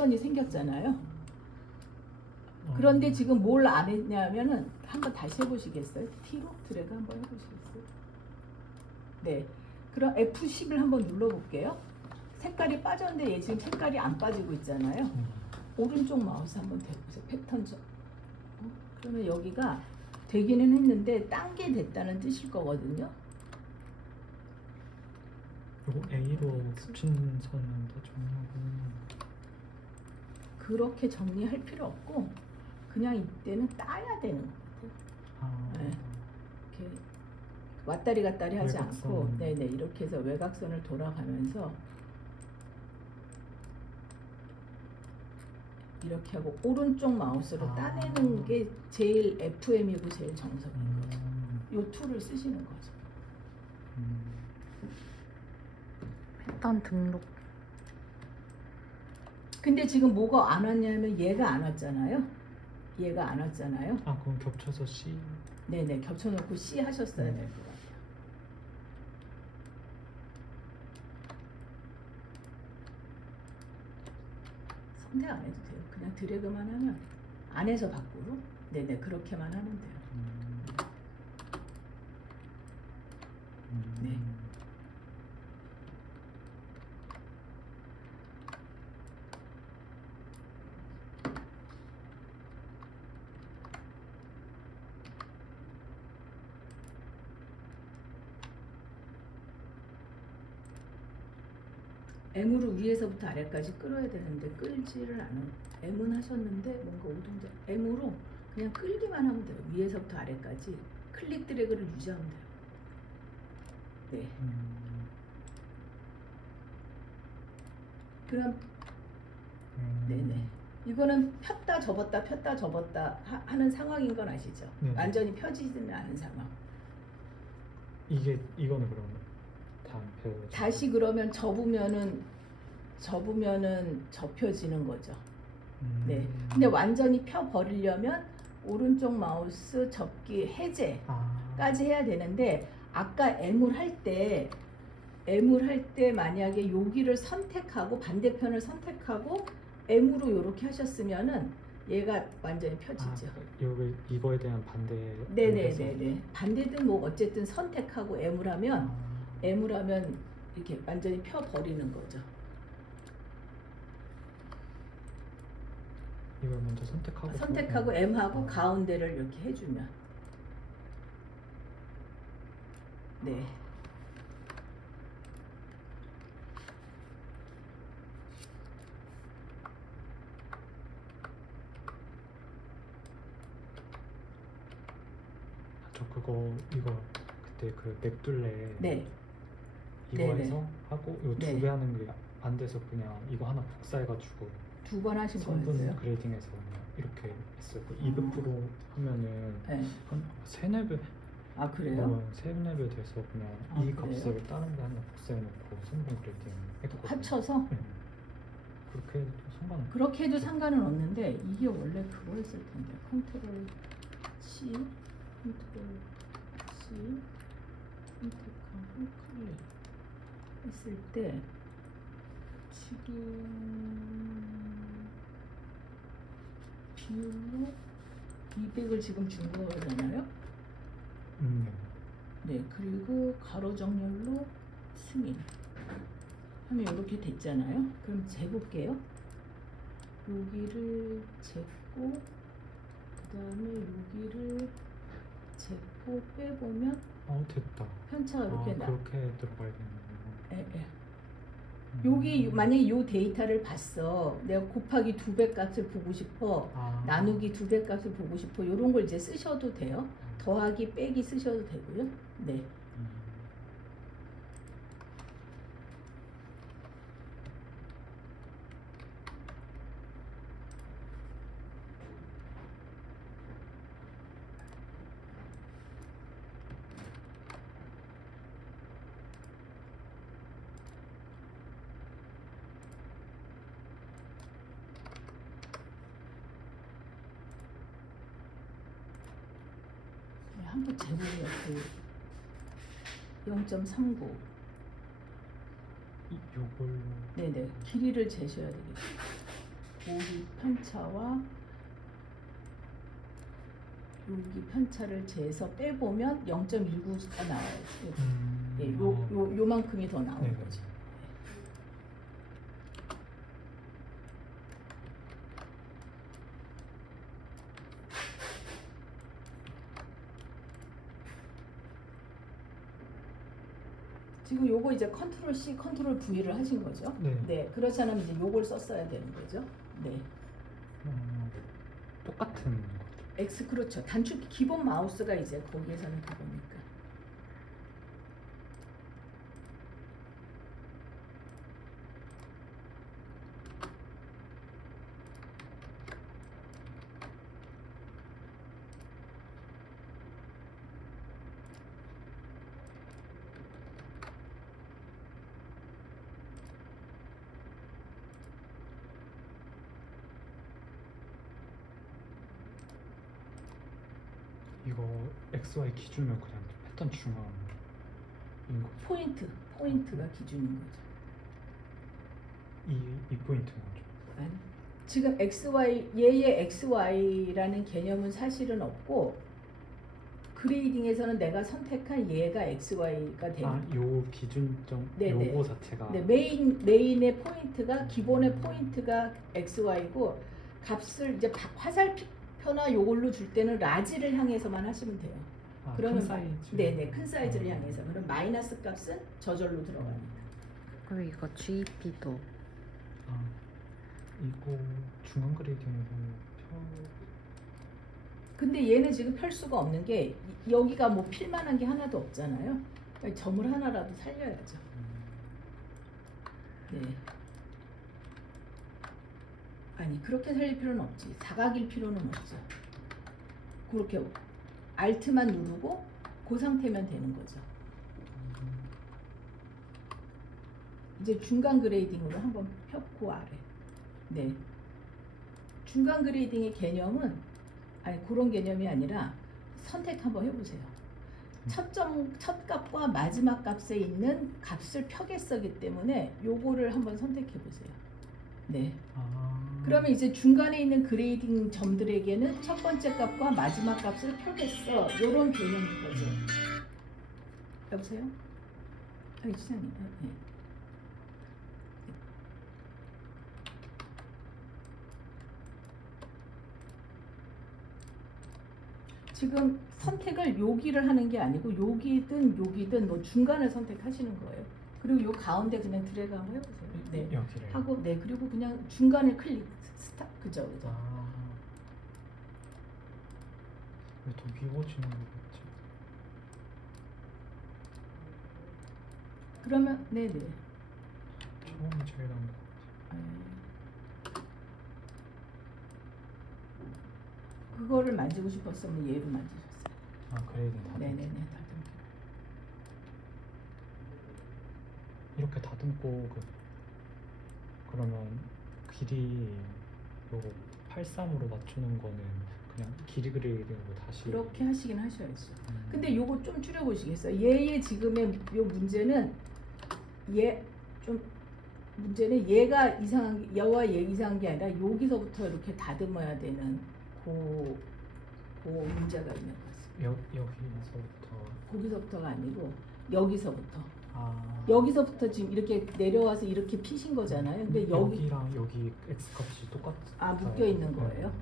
곡선이 생겼잖아요. 그런데 지금 뭘 안 했냐면은 한번 다시 해보시겠어요? T로 드래그 한번 해보시겠어요? 네. 그럼 F10을 한번 눌러볼게요. 색깔이 빠졌는데 얘 지금 색깔이 안 빠지고 있잖아요. 오른쪽 마우스 한번 대보세요. 패턴 좀. 그러면 여기가 되기는 했는데 딴 게 됐다는 뜻일 거거든요. 이거 A로 붙인 선은 더 정리하고. 그렇게 정리할 필요 없고 그냥 이때는 따야 되는 것 같아요. 아. 네. 이렇게 왔다리 갔다리 하지 외곽선. 않고 네네 이렇게 해서 외곽선을 돌아가면서 이렇게 하고 오른쪽 마우스로 따내는 게 제일 FM이고 제일 정석인 거죠. 요 툴을 쓰시는 거죠. 패턴 등록. 근데 지금 뭐가 안 왔냐면 얘가 안 왔잖아요. 얘가 안 왔잖아요. 아 그럼 겹쳐서 C. 네네 겹쳐놓고 C 하셨어야 될 것 같아요. 선택 안 해도 돼요. 그냥 드래그만 하면 안에서 밖으로 네네 그렇게만 하면 돼요. 네. M으로 위에서부터 아래까지 끌어야 되는데 끌지를 않은 M은 하셨는데 뭔가 오동작 M으로 그냥 끌기만 하면 돼요. 위에서부터 아래까지 클릭 드래그를 유지하면 돼요. 네. 그럼 네네 이거는 폈다 접었다 하는 상황인 건 아시죠? 네. 완전히 펴지지는 않은 상황. 이거는 그러면 다음 배우. 다시 그러면 접으면은 접혀지는 거죠. 네. 근데 완전히 펴 버리려면 오른쪽 마우스 접기 해제까지 해야 되는데 아까 M을 할 때 만약에 여기를 선택하고 반대편을 선택하고 M으로 이렇게 하셨으면은 얘가 완전히 펴지죠. 여기 이거에 대한 반대. 네네네네. 반대든 뭐 어쨌든 선택하고 M을 하면 이렇게 완전히 펴 버리는 거죠. 이걸 먼저 선택하고. 선택하고 M하고 가운데를 이렇게 해주면 네. 저 이거 그때 그 맥둘레. 네. 이거 네네. 해서 하고 이거 네. 두 개 하는 게 안 돼서 그냥 이거 하나 복사해가지고 2번 하신 성분 거였어요? 그레이딩해서 그냥 이렇게 했어요. 200% 하면은 네. 한 3-4배. 아 그래요? 3-4배 돼서 그냥 아, 이 그래요? 값을 다른 데 하나 복사해놓고 성분 그레이딩 했거든요. 합쳐서? 네. 그렇게 해도 상관없어요. 그렇게 해도 상관은 없는데 이게 원래 그거였을 텐데 컨트롤 C 선택하고 클릭 했을 때 지금 비율로 200을 지금 준 거잖아요. 네. 네, 그리고 가로 정렬로 승인 하면 이렇게 됐잖아요. 그럼 재볼게요. 여기를 쟀고 그 다음에 여기를 쟀고 빼보면 됐다. 편차가 이렇게 나. 그렇게 들어가야겠네요. 예. 여기 만약에 이 데이터를 봤어. 내가 곱하기 2배 값을 보고 싶어. 나누기 2배 값을 보고 싶어. 이런 걸 이제 쓰셔도 돼요. 더하기 빼기 쓰셔도 되고요. 네. 한번 재보세요. 0.39. 요걸로. 네네. 길이를 재셔야 되겠죠. 여기 편차와 여기 편차를 재서 빼보면 0.19가 나와요. 예, 요만큼이 더 나오는 네. 거죠. 지금 요거 이제 컨트롤 C, 컨트롤 V를 하신 거죠? 네. 그렇지 않으면 이제 요걸 썼어야 되는 거죠. 네. 똑같은 것. X 그렇죠. 단축 기본 마우스가 이제 거기에서는 그거니까. 이거 XY 기준은 그냥 패턴 중앙인 거죠. 포인트가 기준인 거죠. 이 포인트는 거죠. 아니, 지금 XY 얘의 XY라는 개념은 사실은 없고 그레이딩에서는 내가 선택한 얘가 XY가 되는. 요 기준점 네네. 요거 자체가. 네, 메인의 포인트가 기본의 포인트가 XY고 값을 이제 화살표나 요걸로 줄 때는 라지를 향해서만 하시면 돼요. 그러면 큰 사이즈. 네네 큰 사이즈를 향해서 그럼 마이너스 값은 저절로 들어갑니다. 그리고 이거 GP도 이거 중간 그레이딩으로 근데 얘는 지금 펼 수가 없는 게 여기가 뭐 필만한 게 하나도 없잖아요. 그러니까 점을 하나라도 살려야죠. 네. 아니 그렇게 살릴 필요는 없지. 사각일 필요는 없죠. 그렇게 Alt만 누르고 그 상태면 되는 거죠. 이제 중간 그레이딩으로 한번 펴고 아래. 네. 중간 그레이딩의 개념은 아니 그런 개념이 아니라 선택 한번 해보세요. 첫 값과 마지막 값에 있는 값을 펴겠어기 때문에 요거를 한번 선택해 보세요. 네. 그러면 이제 중간에 있는 그레이딩 점들에게는 첫 번째 값과 마지막 값을 펴겠어. 요런 개념인 거죠. 여보세요? 아니 시장님. 네. 지금 선택을 여기를 하는 게 아니고 여기든 뭐 중간을 선택하시는 거예요. 그리고 요 가운데 그냥 드래그 한번 해보세요. 네. 여기를 하고 네 그리고 그냥 중간을 클릭 스탑 그죠. 왜 더 미워지는 거겠지? 그러면 네네. 처음이 제일 나은 거 그거를 만지고 싶었으면 얘를 만지셨어요. 그레이딩 다듬기. 네네네 다듬기. 이렇게 다듬고 그러면 길이 요거 83으로 맞추는 거는 그냥 길이 그레이딩으로 다시 그렇게 하시긴 하셔야죠. 근데 요거 좀 줄여보시겠어요? 얘의 지금의 요 문제는 문제는 얘가 이상한 게 여와 얘 이상한 게 아니라 여기서부터 이렇게 다듬어야 되는 그 문제가 있는 거죠. 여기서부터 거기서부터가 아니고 여기서부터. 아 여기서부터 지금 이렇게 내려와서 이렇게 피신 거잖아요. 근데 여기랑 여기 x 값이 똑같아. 묶여 있는 거예요.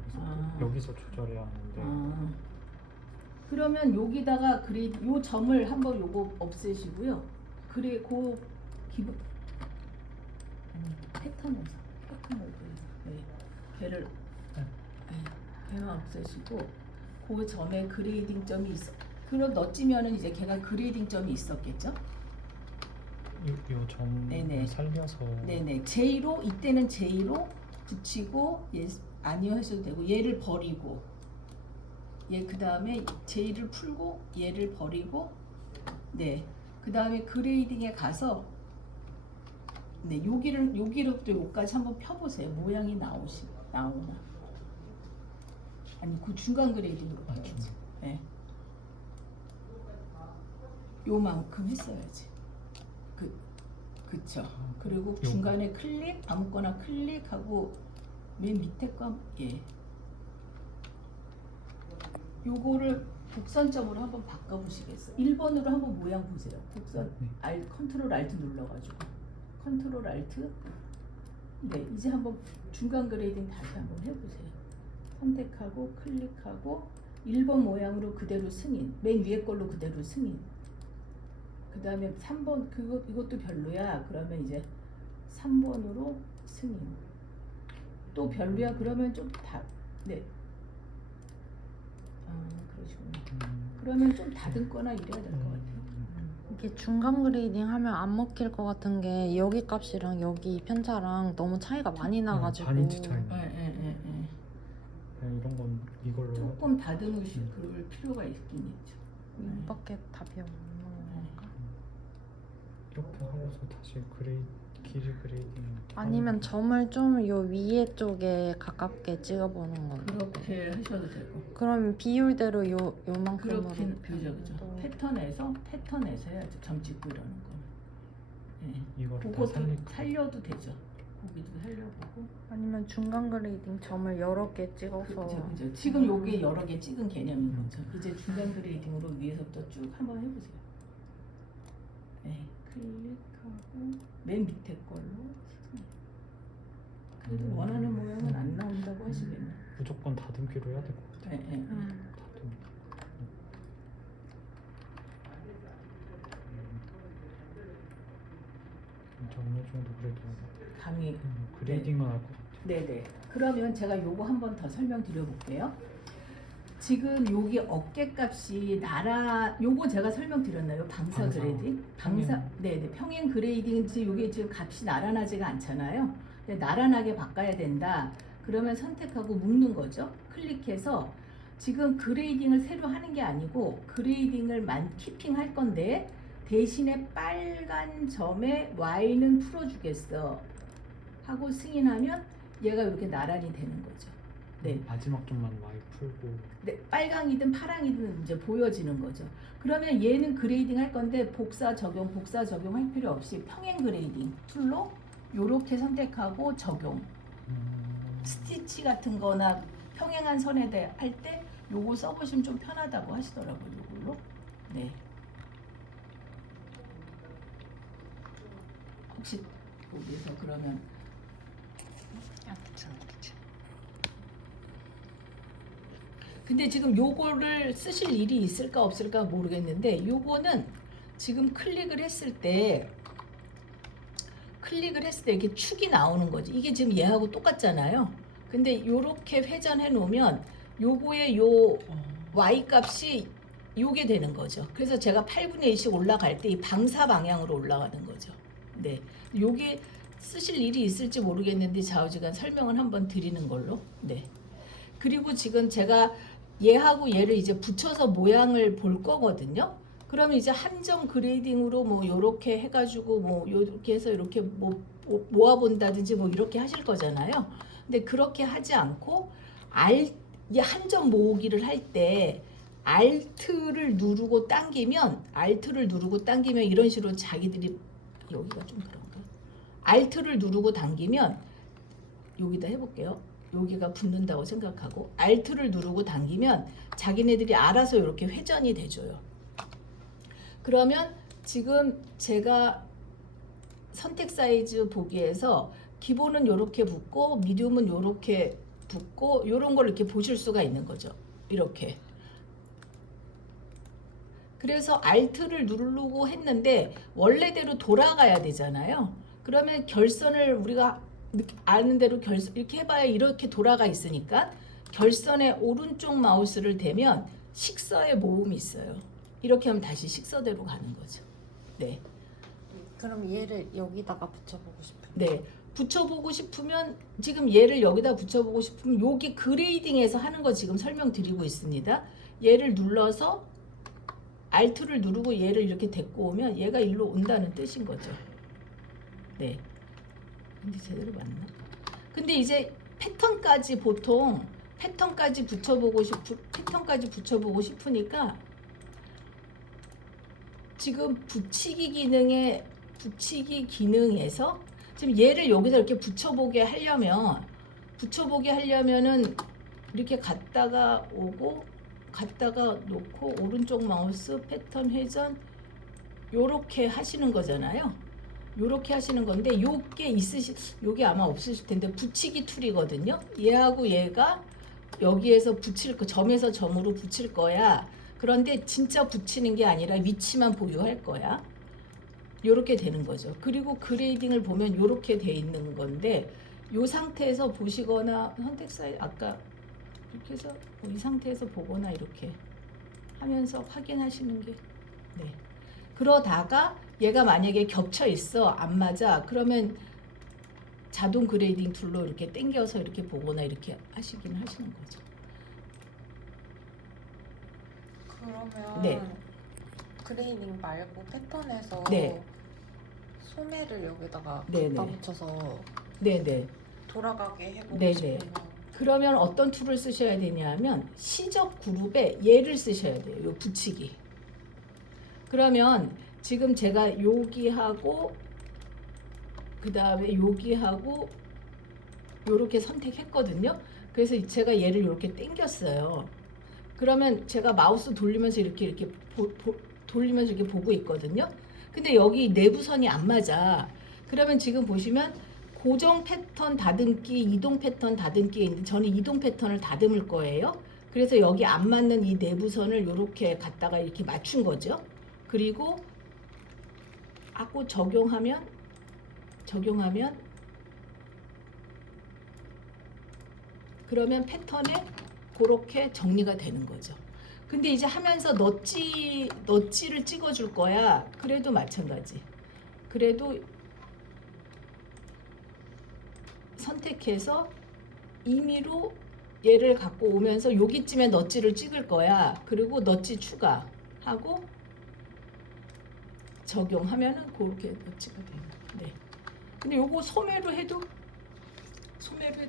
여기서 조절해야 하는데. 그러면 여기다가 요 점을 한번 요거 없애시고요. 그 기본 패턴을 네. 걔를 걔만 없애시고 그 점에 그레이딩 점이 있어. 그럼 너찌면은 이제 걔가 그레이딩 점이 있었겠죠? 요 점을 네네. 살려서 네네. J로 이때는 J로 붙이고 얘 아니요 하셔도 되고 얘를 버리고 얘 그 다음에 J를 풀고 얘를 버리고 네. 그 다음에 그레이딩에 가서 네 여기로부터 여기까지 한번 펴보세요. 모양이 나오나? 아니 그 중간 그레이딩으로 펴야지. 네. 요만큼 했어야지. 그쵸. 그리고 중간에 클릭 아무거나 클릭하고 맨 밑에 거 예. 요거를 곡선점으로 한번 바꿔보시겠어요? 1번으로 한번 모양 보세요. 곡선 컨트롤 알트 눌러가지고 컨트롤 알트. 네, 이제 한번 중간 그레이딩 다시 한번 해보세요. 선택하고 클릭하고 1번 모양으로 그대로 승인. 맨 위에 걸로 그대로 승인. 그 다음에 3번 이것도 별로야. 그러면 이제 3번으로 승인. 또 별로야. 그러면 좀 네. 그러시구나. 그러면 좀 다듬거나 이래야 될 것 같아요. 이게 중간 그레이딩 하면 안 먹힐 것 같은 게 여기 값이랑 여기 편차랑 너무 차이가 많이 나가지고 4인치 차이. 예. 그냥 이런 건 이걸로 조금 다듬으실 그럴 필요가 있긴 있죠. 이거밖에 답이 없는 건가? 이렇게 하고서 다시 길이 그레이딩 아니면 점을 좀 요 위에 쪽에 가깝게 찍어보는 건데. 그렇게 하셔도 되고. 그럼 비율대로 요만큼으로 그렇긴 그죠. 패턴에서 해야죠. 점 찍고 이러는 거는. 예. 이거 다 그것도 살리고 살려도 되죠. 거기도 살려보고. 아니면 중간 그레이딩 점을 여러 개 찍어서 그죠. 지금 요게 여러 개 찍은 개념인 거죠. 이제 중간 그레이딩으로 위에서부터 쭉 한번 해보세요. 네, 클릭하고 맨 밑에 걸로. 그래도 원하는 모양은 안 나온다고 하시겠네. 무조건 다듬기로 해야 될 것 같아요. 네. 다듬. 이제 어느 정도 그래도 감이. 그레이딩은 할 것 같아요. 네네. 그러면 제가 요거 한 번 더 설명드려 볼게요. 지금 여기 어깨값이 요거 제가 설명드렸나요? 방사 그레이딩? 네네. 평행 그레이딩 요게 지금 값이 나란하지가 않잖아요. 근데 나란하게 바꿔야 된다. 그러면 선택하고 묶는 거죠. 클릭해서 지금 그레이딩을 새로 하는 게 아니고 그레이딩을 키핑 할 건데 대신에 빨간 점에 Y는 풀어주겠어 하고 승인하면 얘가 이렇게 나란히 되는 거죠. 네. 마지막 점만 많이 풀고. 네, 빨강이든 파랑이든 이제 보여지는 거죠. 그러면 얘는 그레이딩 할 건데 복사 적용 할 필요 없이 평행 그레이딩 툴로 요렇게 선택하고 적용. 스티치 같은 거나 평행한 선에 대해 할 때 요거 써보시면 좀 편하다고 하시더라고요. 요걸로. 네. 혹시 거기서 그러면 근데 지금 요거를 쓰실 일이 있을까 없을까 모르겠는데 요거는 지금 클릭을 했을 때 이렇게 축이 나오는 거지. 이게 지금 얘하고 똑같잖아요. 근데 요렇게 회전해 놓으면 요거의 요 Y 값이 요게 되는 거죠. 그래서 제가 8분의 1씩 올라갈 때 이 방사 방향으로 올라가는 거죠. 네. 요게 쓰실 일이 있을지 모르겠는데 좌우지간 설명을 한번 드리는 걸로. 네. 그리고 지금 제가 얘하고 얘를 이제 붙여서 모양을 볼 거거든요. 그러면 이제 한점 그레이딩으로 뭐 요렇게 해가지고 뭐 요렇게 해서 이렇게 뭐 모아본다든지 뭐 이렇게 하실 거잖아요. 근데 그렇게 하지 않고 이 한 점 모으기를 할 때 Alt를 누르고 당기면 이런 식으로 자기들이 여기가 좀 그런가? Alt를 누르고 당기면 여기다 해볼게요. 여기가 붙는다고 생각하고 Alt를 누르고 당기면 자기네들이 알아서 이렇게 회전이 돼줘요. 그러면 지금 제가 선택 사이즈 보기에서 기본은 이렇게 붙고 미디움은 이렇게 붙고 이런 걸 이렇게 보실 수가 있는 거죠. 이렇게. 그래서 Alt를 누르고 했는데 원래대로 돌아가야 되잖아요. 그러면 결선을 우리가 아는 대로 이렇게 해봐야 이렇게 돌아가 있으니까 결선의 오른쪽 마우스를 대면 식서에 모음이 있어요. 이렇게 하면 다시 식서대로 가는 거죠. 네. 그럼 얘를 여기다가 붙여보고 싶어요. 네. 붙여보고 싶으면 지금 얘를 여기다 붙여보고 싶으면 여기 그레이딩에서 하는 거 지금 설명드리고 있습니다. 얘를 눌러서 Alt를 누르고 얘를 이렇게 데리고 오면 얘가 일로 온다는 뜻인 거죠. 네. 근데 제대로 맞나? 근데 이제 패턴까지 붙여보고 싶으니까 지금 붙이기 기능에서 지금 얘를 여기다 이렇게 붙여보게 하려면 붙여보기 하려면은 이렇게 갔다가 오고 갔다가 놓고 오른쪽 마우스 패턴 회전 요렇게 하시는 거잖아요. 요렇게 하시는 건데 요게 아마 없으실 텐데 붙이기 툴이거든요. 얘하고 얘가 여기에서 붙일 거 점에서 점으로 붙일 거야. 그런데 진짜 붙이는 게 아니라 위치만 보유할 거야. 요렇게 되는 거죠. 그리고 그레이딩을 보면 요렇게 돼 있는 건데 요 상태에서 보시거나 선택 사이 아까 이렇게 해서 이 상태에서 보거나 이렇게 하면서 확인하시는 게 네. 그러다가 얘가 만약에 겹쳐 있어 안 맞아 그러면 자동 그레이딩 툴로 이렇게 당겨서 이렇게 보거나 이렇게 하시긴 하시는 거죠. 그러면 네. 그레이딩 말고 패턴에서 네. 소매를 여기다가 네네. 갖다 붙여서 네네. 돌아가게 해보고 네네. 싶으면 그러면 어떤 툴을 쓰셔야 되냐면 시접 그룹에 얘를 쓰셔야 돼요. 요 붙이기. 그러면 지금 제가 여기하고 그 다음에 여기하고 요렇게 선택했거든요. 그래서 제가 얘를 이렇게 당겼어요. 그러면 제가 마우스 돌리면서 이렇게 돌리면서 이렇게 보고 있거든요. 근데 여기 내부선이 안 맞아. 그러면 지금 보시면 고정 패턴 다듬기, 이동 패턴 다듬기에 있는데 저는 이동 패턴을 다듬을 거예요. 그래서 여기 안 맞는 이 내부선을 이렇게 갖다가 이렇게 맞춘 거죠. 그리고 하고 적용하면 그러면 패턴에 그렇게 정리가 되는 거죠. 근데 이제 하면서 넛지를 찍어줄 거야. 그래도 마찬가지. 그래도 선택해서 임의로 얘를 갖고 오면서 여기쯤에 넛지를 찍을 거야. 그리고 넛지 추가하고 적용하면은 그렇게 넛지가 돼요. 네. 근데 요거 소매로 해도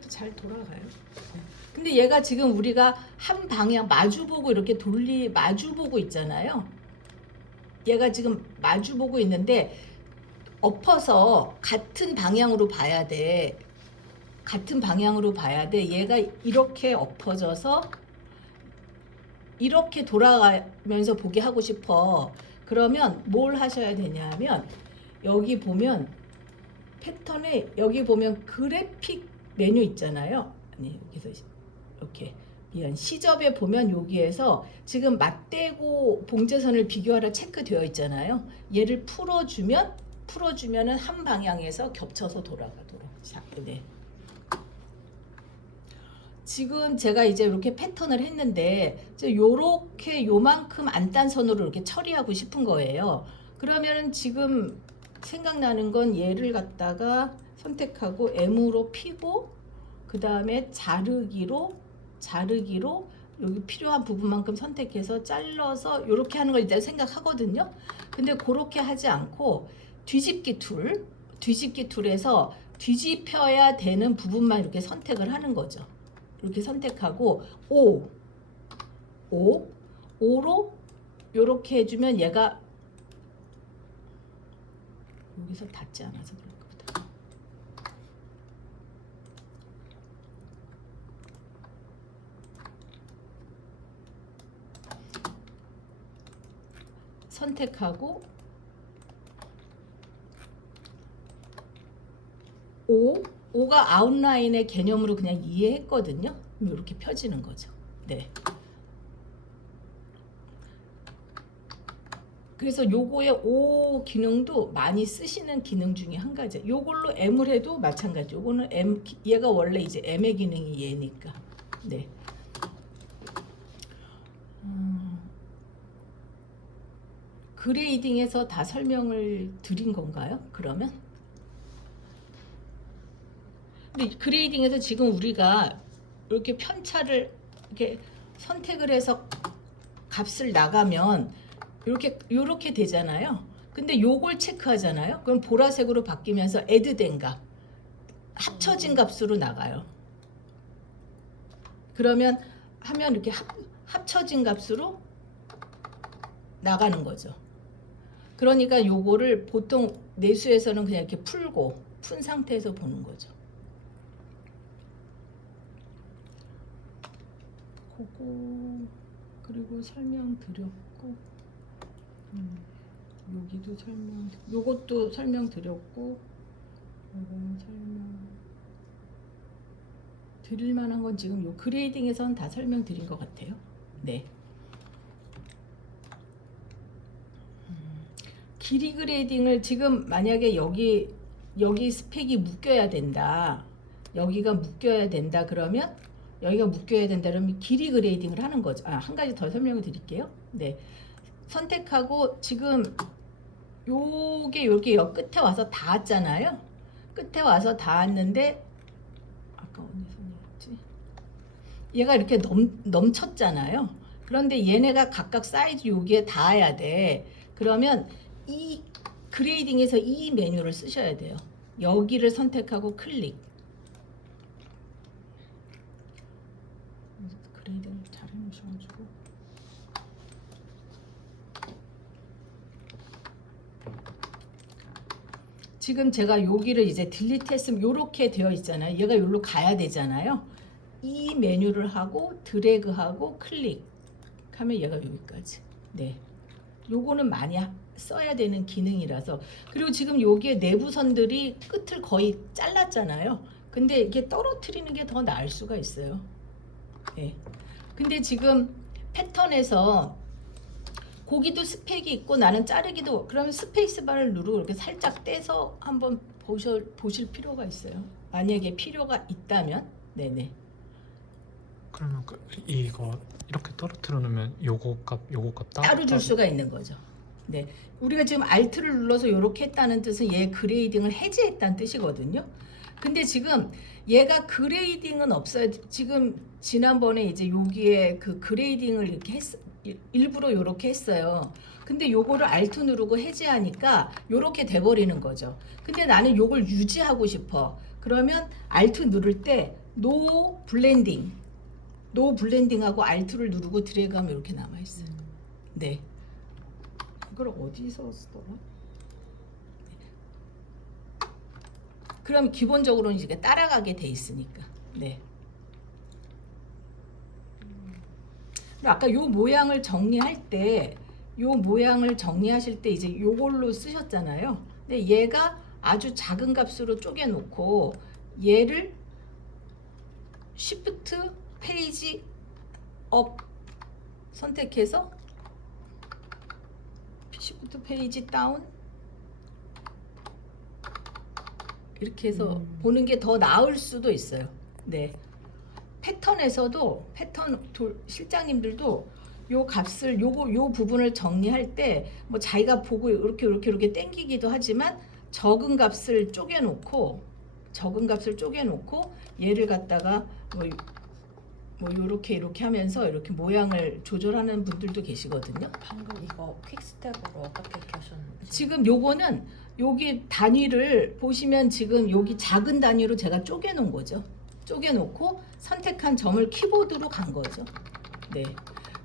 잘 돌아가요. 근데 얘가 지금 우리가 한 방향 마주보고 이렇게 마주보고 있잖아요. 얘가 지금 마주보고 있는데 엎어서 같은 방향으로 봐야 돼. 같은 방향으로 봐야 돼. 얘가 이렇게 엎어져서 이렇게 돌아가면서 보게 하고 싶어. 그러면 뭘 하셔야 되냐면 여기 보면 패턴에 여기 보면 그래픽 메뉴 있잖아요. 아니 여기서 이렇게 시접에 보면 여기에서 지금 맞대고 봉제선을 비교하라 체크되어 있잖아요. 얘를 풀어주면은 한 방향에서 겹쳐서 돌아가도록. 자, 네. 지금 제가 이제 이렇게 패턴을 했는데 요렇게 요만큼 안단선으로 이렇게 처리하고 싶은 거예요. 그러면은 지금 생각나는 건 얘를 갖다가 선택하고 M으로 피고 그 다음에 자르기로 여기 필요한 부분만큼 선택해서 잘라서 이렇게 하는 걸 일단 생각하거든요. 근데 그렇게 하지 않고 뒤집기 툴에서 뒤집혀야 되는 부분만 이렇게 선택을 하는 거죠. 이렇게 선택하고 5로 이렇게 해주면 얘가 여기서 닿지 않아서 그런가 보다. 선택하고 5가 아웃라인의 개념으로 그냥 이해했거든요. 이렇게 펴지는 거죠. 네. 그래서 요거의 O 기능도 많이 쓰시는 기능 중에 한 가지. 요걸로 M을 해도 마찬가지. 요거는 M, 얘가 원래 이제 M의 기능이 얘니까. 네. 그레이딩에서 다 설명을 드린 건가요? 그러면? 근데 그레이딩에서 지금 우리가 이렇게 편차를 이렇게 선택을 해서 값을 나가면 요렇게 되잖아요. 근데 요걸 체크하잖아요. 그럼 보라색으로 바뀌면서 애드된 값, 합쳐진 값으로 나가요. 그러면 하면 이렇게 합쳐진 값으로 나가는 거죠. 그러니까 요거를 보통 내수에서는 그냥 이렇게 푼 상태에서 보는 거죠. 보고 그리고 설명드렸고 여기도 요것도 설명드렸고 요거는 설명 드릴 만한 건 지금 요 그레이딩에서는 다 설명드린 것 같아요. 네. 길이 그레이딩을 지금 만약에 여기 스펙이 묶여야 된다. 여기가 묶여야 된다 그러면 여기가 묶여야 된다 그러면 길이 그레이딩을 하는 거죠. 한 가지 더 설명을 드릴게요. 네. 선택하고 지금 요게 이렇게 여 끝에 와서 닿았잖아요. 끝에 와서 닿았는데 아까 어느 선이었지? 얘가 이렇게 넘쳤잖아요. 그런데 얘네가 각각 사이즈 여기에 닿아야 돼. 그러면 이 그레이딩에서 이 메뉴를 쓰셔야 돼요. 여기를 선택하고 클릭. 그레이딩을 잘 해놓으셔가지고 지금 제가 여기를 이제 딜리트 했으면 요렇게 되어 있잖아요. 얘가 여기로 가야 되잖아요. 이 메뉴를 하고 드래그하고 클릭하면 얘가 여기까지. 네. 요거는 많이 써야 되는 기능이라서. 그리고 지금 여기에 내부선들이 끝을 거의 잘랐잖아요. 근데 이게 떨어뜨리는 게 더 나을 수가 있어요. 네. 근데 지금 패턴에서 고기도 스펙이 있고 나는 자르기도 그러면 스페이스바를 누르고 이렇게 살짝 떼서 한번 보실 필요가 있어요. 만약에 필요가 있다면. 네네. 그러면 이거 이렇게 떨어뜨려 놓으면 요거 값 따로 줄 수가 있는 거죠. 네, 우리가 지금 Alt를 눌러서 이렇게 했다는 뜻은 얘 그레이딩을 해제했다는 뜻이거든요. 근데 지금 얘가 그레이딩은 없어요. 지금 지난번에 이제 여기에 그 그레이딩을 이렇게 일부러 이렇게 했어요. 근데 요거를 Alt 누르고 해제하니까 요렇게 돼버리는 거죠. 근데 나는 요걸 유지하고 싶어. 그러면 Alt 누를 때 노 블렌딩하고 Alt를 누르고 드래그하면 이렇게 남아있어요. 네. 이걸 어디서 쓰더라? 그럼 기본적으로는 이제 따라가게 돼 있으니까. 네. 아까 요 모양을 정리할 때, 요 모양을 정리하실 때 이제 요걸로 쓰셨잖아요. 근데 얘가 아주 작은 값으로 쪼개놓고 얘를 Shift 페이지 업 선택해서 Shift 페이지 다운 이렇게 해서 보는 게 더 나을 수도 있어요. 네. 패턴에서도 실장님들도 요 값을 요 부분을 정리할 때 뭐 자기가 보고 이렇게 땡기기도 하지만 적은 값을 쪼개놓고 얘를 갖다가 뭐 요렇게 하면서 이렇게 모양을 조절하는 분들도 계시거든요. 방금 이거 퀵스텝으로 어떻게 켜셨는지. 지금 요거는 여기 단위를 보시면 지금 여기 작은 단위로 제가 쪼개놓은 거죠. 쪼개놓고 선택한 점을 키보드로 간 거죠. 네.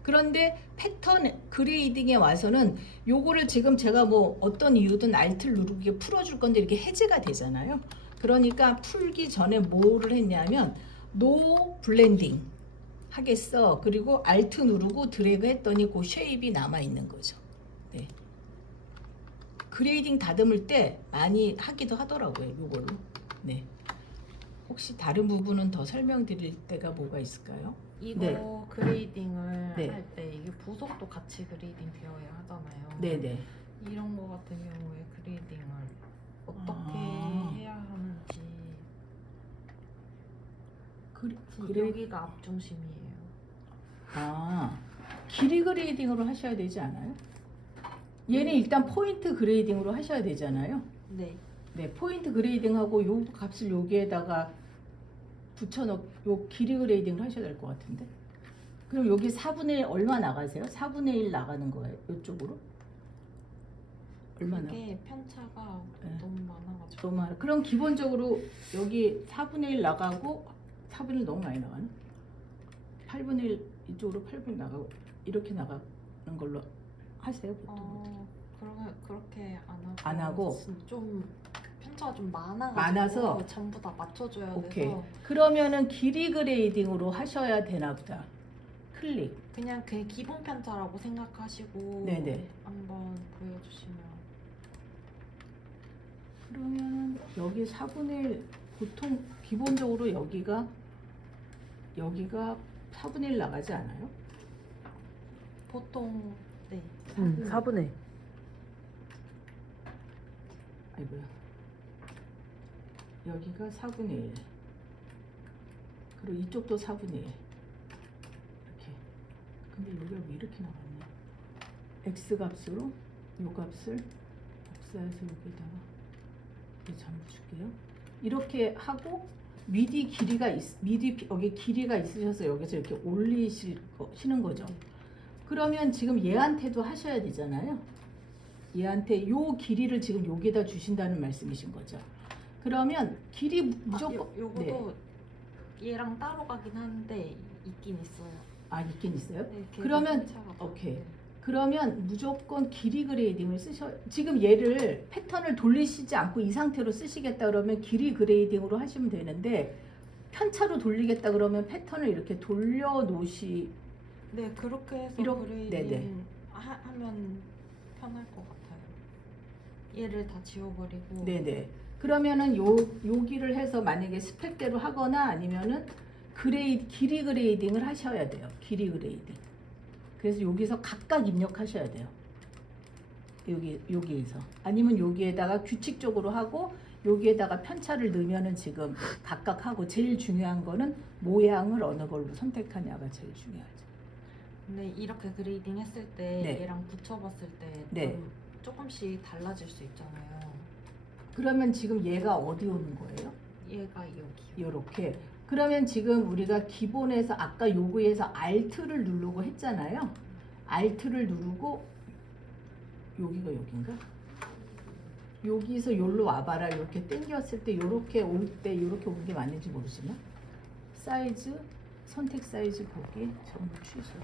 그런데 패턴 그레이딩에 와서는 요거를 지금 제가 뭐 어떤 이유든 Alt를 누르게 풀어줄 건데 이렇게 해제가 되잖아요. 그러니까 풀기 전에 뭐를 했냐면 노 블렌딩 하겠어. 그리고 Alt 누르고 드래그 했더니 그 쉐입이 남아 있는 거죠. 네. 그레이딩 다듬을 때 많이 하기도 하더라고요. 요걸로. 네. 혹시 다른 부분은 더 설명드릴 때가 뭐가 있을까요? 이거 네. 그레이딩을 네. 할 때 이게 부속도 같이 그레이딩 되어야 하잖아요. 네네. 이런 거 같은 경우에 그레이딩을 어떻게 해야 하는지. 여기가 앞중심이에요. 길이 그레이딩으로 하셔야 되지 않아요? 얘는 일단 포인트 그레이딩으로 하셔야 되잖아요. 네. 네, 포인트 그레이딩하고 요 값을 여기에다가 요 길이 그레이딩을 하셔야 될 것 같은데. 그럼 여기 4분의 1 얼마 나가세요? 4분의 1 나가는 거예요? 이쪽으로? 얼마나? 그게 편차가 네. 너무 많아가지고. 너무 많아. 그럼 기본적으로 여기 4분의 1 나가고 4분의 1 너무 많이 나가네. 8분의 1 이쪽으로 8분의 1 나가고 이렇게 나가는 걸로 하세요 보통. 그렇게 안 하고? 좀 편차가 좀 많아가지고 많아서? 전부 다 맞춰줘야 오케이. 돼서. 그러면은 길이 그레이딩으로 하셔야 되나 보다. 클릭. 그냥 그 기본 편차라고 생각하시고 네네. 한번 보여주시면. 그러면 여기 4분의 1 보통 기본적으로 여기가 4분의 1 나가지 않아요? 보통 네. 4분의 아이고야. 여기가 4분의 1. 그리고 이쪽도 4분의 1. 이렇게. 근데 여기가 왜 이렇게 나왔냐? x 값으로 요 값을 복사해서 여기다가 이렇게 잠궈줄게요. 이렇게 하고 미디 여기 길이가 있으셔서 여기서 이렇게 올리시는 거죠. 그러면 지금 얘한테도 하셔야 되잖아요. 얘한테 요 길이를 지금 여기다 주신다는 말씀이신 거죠. 그러면 길이 무조건 요거도 얘랑 따로 가긴 하는데 있긴 있어요. 아 있긴 있어요. 네, 그러면 편차가 좀. 오케이. 그러면 무조건 길이 그레이딩을 지금 얘를 패턴을 돌리시지 않고 이 상태로 쓰시겠다 그러면 길이 그레이딩으로 하시면 되는데 편차로 돌리겠다 그러면 패턴을 이렇게 돌려 놓으시. 네, 그렇게 해서 그레이딩 네네. 하면 편할 것 같아요. 얘를 다 지워버리고. 네네. 그러면은 여기를 해서 만약에 스펙대로 하거나 아니면은 길이 그레이딩을 하셔야 돼요. 길이 그레이딩. 그래서 여기서 각각 입력하셔야 돼요. 여기에서. 아니면 여기에다가 규칙적으로 하고 여기에다가 편차를 넣으면은 지금 각각 하고 제일 중요한 거는 모양을 어느 걸로 선택하냐가 제일 중요하죠. 근데 이렇게 그레이딩 했을 때 네. 얘랑 붙여봤을 때 네. 조금씩 달라질 수 있잖아요. 그러면 지금 얘가 어디 오는 거예요? 얘가 여기요. 요렇게. 그러면 지금 우리가 기본에서 아까 요거에서 Alt를 누르고 했잖아요. Alt를 누르고 여기가 여긴가? 여기서 여기로 와봐라 이렇게 당겼을 때 요렇게 올 때 요렇게 오는 게 맞는지 모르지만 사이즈 선택 사이즈 보기 전부 취소.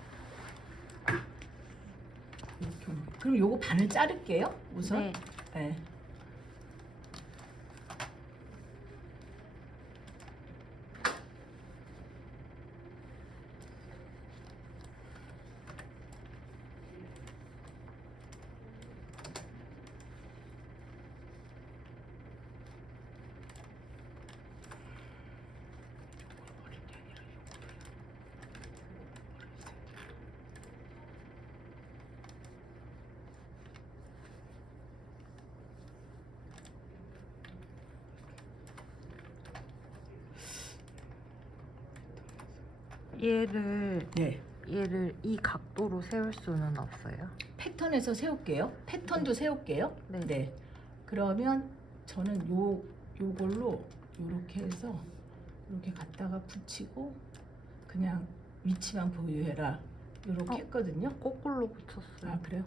이렇게 오는 거. 그럼 요거 반을 자를게요. 우선. 네. 네. 네. 얘를 이 각도로 세울 수는 없어요. 패턴에서 세울게요. 패턴도 세울게요. 네. 네. 그러면 저는 요걸로 요렇게 해서 이렇게 갖다가 붙이고 그냥 위치만 보유해라. 요렇게 했거든요. 거꾸로 붙였어요. 아 그래요?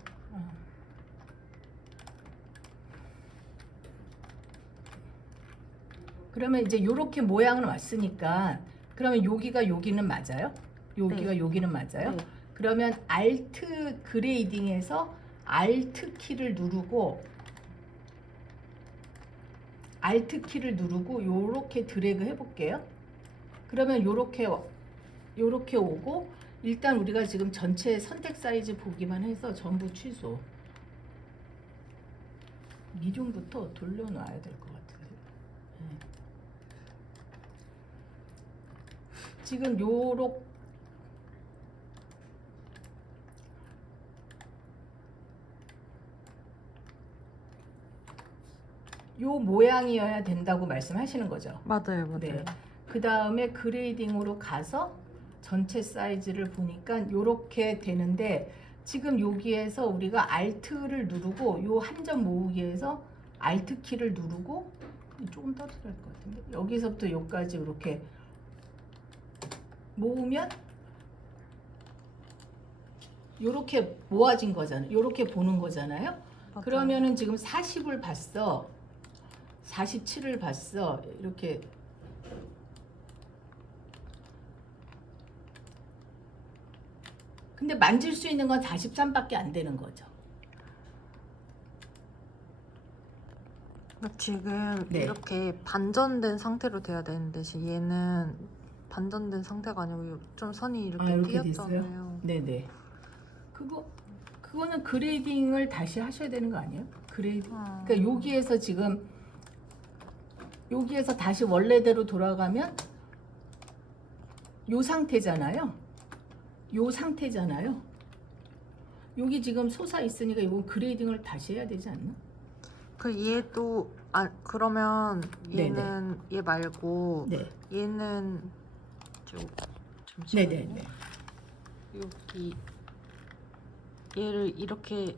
그러면 이제 요렇게 모양은 왔으니까 그러면 여기는 맞아요? 여기가 네. 여기는 맞아요? 네. 그러면 Alt 그레이딩에서 Alt 키를 누르고 요렇게 드래그 해볼게요. 그러면 요렇게 오고 일단 우리가 지금 전체 선택 사이즈 보기만 해서 전부 취소. 미중부터 돌려놔야 될 것 같아요. 네. 지금 요 모양이어야 된다고 말씀하시는 거죠. 맞아요. 네. 그 다음에 그레이딩으로 가서 전체 사이즈를 보니까 요렇게 되는데 지금 여기에서 우리가 Alt를 누르고 요 한 점 모으기에서 Alt 키를 누르고 조금 떨어질 것 같은데 여기서부터 여기까지 이렇게 모으면 요렇게 모아진 거잖아요. 요렇게 보는 거잖아요. 맞아요. 그러면은 지금 40을 봤어. 47을 봤어. 이렇게 근데 만질 수 있는 건 43밖에 안 되는 거죠. 지금 네. 이렇게 반전된 상태로 돼야 되는 대신 얘는 반전된 상태가 아니고 좀 선이 이렇게 아, 이렇게 띄었잖아요. 네네. 그거는 그레이딩을 다시 하셔야 되는 거 아니에요? 그러니까 여기에서 지금 여기에서 다시 원래대로 돌아가면 요 상태잖아요. 요 상태잖아요. 여기 지금 솟아 있으니까 이건 그레이딩을 다시 해야 되지 않나? 그 얘도 그러면 얘는 얘 말고 네. 얘는 잠시만요. 네네네. 여기 얘를 이렇게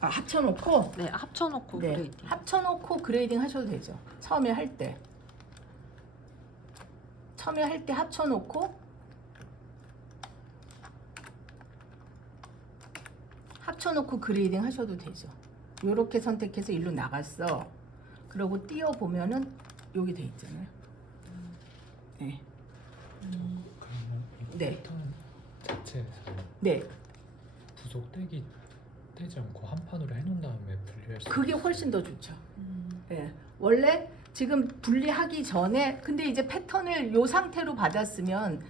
아, 합쳐놓고 네 합쳐놓고 네. 그레이딩. 합쳐놓고 그레이딩 하셔도 되죠. 처음에 할 때 합쳐놓고 그레이딩 하셔도 되죠. 요렇게 선택해서 일로 나갔어. 그러고 띄워 보면은 여기 돼 있잖아요. 네. 그러면 이 네. 패턴 자체에서 네. 부속 떼지 않고 한 판으로 해놓은 다음에 분리할 수 그게 훨씬 더 좋죠. 예. 원래 지금 분리하기 전에 근데 이제 패턴을 요 상태로 받았으면은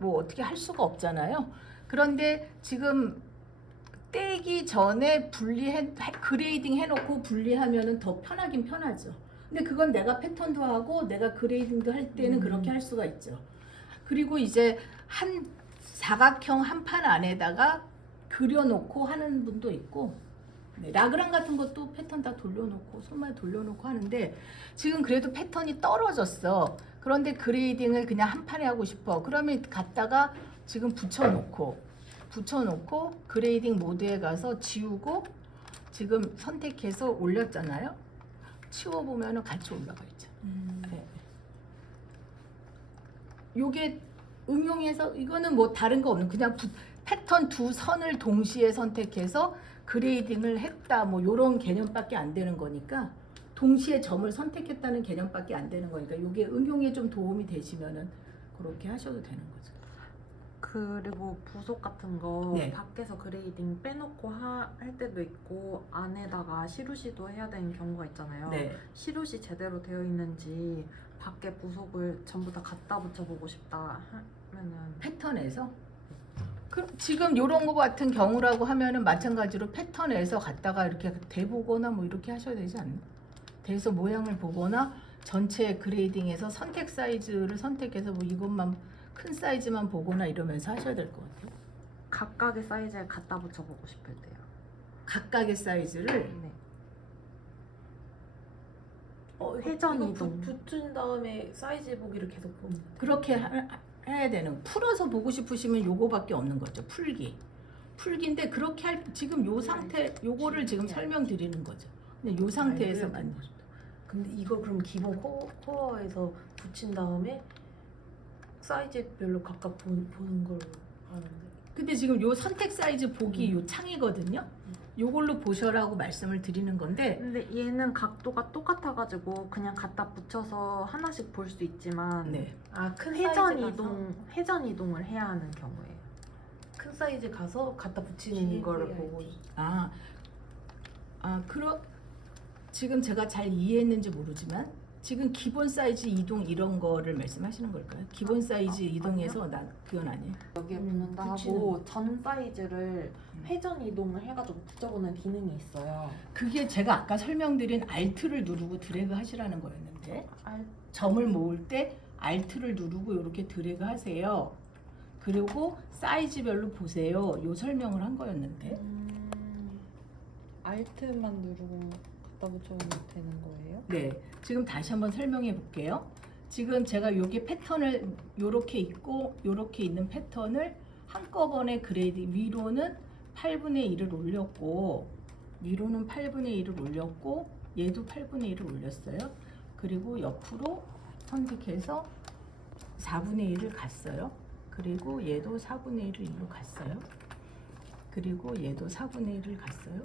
뭐 어떻게 할 수가 없잖아요. 그런데 지금 떼기 전에 그레이딩 해놓고 분리하면은 더 편하긴 편하죠. 근데 그건 내가 패턴도 하고 내가 그레이딩도 할 때는 그렇게 할 수가 있죠. 그리고 이제 한 사각형 한 판 안에다가 그려놓고 하는 분도 있고, 네, 라그랑 같은 것도 패턴 다 돌려놓고 손만 돌려놓고 하는데 지금 그래도 패턴이 떨어졌어. 그런데 그레이딩을 그냥 한 판에 하고 싶어. 그러면 갖다가 지금 붙여놓고 그레이딩 모드에 가서 지우고 지금 선택해서 올렸잖아요. 치워보면 같이 올라가 있죠. 네. 요게 응용해서 이거는 뭐 다른 거 없는 그냥 패턴 두 선을 동시에 선택해서 그레이딩을 했다 뭐 요런 개념밖에 안 되는 거니까 동시에 점을 선택했다는 개념밖에 안 되는 거니까 요게 응용에 좀 도움이 되시면은 그렇게 하셔도 되는 거죠. 그리고 부속 같은 거 네. 밖에서 그레이딩 빼놓고 할 때도 있고 안에다가 시루시도 해야 되는 경우가 있잖아요. 네. 시루시 제대로 되어 있는지 밖에 부속을 전부 다 갖다 붙여보고 싶다 하면은 패턴에서 지금 요런 거 같은 경우라고 하면은 마찬가지로 패턴에서 갖다가 이렇게 대보거나 뭐 이렇게 하셔야 되지 않나? 대서 모양을 보거나 전체 그레이딩에서 선택 사이즈를 선택해서 뭐 이것만 큰 사이즈만 보거나 이러면서 하셔야 될 것 같아요. 각각의 사이즈에 갖다 붙여보고 싶을 때요. 각각의 사이즈를 네. 회전 이거 이동 붙은 다음에 사이즈 보기를 계속 보는 그렇게 해야 되는. 풀어서 보고 싶으시면 요거밖에 없는 거죠. 풀기인데 그렇게 지금 요 상태 요거를 지금 설명드리는 거죠. 근데 요 상태에서만. 근데 이거 그럼 기본 코어에서 붙인 다음에 사이즈별로 각각 보는 걸로 하는데 근데 지금 요 선택 사이즈 보기 요 창이거든요. 요걸로 보셔라고 말씀을 드리는 건데 근데 얘는 각도가 똑같아가지고 그냥 갖다 붙여서 하나씩 볼 수 있지만 네. 큰 회전 이동을 해야 하는 경우에요. 큰 사이즈 가서 갖다 붙이는 거를 보고 지금 제가 잘 이해했는지 모르지만 지금 기본 사이즈 이동 이런 거를 말씀하시는 걸까요? 기본 사이즈 이동해서 그건 아니에요. 여기에 붙는다 하고 전 사이즈를 회전 이동을 해가지고 붙여보는 기능이 있어요. 그게 제가 아까 설명드린 Alt를 누르고 드래그 하시라는 거였는데 점을 모을 때 Alt를 누르고 이렇게 드래그 하세요. 그리고 사이즈별로 보세요. 요 설명을 한 거였는데 Alt만 누르고 갖다 붙여보면 되는 거예요? 네, 지금 다시 한번 설명해 볼게요. 지금 제가 여기 패턴을 요렇게 있고 요렇게 있는 패턴을 한꺼번에 그레이딩 위로는 8분의 1을 올렸고 위로는 8분의 1을 올렸고 얘도 8분의 1을 올렸어요. 그리고 옆으로 선택해서 4분의 1을 갔어요. 그리고 얘도 4분의 1을 일로 갔어요. 그리고 얘도 4분의 1을 갔어요.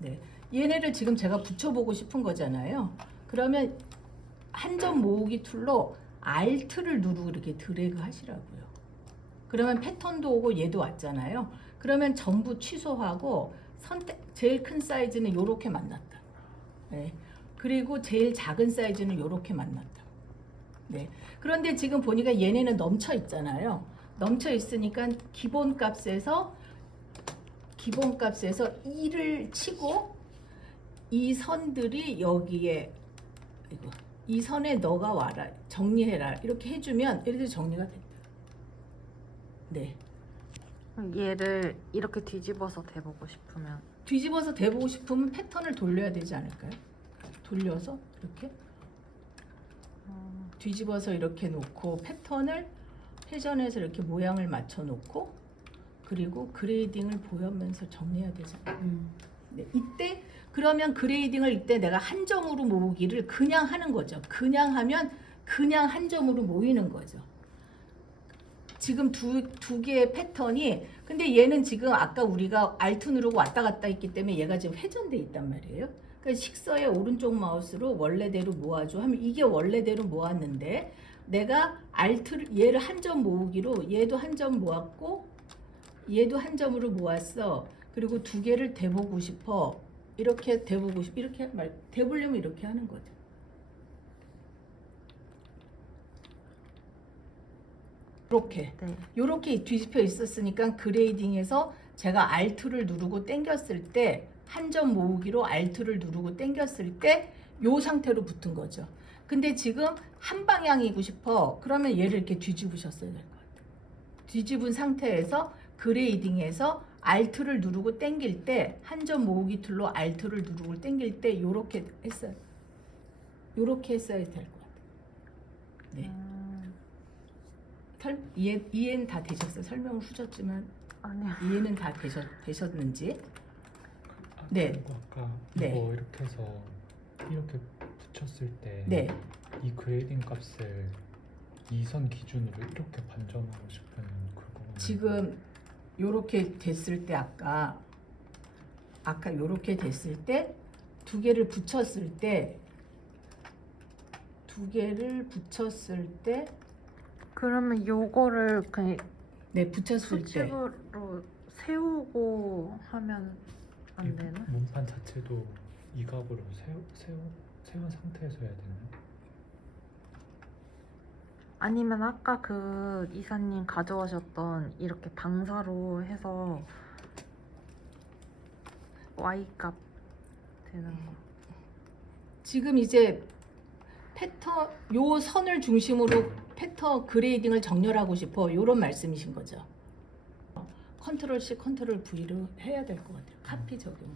네, 얘네를 지금 제가 붙여보고 싶은 거잖아요. 그러면 한 점 모으기 툴로 Alt를 누르고 이렇게 드래그 하시라고요. 그러면 패턴도 오고 얘도 왔잖아요. 그러면 전부 취소하고 제일 큰 사이즈는 이렇게 만났다. 네. 그리고 제일 작은 사이즈는 이렇게 만났다. 네. 그런데 지금 보니까 얘네는 넘쳐 있잖아요. 넘쳐 있으니까 기본값에서 2를 치고 이 선들이 여기에 이 선에 너가 와라, 정리해라 이렇게 해주면 예를 들어 정리가 된다. 네. 얘를 이렇게 뒤집어서 대보고 싶으면 뒤집어서 대보고 싶으면 패턴을 돌려야 되지 않을까요? 돌려서 이렇게 뒤집어서 이렇게 놓고 패턴을 회전해서 이렇게 모양을 맞춰 놓고 그리고 그레이딩을 보면서 정리해야 되잖아요. 네, 이때 그러면 그레이딩을 이때 내가 한 점으로 모으기를 그냥 하는 거죠. 그냥 하면 그냥 한 점으로 모이는 거죠. 지금 두 개의 패턴이 근데 얘는 지금 아까 우리가 Alt 누르고 왔다 갔다 했기 때문에 얘가 지금 회전돼 있단 말이에요. 그러니까 식서의 오른쪽 마우스로 원래대로 모아줘 하면 이게 원래대로 모았는데 내가 Alt를 얘를 한 점 모으기로 얘도 한 점 모았고 얘도 한 점으로 모았어. 그리고 두 개를 대보고 싶어. 이렇게 대보고 싶 이렇게 대보려면 이렇게 하는 거죠. 이렇게 네. 이렇게 뒤집혀 있었으니까 그레이딩에서 제가 Alt를 누르고 당겼을 때 한 점 모으기로 Alt를 누르고 당겼을 때 이 상태로 붙은 거죠. 근데 지금 한 방향이고 싶어. 그러면 얘를 이렇게 뒤집으셨어야 될 것 같아요. 뒤집은 상태에서 그레이딩에서 Alt를 누르고 당길 때 한 점 모으기 툴로 Alt를 누르고 당길 때 요렇게 했어요. 요렇게 했어야 될 것 같아요. 네. 이해는 다 되셨어요? 설명을 후졌지만 아니요. 이해는 다 되셨는지? 네. 그리고 아까 네. 이거 이렇게 해서 이렇게 붙였을 때 네. 이 그레이딩 값을 이 선 기준으로 이렇게 반전하고 싶은 그거는 지금 요렇게 됐을 때 아까 요렇게 됐을 때 두 개를 붙였을 때 그러면 요거를 그냥 네, 붙였을 때 수직으로 세우고 하면 이 안 되나? 문판 자체도 이 값으로 세운 상태에서 해야 되나요? 아니면 아까 그 이사님 가져오셨던 이렇게 방사로 해서 Y값 되는 거. 지금 이제 패턴 요 선을 중심으로 패턴 그레이딩을 정렬하고 싶어 요런 말씀이신 거죠. 컨트롤 C 컨트롤 V로 해야 될 것 같아요. 카피 적용.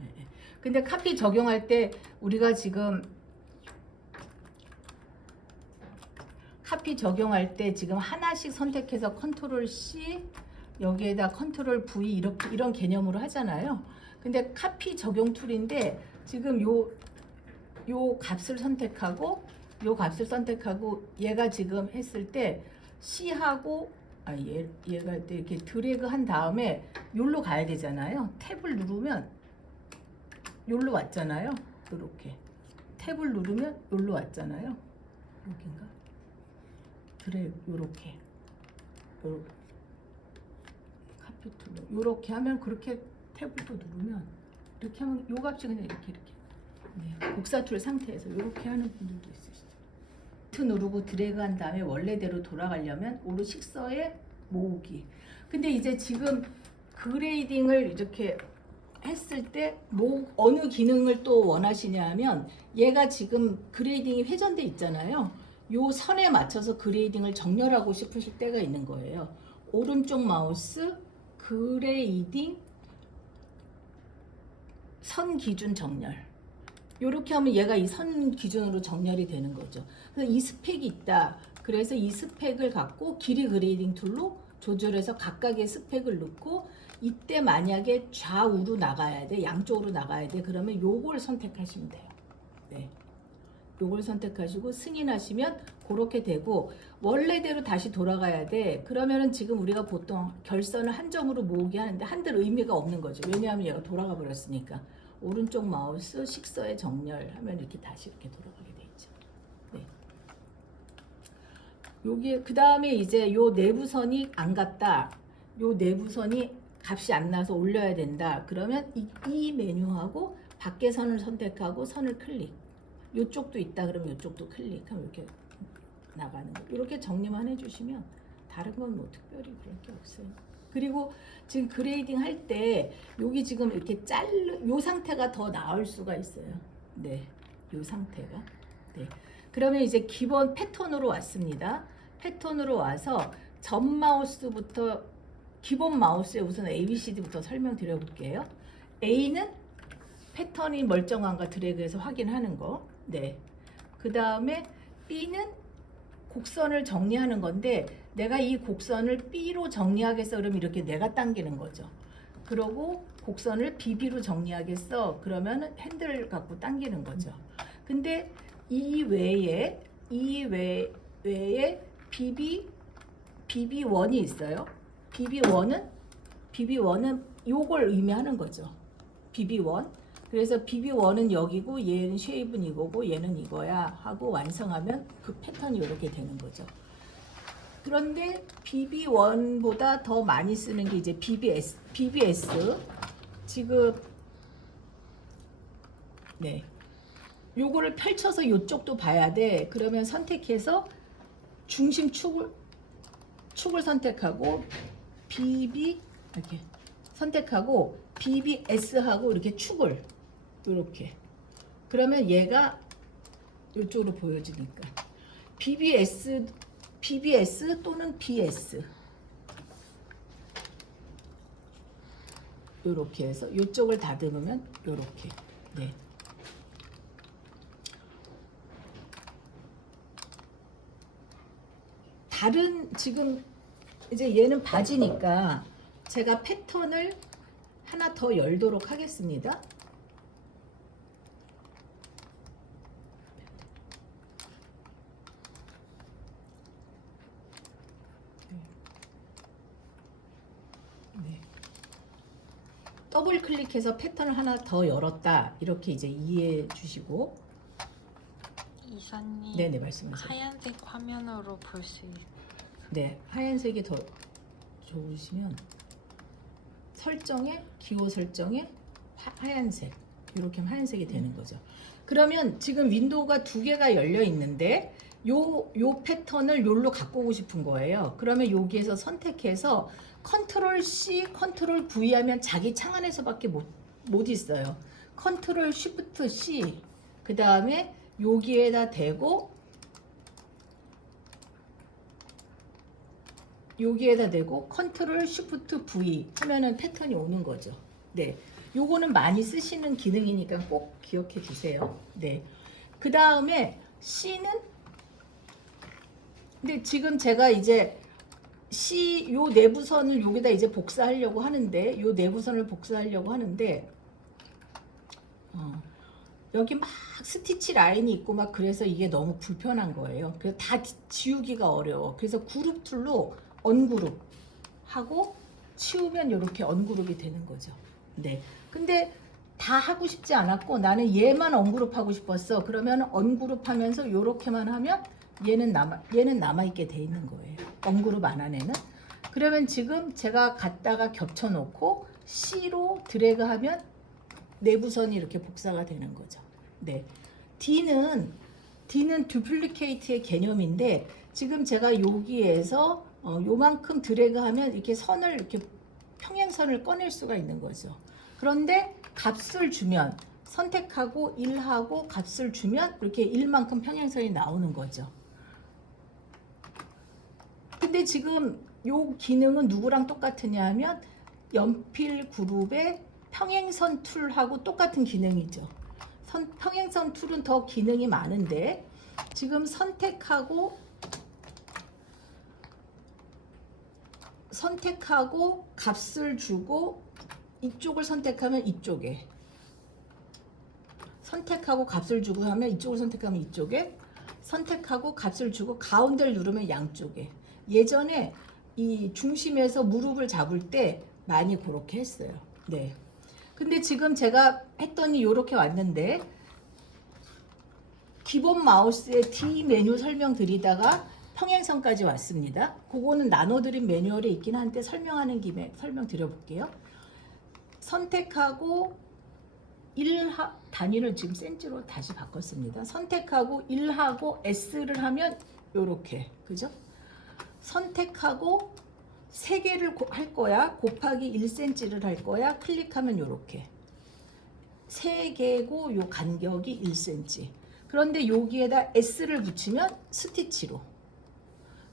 네. 근데 카피 적용할 때 우리가 지금 카피 적용할 때 지금 하나씩 선택해서 컨트롤 C 여기에다 컨트롤 V 이렇게 이런 개념으로 하잖아요. 근데 카피 적용 툴인데 지금 요 값을 선택하고 얘가 지금 했을 때 C하고 얘가 이렇게 드래그 한 다음에 요로 가야 되잖아요. 탭을 누르면 요로 왔잖아요. 이렇게 탭을 누르면 요로 왔잖아요. 여긴가? 드래그 요렇게 카피툴로 요렇게 하면 그렇게 탭을 또 누르면 이렇게 하면 요 값이 그냥 이렇게 네, 복사툴 상태에서 이렇게 하는 분들도 있으시죠. Alt 누르고 드래그 한 다음에 원래대로 돌아가려면 오른 식서에 모으기. 근데 이제 지금 그레이딩을 이렇게 했을 때 어느 기능을 또 원하시냐 하면 얘가 지금 그레이딩이 회전돼 있잖아요. 요 선에 맞춰서 그레이딩을 정렬하고 싶으실 때가 있는 거예요. 오른쪽 마우스 그레이딩 선 기준 정렬. 이렇게 하면 얘가 이 선 기준으로 정렬이 되는 거죠. 그래서 이 스펙이 있다. 그래서 이 스펙을 갖고 길이 그레이딩 툴로 조절해서 각각의 스펙을 넣고 이때 만약에 좌우로 나가야 돼, 양쪽으로 나가야 돼. 그러면 요걸 선택하시면 돼요. 네. 요걸 선택하시고 승인하시면 그렇게 되고 원래대로 다시 돌아가야 돼. 그러면은 지금 우리가 보통 결선을 한 점으로 모으게 하는데 한들 의미가 없는 거죠. 왜냐하면 얘가 돌아가 버렸으니까. 오른쪽 마우스 식서에 정렬하면 이렇게 다시 이렇게 돌아가게 돼 있죠. 네. 여기 그 다음에 이제 요 내부선이 안 갔다. 요 내부선이 값이 안 나서 올려야 된다. 그러면 이 메뉴하고 밖에 선을 선택하고 선을 클릭. 요쪽도 있다 그러면 요쪽도 클릭하면 이렇게 나가는 거. 이렇게 정리만 해주시면 다른 건 뭐 특별히 그럴 게 없어요. 그리고 지금 그레이딩 할 때 여기 지금 이렇게 요 상태가 더 나을 수가 있어요. 네, 요 상태가. 네. 그러면 이제 기본 패턴으로 왔습니다. 패턴으로 와서 전 마우스부터 기본 마우스에 우선 ABCD부터 설명드려 볼게요. A는 패턴이 멀쩡한가 드래그해서 확인하는 거. 네. 그 다음에 B는 곡선을 정리하는 건데 내가 이 곡선을 B로 정리하겠어 그러면 이렇게 내가 당기는 거죠. 그러고 곡선을 BB로 정리하겠어 그러면 핸들 갖고 당기는 거죠. 근데 이 외에 BB1이 있어요. BB1은 요걸 의미하는 거죠. BB1. 그래서 BB1은 여기고 얘는 쉐입은 이거고 얘는 이거야 하고 완성하면 그 패턴이 이렇게 되는 거죠. 그런데 BB1보다 더 많이 쓰는 게 이제 BBS. 지금 네. 요거를 펼쳐서 요쪽도 봐야 돼. 그러면 선택해서 중심 축을 선택하고 BB 이렇게 선택하고 BBS하고 이렇게 축을 이렇게. 그러면 얘가 이쪽으로 보여지니까 BBS 또는 BS 이렇게 해서 이쪽을 다듬으면 이렇게. 네. 다른 지금 이제 얘는 바지니까 제가 패턴을 하나 더 열도록 하겠습니다. 네. 더블 클릭해서 패턴을 하나 더 열었다 이렇게 이제 이해해 주시고. 이사님. 네네 말씀하세요. 하얀색 화면으로 볼 수 있어요. 네, 하얀색이 더 좋으시면 설정에 기호 설정에 하얀색 이렇게 하면 하얀색이 되는 거죠. 그러면 지금 윈도우가 두 개가 열려 있는데 요 패턴을 요로 갖고 오고 싶은 거예요. 그러면 여기에서 선택해서 컨트롤 C, 컨트롤 V 하면 자기 창 안에서밖에 못 있어요. 컨트롤 쉬프트 C 그 다음에 여기에다 대고 여기에다 대고 컨트롤 쉬프트 V 하면은 패턴이 오는 거죠. 네. 요거는 많이 쓰시는 기능이니까 꼭 기억해 주세요. 네. 그 다음에 C는 근데 지금 제가 이제 C 요 내부선을 여기다 이제 복사하려고 하는데 요 내부선을 복사하려고 하는데 여기 막 스티치 라인이 있고 막 그래서 이게 너무 불편한 거예요. 그래서 다 지우기가 어려워. 그래서 그룹 툴로 언그룹 하고 치우면 이렇게 언그룹이 되는 거죠. 네. 근데 다 하고 싶지 않았고 나는 얘만 언그룹 하고 싶었어. 그러면 언그룹 하면서 이렇게만 하면 얘는 남아 있게 돼 있는 거예요. 언그룹 안 한 애는. 그러면 지금 제가 갖다가 겹쳐 놓고 C로 드래그하면 내부선이 이렇게 복사가 되는 거죠. 네. D는 듀플리케이트의 개념인데 지금 제가 여기에서 요만큼 드래그하면 이렇게 선을 이렇게 평행선을 꺼낼 수가 있는 거죠. 그런데 값을 주면 선택하고 1하고 값을 주면 이렇게 1만큼 평행선이 나오는 거죠. 근데 지금 요 기능은 누구랑 똑같으냐 하면 연필 그룹의 평행선 툴하고 똑같은 기능이죠. 평행선 툴은 더 기능이 많은데 지금 선택하고 값을 주고 이쪽을 선택하면 이쪽에 선택하고 값을 주고 하면 이쪽을 선택하면 이쪽에 선택하고 값을 주고 가운데를 누르면 양쪽에 예전에 이 중심에서 무릎을 잡을 때 많이 그렇게 했어요. 네. 근데 지금 제가 했더니 이렇게 왔는데 기본 마우스의 D 메뉴 설명드리다가 평행선까지 왔습니다. 그거는 나눠드린 매뉴얼에 있긴 한데 설명하는 김에 설명드려볼게요. 선택하고 1 단위를 지금 센치로 다시 바꿨습니다. 선택하고 1하고 S를 하면 요렇게 그죠? 선택하고 3개를 할 거야. 곱하기 1cm를 할 거야. 클릭하면 요렇게 3개고 요 간격이 1cm. 그런데 여기에다 S를 붙이면 스티치로.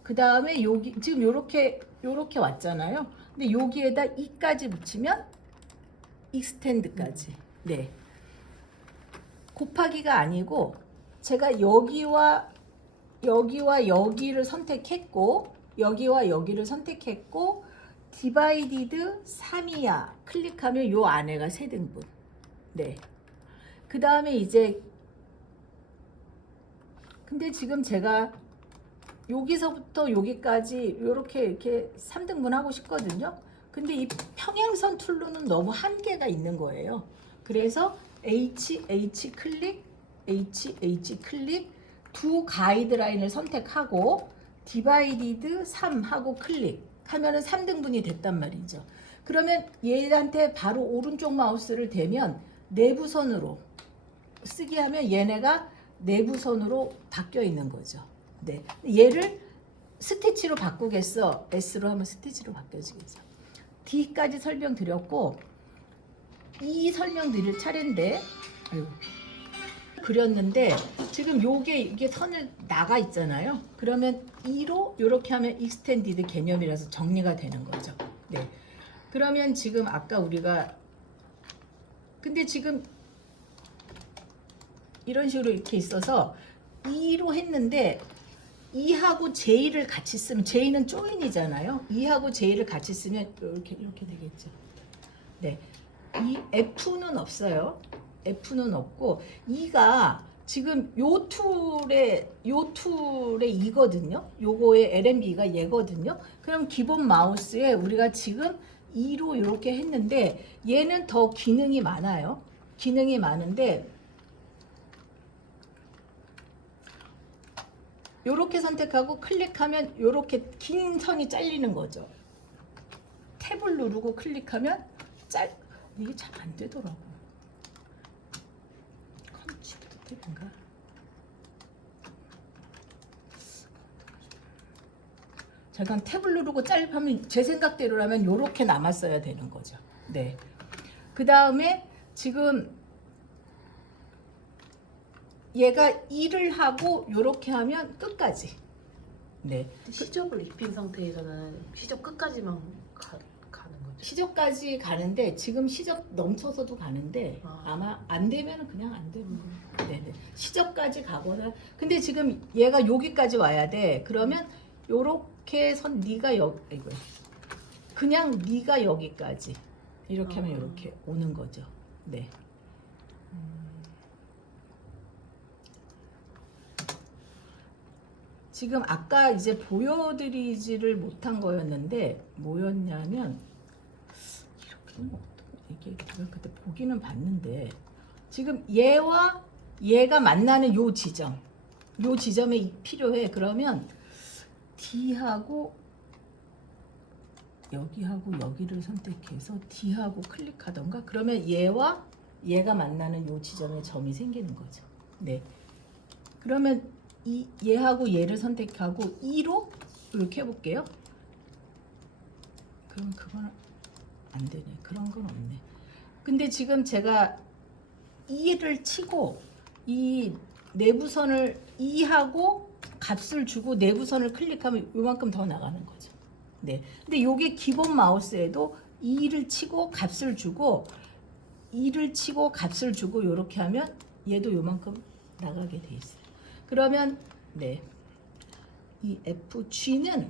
그 다음에 여기 지금 요렇게 왔잖아요. 근데 여기에다 E까지 붙이면 익스텐드까지. 네. 곱하기가 아니고 제가 여기와 여기를 선택했고 여기와 여기를 선택했고 디바이디드 3이야 클릭하면 요 안에가 3등분. 네. 그 다음에 이제 근데 지금 제가 여기서부터 여기까지 이렇게 3등분 하고 싶거든요. 근데 이 평행선 툴로는 너무 한계가 있는 거예요. 그래서 H 클릭, H 클릭 두 가이드라인을 선택하고 디바이디드 3 하고 클릭하면은 3등분이 됐단 말이죠. 그러면 얘한테 바로 오른쪽 마우스를 대면 내부선으로 쓰게 하면 얘네가 내부선으로 바뀌어 있는 거죠. 네. 얘를 스티치로 바꾸겠어. S로 하면 스티치로 바뀌어지겠죠. D까지 설명드렸고 E 설명드릴 차례인데 아이고. 그렸는데 지금 이게 선을 나가 있잖아요. 그러면 E로 이렇게 하면 익스텐디드 개념이라서 정리가 되는 거죠. 네. 그러면 지금 아까 우리가 근데 지금 이런 식으로 이렇게 있어서 E로 했는데 E하고 J를 같이 쓰면 J는 조인이잖아요. E하고 J를 같이 쓰면 이렇게 되겠죠. 네. 이 F는 없어요. F는 없고 E가 지금 요 툴의 E거든요. 요거의 LMB가 얘거든요. 그럼 기본 마우스에 우리가 지금 E로 이렇게 했는데 얘는 더 기능이 많아요. 기능이 많은데 요렇게 선택하고 클릭하면 요렇게 긴 선이 잘리는 거죠. 탭을 누르고 클릭하면 이게 잘 안 되더라고. 컨트롤 탭인가? 잠깐 탭을 누르고 하면 제 생각대로라면 요렇게 남았어야 되는 거죠. 네. 그 다음에 지금 얘가 1을 하고 요렇게 하면 끝까지. 네. 시접을 입힌 상태에서는 시접 끝까지만 가는 거죠. 시접까지 가는데 지금 시접 넘쳐서도 가는데 아. 아마 안 되면 그냥 안 되는 거예요. 네네. 시접까지 가거나 근데 지금 얘가 여기까지 와야 돼. 그러면 요렇게 네가 이거 그냥 네가 여기까지 이렇게 하면 이렇게 오는 거죠. 네. 지금 아까 이제 보여드리지를 못한 거였는데 뭐였냐면 이렇게 이게 제가 그때 보기는 봤는데 지금 얘와 얘가 만나는 요 지점에 필요해. 그러면 D하고 여기하고 여기를 선택해서 D하고 클릭하던가 그러면 얘와 얘가 만나는 요 지점에 점이 생기는 거죠. 네. 그러면 얘하고 얘를 선택하고 2로 이렇게 해볼게요. 그럼 그건 안 되네. 그런 건 없네. 근데 지금 제가 2를 치고 이 내부선을 2하고 값을 주고 내부선을 클릭하면 요만큼 더 나가는 거죠. 네. 근데 요게 기본 마우스에도 2를 치고 값을 주고 2를 치고 값을 주고 요렇게 하면 얘도 요만큼 나가게 돼 있어요. 그러면 네. 이 G는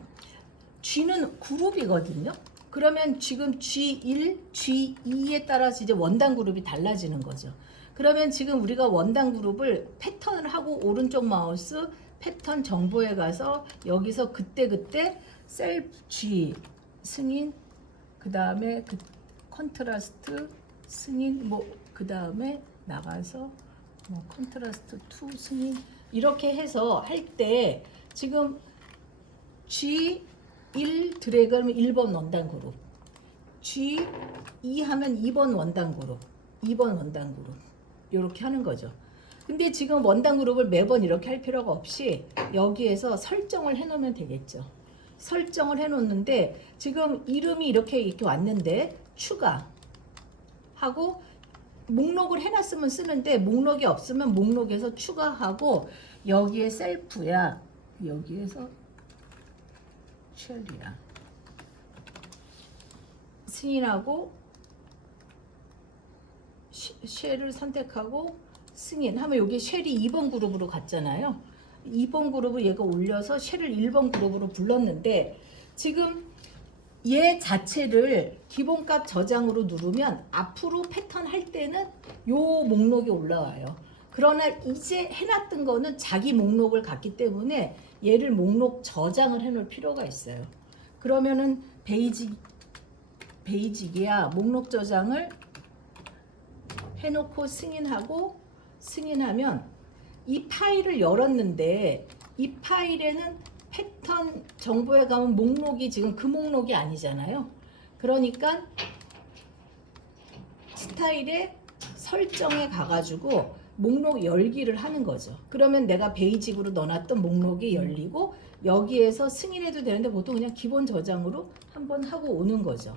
그룹이거든요. 그러면 지금 G1, G2에 따라서 이제 원단 그룹이 달라지는 거죠. 그러면 지금 우리가 원단 그룹을 패턴을 하고 오른쪽 마우스 패턴 정보에 가서 여기서 그때 셀 G 승인 그다음에 컨트라스트 승인 그다음에 나가서 컨트라스트 2 승인 이렇게 해서 할 때 지금 G1 드래그하면 1번 원단 그룹 G2 하면 2번 원단 그룹 2번 원단 그룹 이렇게 하는 거죠. 근데 지금 원단 그룹을 매번 이렇게 할 필요가 없이 여기에서 설정을 해놓으면 되겠죠. 설정을 해놓는데 지금 이름이 이렇게 왔는데 추가하고 목록을 해놨으면 쓰는데 목록이 없으면 목록에서 추가하고 여기에 셀프야. 여기에서 쉘이야. 승인하고 쉘을 선택하고 승인하면 여기 쉘이 2번 그룹으로 갔잖아요. 2번 그룹을 얘가 올려서 쉘을 1번 그룹으로 불렀는데 지금 얘 자체를 기본값 저장으로 누르면 앞으로 패턴 할 때는 요 목록이 올라와요. 그러나 이제 해놨던 거는 자기 목록을 갖기 때문에 얘를 목록 저장을 해놓을 필요가 있어요. 그러면은 베이직이야. 목록 저장을 해놓고 승인하면 이 파일을 열었는데 이 파일에는 패턴 정보에 가면 목록이 지금 그 목록이 아니잖아요. 그러니까 스타일에 설정에 가가지고 목록 열기를 하는 거죠. 그러면 내가 베이직으로 넣어놨던 목록이 열리고 여기에서 승인해도 되는데 보통 그냥 기본 저장으로 한번 하고 오는 거죠.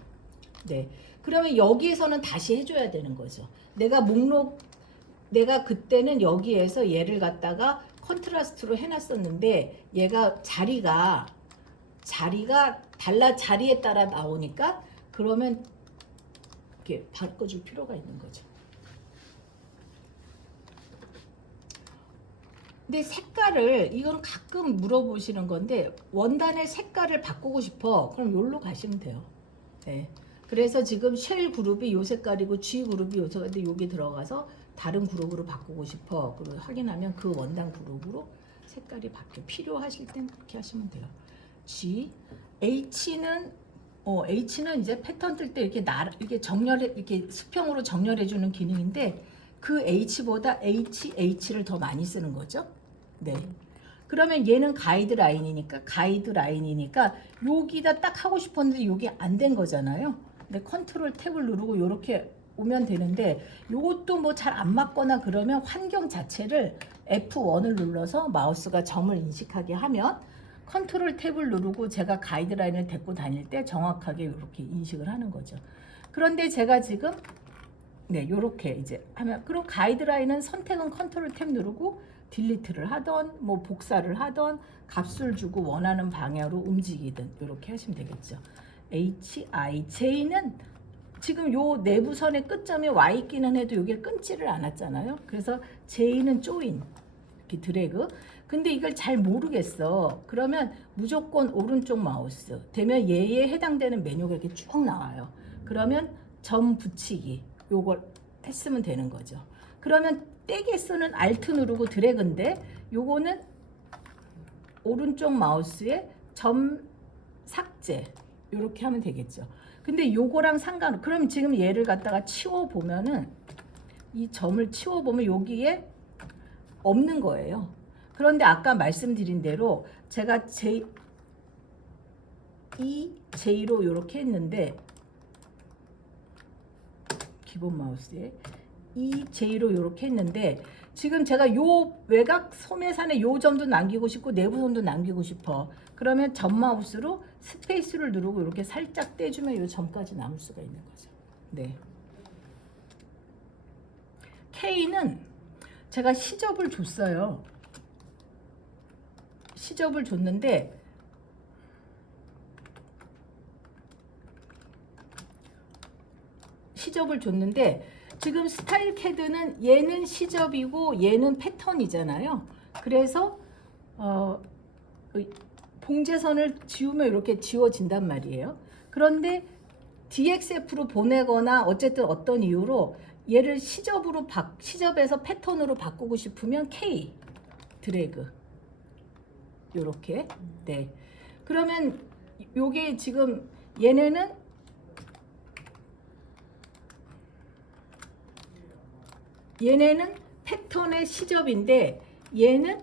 네. 그러면 여기에서는 다시 해줘야 되는 거죠. 내가 그때는 여기에서 얘를 갖다가 컨트라스트로 해놨었는데 얘가 자리가 자리에 따라 나오니까 그러면 이렇게 바꿔줄 필요가 있는 거죠. 근데 색깔을 이거는 가끔 물어보시는 건데 원단의 색깔을 바꾸고 싶어. 그럼 여기로 가시면 돼요. 네. 그래서 지금 쉘 그룹이 요 색깔이고 G 그룹이 요 색깔인데 여기 들어가서 다른 그룹으로 바꾸고 싶어. 그리고 확인하면 그 원단 그룹으로 색깔이 바뀌어. 필요하실 땐 그렇게 하시면 돼요. G, H는 이제 패턴 뜰 때 이렇게 이렇게 수평으로 정렬해 주는 기능인데 그 H보다 H를 더 많이 쓰는 거죠. 네. 그러면 얘는 가이드라인이니까 여기다 딱 하고 싶었는데 여기 안 된 거잖아요. 근데 컨트롤 탭을 누르고 이렇게 오면 되는데 이것도 뭐 잘 안 맞거나 그러면 환경 자체를 F1을 눌러서 마우스가 점을 인식하게 하면 컨트롤 탭을 누르고 제가 가이드라인을 데리고 다닐 때 정확하게 이렇게 인식을 하는 거죠. 그런데 제가 지금 이렇게 이제 하면 그럼 가이드라인은 선택은 컨트롤 탭 누르고 딜리트를 하던 뭐 복사를 하던 값을 주고 원하는 방향으로 움직이든 이렇게 하시면 되겠죠. J는 지금 요 내부선의 끝점이 와 있기는 해도 여기를 끊지를 않았잖아요. 그래서 J는 조인 이렇게 드래그. 근데 이걸 잘 모르겠어. 그러면 무조건 오른쪽 마우스 되면 얘에 해당되는 메뉴가 이렇게 쭉 나와요. 그러면 점 붙이기 요걸 했으면 되는 거죠. 그러면 떼개수는 Alt 누르고 드래그인데 요거는 오른쪽 마우스에 점 삭제 이렇게 하면 되겠죠. 근데 요거랑 그럼 지금 얘를 갖다가 치워 보면은 이 점을 치워 보면 여기에 없는 거예요. 그런데 아까 말씀드린 대로 제가 J로 이렇게 했는데 기본 마우스에 J로 이렇게 했는데 지금 제가 요 외곽 소매산에 요 점도 남기고 싶고 내부선도 남기고 싶어. 그러면 점 마우스로 스페이스를 누르고 이렇게 살짝 떼주면 요 점까지 남을 수가 있는 거죠. 네. K는 제가 시접을 줬어요. 시접을 줬는데 지금 스타일 캐드는 얘는 시접이고 얘는 패턴이잖아요. 그래서 봉제선을 지우면 이렇게 지워진단 말이에요. 그런데 DXF로 보내거나 어쨌든 어떤 이유로 얘를 시접에서 패턴으로 바꾸고 싶으면 K 드래그 요렇게. 네. 그러면 요게 지금 얘네는 패턴의 시접인데 얘는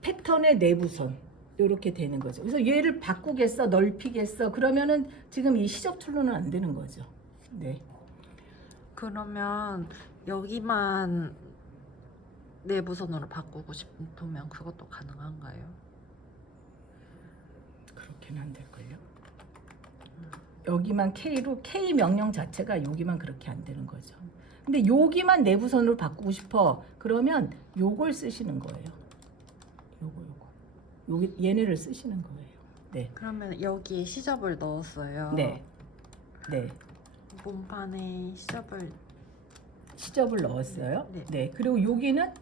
패턴의 내부선 이렇게 되는 거죠. 그래서 얘를 바꾸겠어, 넓히겠어. 그러면은 지금 이 시접 툴로는 안 되는 거죠. 네. 그러면 여기만 내부선으로 바꾸고 싶으면 그것도 가능한가요? 그렇게는 안 될걸요. 여기만 K로 K 명령 자체가 여기만 그렇게 안 되는 거죠. 근데 여기만 내부선으로 바꾸고 싶어. 그러면 요걸 쓰시는 거예요. 요거. 여기 얘네를 쓰시는 거예요. 네. 그러면 여기에 시접을 넣었어요. 네. 네. 몸판에 시접을 시접을 넣었어요. 네. 네. 그리고 여기는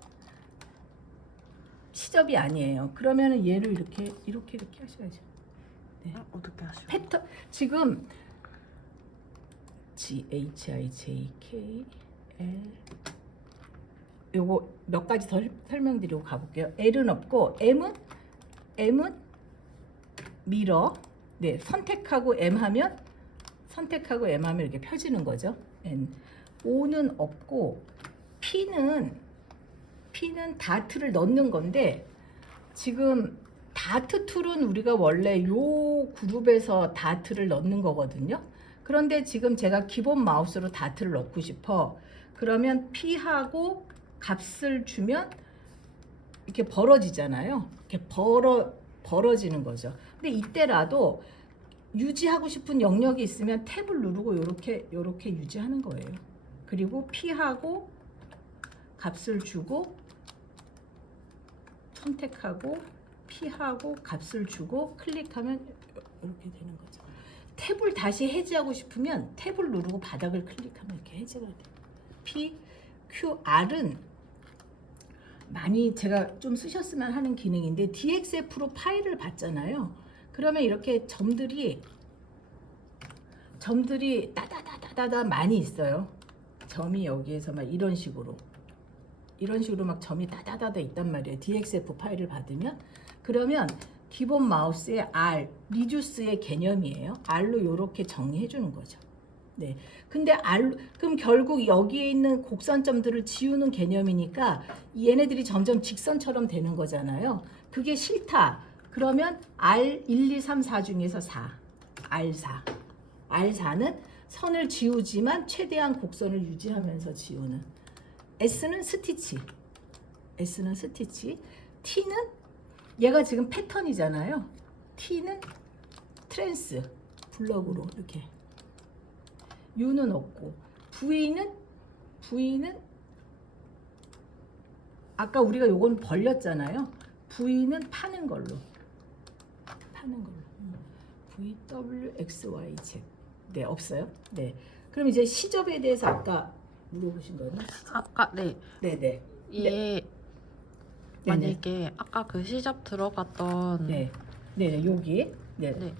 시접이 아니에요. 그러면은 얘를 이렇게 하셔야죠. 어떻게 하시죠? 패턴 지금 GHIJK L 요거 몇 가지 더 설명드리고 가볼게요. L은 없고 M은 밀어. 네, 선택하고 M 하면 이렇게 펴지는 거죠. N. O는 없고 P는 다트를 넣는 건데 지금 다트 툴은 우리가 원래 요 그룹에서 다트를 넣는 거거든요. 그런데 지금 제가 기본 마우스로 다트를 넣고 싶어. 그러면 P하고 값을 주면 이렇게 벌어지잖아요. 이렇게 벌어지는 거죠. 근데 이때라도 유지하고 싶은 영역이 있으면 탭을 누르고 요렇게 유지하는 거예요. 그리고 P하고 값을 주고 선택하고 P하고 값을 주고 클릭하면 이렇게 되는 거죠. 탭을 다시 해제하고 싶으면 탭을 누르고 바닥을 클릭하면 이렇게 해제가 돼요. P, Q, R은 많이 제가 좀 쓰셨으면 하는 기능인데 DXF로 파일을 봤잖아요. 그러면 이렇게 점들이 따다다다다 많이 있어요. 점이 여기에서 막 이런 식으로 막 점이 따다다다 있단 말이에요. DXF 파일을 받으면 그러면 기본 마우스의 R, 리듀스의 개념이에요. R로 이렇게 정리해 주는 거죠. 네. 근데 그럼 결국 여기에 있는 곡선점들을 지우는 개념이니까 얘네들이 점점 직선처럼 되는 거잖아요. 그게 싫다. 그러면 R 1, 2, 3, 4 중에서 4. R4. R4는 선을 지우지만 최대한 곡선을 유지하면서 지우는. S는 스티치. T는 얘가 지금 패턴이잖아요. T는 트랜스. 블럭으로 이렇게. U는 없고 V는 아까 우리가 요건 벌렸잖아요. V는 파는 걸로 VWXYZ 네 없어요. 네 그럼 이제 시접에 대해서 아까 물어보신 거는 아까 네. 네네 얘 만약에 아까 그 시접 들어갔던 네네 여기 네.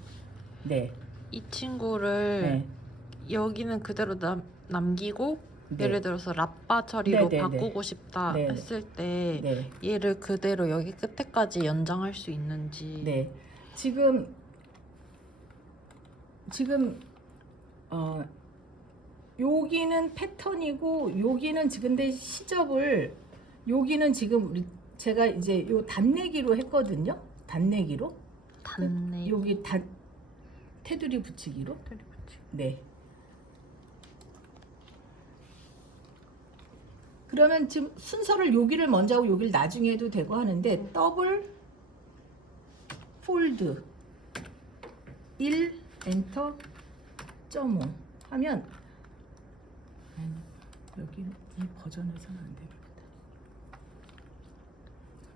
네 이 친구를 네. 여기는 그대로 남기고 네. 예를 들어서 라빠 처리로 네, 네, 네. 바꾸고 싶다 네, 네. 했을 때 네. 얘를 그대로 여기 끝에까지 연장할 수 있는지. 네. 지금 여기는 패턴이고 여기는 지금 근데 시접을 여기는 지금 제가 이제 요 단내기로 했거든요. 단내기로. 단내. 여기 테두리 붙이기로. 네. 그러면 지금 순서를 여기를 먼저 하고 여기를 나중에 해도 되고 하는데 더블 폴드 1 엔터 0.5 하면 여기 이 버전에서는 안 됩니다.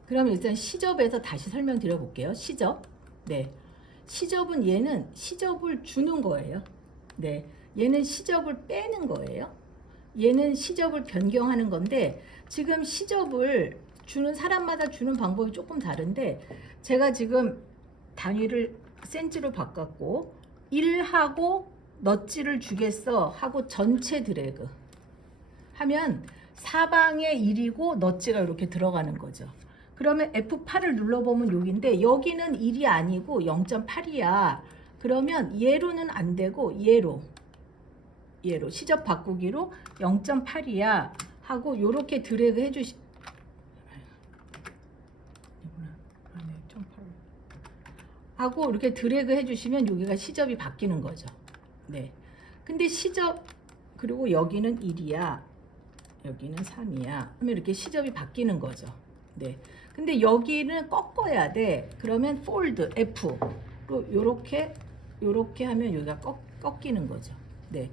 그럼 일단 시접에서 다시 설명드려 볼게요. 시접. 네. 시접은 얘는 시접을 주는 거예요. 네. 얘는 시접을 빼는 거예요. 얘는 시접을 변경하는 건데 지금 시접을 주는 사람마다 주는 방법이 조금 다른데 제가 지금 단위를 센치로 바꿨고 1하고 넛지를 주겠어 하고 전체 드래그 하면 사방에 1이고 넛지가 이렇게 들어가는 거죠. 그러면 F8을 눌러보면 여기인데 여기는 1이 아니고 0.8이야. 그러면 얘로는 안 되고 얘로 시접 바꾸기로 0.8이야 하고 요렇게 드래그 해주시 하고 이렇게 드래그 해주시면 여기가 시접이 바뀌는 거죠. 네. 근데 시접 그리고 여기는 1이야. 여기는 3이야. 그러면 이렇게 시접이 바뀌는 거죠. 네. 근데 여기는 꺾어야 돼. 그러면 폴드 F로 요렇게 하면 여기가 꺾이는 거죠. 네.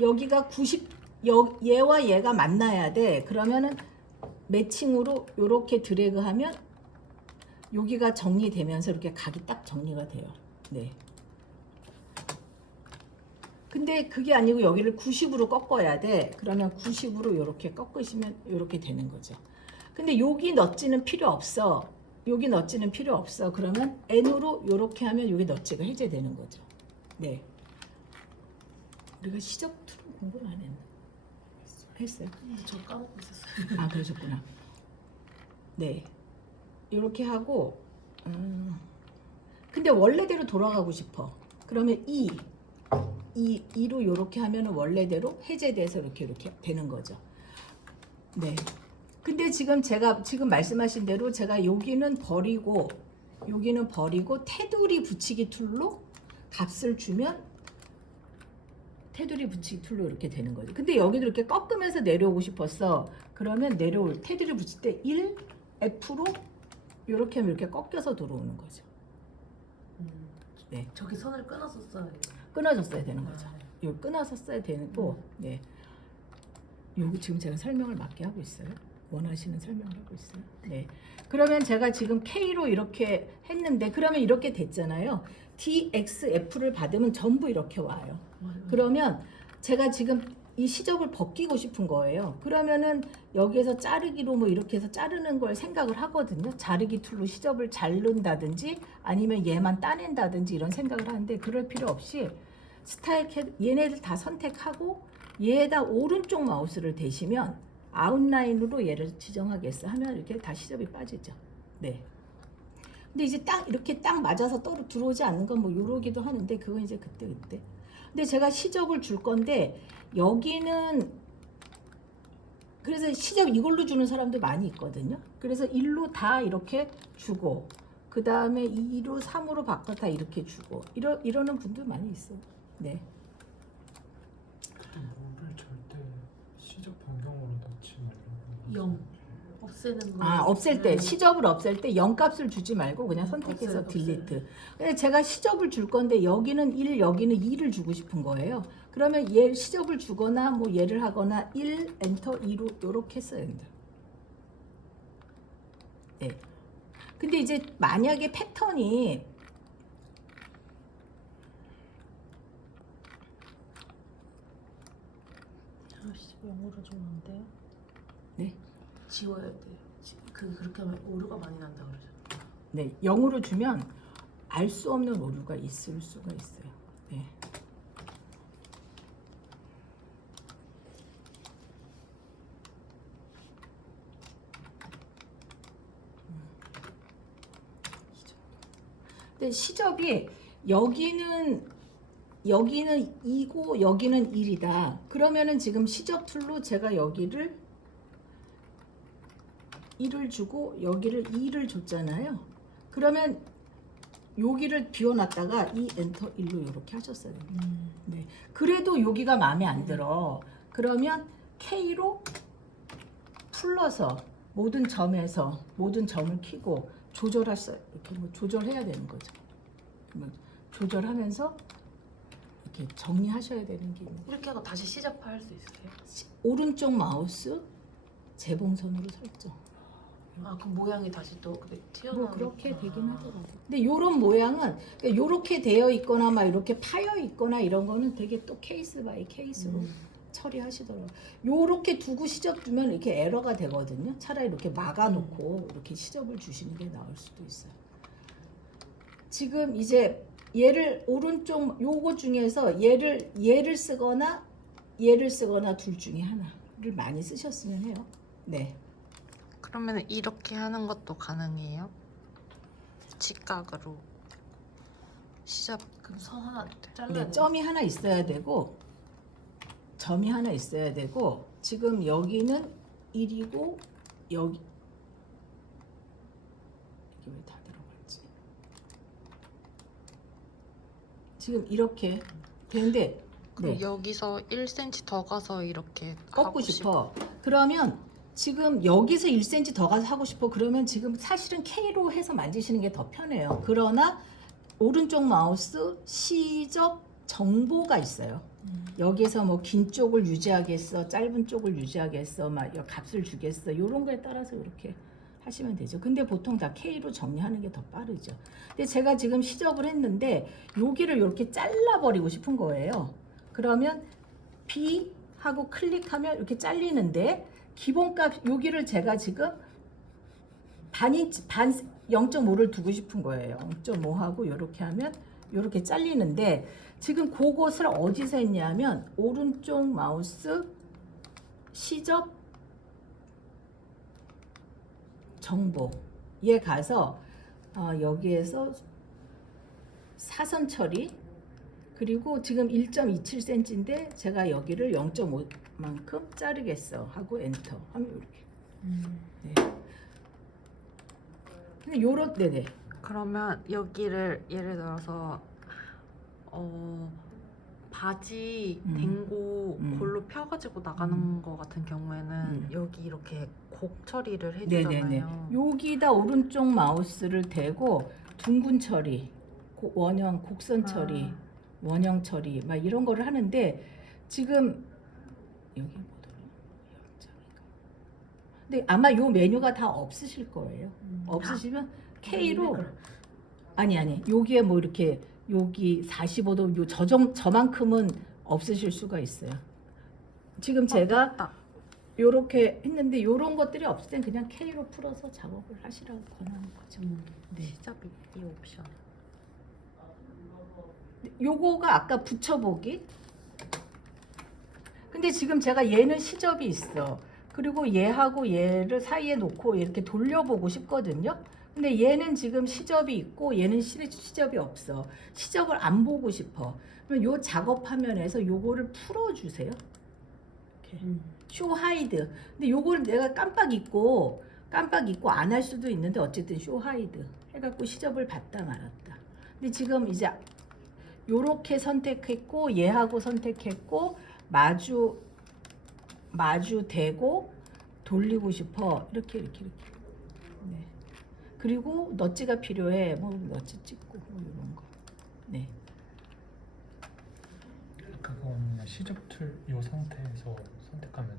여기가 90 얘와 얘가 만나야 돼. 그러면은 매칭으로 요렇게 드래그하면 여기가 정리되면서 이렇게 각이 딱 정리가 돼요. 네. 근데 그게 아니고 여기를 90으로 꺾어야 돼. 그러면 90으로 이렇게 꺾으시면 이렇게 되는 거죠. 근데 여기 넛지는 필요 없어. 여기 넛지는 필요 없어. 그러면 N으로 이렇게 하면 여기 넛지가 해제되는 거죠. 네. 우리가 시접 툴은 공부를 안 했나? 했어요. 저 까먹고 있었어요. 아, 그러셨구나. 네. 이렇게 하고 근데 원래대로 돌아가고 싶어. 그러면 2로 이렇게 하면 원래대로 해제돼서 이렇게 되는 거죠. 네. 근데 제가 지금 말씀하신 대로 제가 여기는 버리고 테두리 붙이기 툴로 값을 주면 테두리 붙이기 툴로 이렇게 되는 거죠. 근데 여기도 이렇게 꺾으면서 내려오고 싶었어. 그러면 테두리 붙일 때 1, F로 이렇게 하면 이렇게 꺾여서 들어오는 거죠. 네. 저기 선을 끊어서 써야 돼요. 끊어졌어야 되는 거죠. 여기 끊어서 써야 되고, 네. 여기 지금 제가 설명을 맞게 하고 있어요. 원하시는 설명을 하고 있어요. 네. 그러면 제가 지금 K로 이렇게 했는데, 그러면 이렇게 됐잖아요. DXF를 받으면 전부 이렇게 와요. 그러면 제가 지금 이 시접을 벗기고 싶은 거예요. 그러면은 여기에서 자르기로 뭐 이렇게 해서 자르는 걸 생각을 하거든요. 자르기 툴로 시접을 자른다든지 아니면 얘만 따낸다든지 이런 생각을 하는데 그럴 필요 없이 스타일 캐 얘네들 다 선택하고 얘에다 오른쪽 마우스를 대시면 아웃라인으로 얘를 지정하겠어 하면 이렇게 다 시접이 빠지죠. 네. 근데 이제 딱 이렇게 딱 맞아서 들어오지 않는 건 뭐 요러기도 하는데 그건 이제 그때. 근데 제가 시접을 줄 건데 여기는 그래서 시접 이걸로 주는 사람도 많이 있거든요. 그래서 1로 다 이렇게 주고 그 다음에 2로 3으로 바꿔 다 이렇게 주고 이러는 분도 많이 있어요. 네. 근데 뭐를 절대 시접 변경으로 넣지 말라고. 0 없애는 거. 없앨 때 시접을 없앨 때 0값을 주지 말고 그냥 선택해서 없애요. 딜리트. 근데 제가 시접을 줄 건데 여기는 1, 여기는 2를 주고 싶은 거예요. 그러면 얘 시접을 주거나 뭐 얘를 하거나 1 엔터 2로 요렇게 써야 된다. 네. 근데 이제 만약에 패턴이 시접 영어로 주면 안 돼요? 네. 지워야 돼요. 그렇게 하면 오류가 많이 난다 그러죠. 네, 0으로 주면 알 수 없는 오류가 있을 수가 있어요. 네. 근데 시접이 여기는 2고 여기는 1이다. 그러면은 지금 시접 툴로 제가 여기를 1을 주고 여기를 2를 줬잖아요. 그러면 여기를 비워놨다가 이 엔터 1로 이렇게 하셨어요. 네. 그래도 여기가 마음에 안 들어. 그러면 K로 풀러서 모든 점에서 모든 점을 키고 이렇게 뭐 조절해야 되는 거죠. 그러면 조절하면서 이렇게 정리하셔야 되는 게 있는 거죠. 이렇게 하고 다시 시접할 수 있으세요? 오른쪽 마우스 재봉선으로 설정. 그럼 모양이 다시 또 튀어나오는. 뭐 그렇게 되긴 하더라고요. 근데 요런 모양은 요렇게 되어 있거나 막 이렇게 파여 있거나 이런 거는 되게 또 케이스 바이 케이스로 처리하시더라고요. 요렇게 두고 시접 주면 이렇게 에러가 되거든요. 차라리 이렇게 막아놓고 이렇게 시접을 주시는 게 나을 수도 있어요. 지금 이제 얘를 오른쪽 요거 중에서 얘를 쓰거나 둘 중에 하나를 많이 쓰셨으면 해요. 네. 그러면 이렇게 하는 것도 가능해요? 직각으로 시접. 그럼 선 하나 잘라야 네, 돼요. 점이 하나 있어야 되고 점이 하나 있어야 되고 지금 여기는 1이고 여기 이게 왜 다 들어갔지? 지금 이렇게 되는데 그럼 네. 여기서 1cm 더 가서 이렇게 꺾고 하고 싶어. 그러면 지금 여기서 1cm 더 가서 하고 싶어. 그러면 지금 사실은 K로 해서 만지시는 게 더 편해요. 그러나 오른쪽 마우스 시접 정보가 있어요. 여기서 뭐 긴 쪽을 유지하겠어, 짧은 쪽을 유지하겠어, 막 값을 주겠어. 이런 거에 따라서 이렇게 하시면 되죠. 근데 보통 다 K로 정리하는 게 더 빠르죠. 근데 제가 지금 시접을 했는데 여기를 이렇게 잘라버리고 싶은 거예요. 그러면 B 하고 클릭하면 이렇게 잘리는데 기본값 여기를 제가 지금 반 0.5를 두고 싶은 거예요. 0.5 하고 이렇게 하면 이렇게 잘리는데 지금 그것을 어디서 했냐면 오른쪽 마우스 시접 정보에 가서 여기에서 사선 처리 그리고 지금 1.27cm인데 제가 여기를 0.5만큼 자르겠어 하고 엔터 하면 이렇게. 네. 근데 요런 네네. 그러면 여기를 예를 들어서 바지 댕고 골로 펴가지고 나가는 거 같은 경우에는 여기 이렇게 곡 처리를 해주잖아요. 네네네. 여기다 오른쪽 마우스를 대고 둥근 처리, 원형 곡선 처리, 원형 처리 막 이런 거를 하는데 지금 여기 뭐더라? 근데 아마 요 메뉴가 다 없으실 거예요. 없으시면 K로 아니 여기에 뭐 이렇게 여기 45도 요 저만큼은 없으실 수가 있어요. 지금 제가 요렇게 했는데 요런 것들이 없을 땐 그냥 K로 풀어서 작업을 하시라고 권하는 거죠. 네. 시접이 이 옵션. 요거가 아까 붙여보기. 근데 지금 제가 얘는 시접이 있어. 그리고 얘하고 얘를 사이에 놓고 이렇게 돌려보고 싶거든요. 근데 얘는 지금 시접이 있고 얘는 시접이 없어. 시접을 안 보고 싶어. 그럼 요 작업 화면에서 요거를 풀어주세요. 이렇게. 쇼 하이드. 근데 요거를 내가 깜빡 잊고 안 할 수도 있는데 어쨌든 쇼 하이드 해갖고 시접을 봤다 말았다. 근데 지금 이제 요렇게 선택했고 얘하고 선택했고 마주 대고 돌리고 싶어. 이렇게. 네. 그리고 너츠가 필요해. 뭐 너츠 찍고 뭐 이런 거. 네. 그거는 시접 툴 이 상태에서 선택하면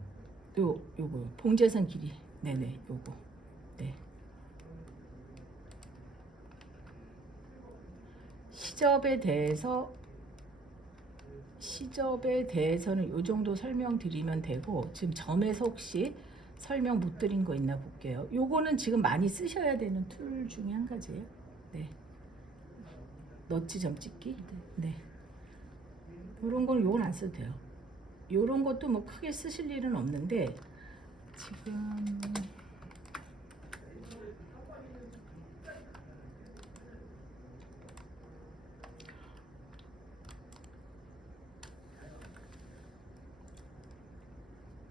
요거 봉제선 길이. 네네. 요거. 네. 시접에 대해서는 요 정도 설명드리면 되고 지금 점에서 혹시 설명 못 드린 거 있나 볼게요. 요거는 지금 많이 쓰셔야 되는 툴 중에 한 가지예요. 네. 너치 점 찍기. 네. 요런 건 요건 안 써도 돼요. 요런 것도 뭐 크게 쓰실 일은 없는데 지금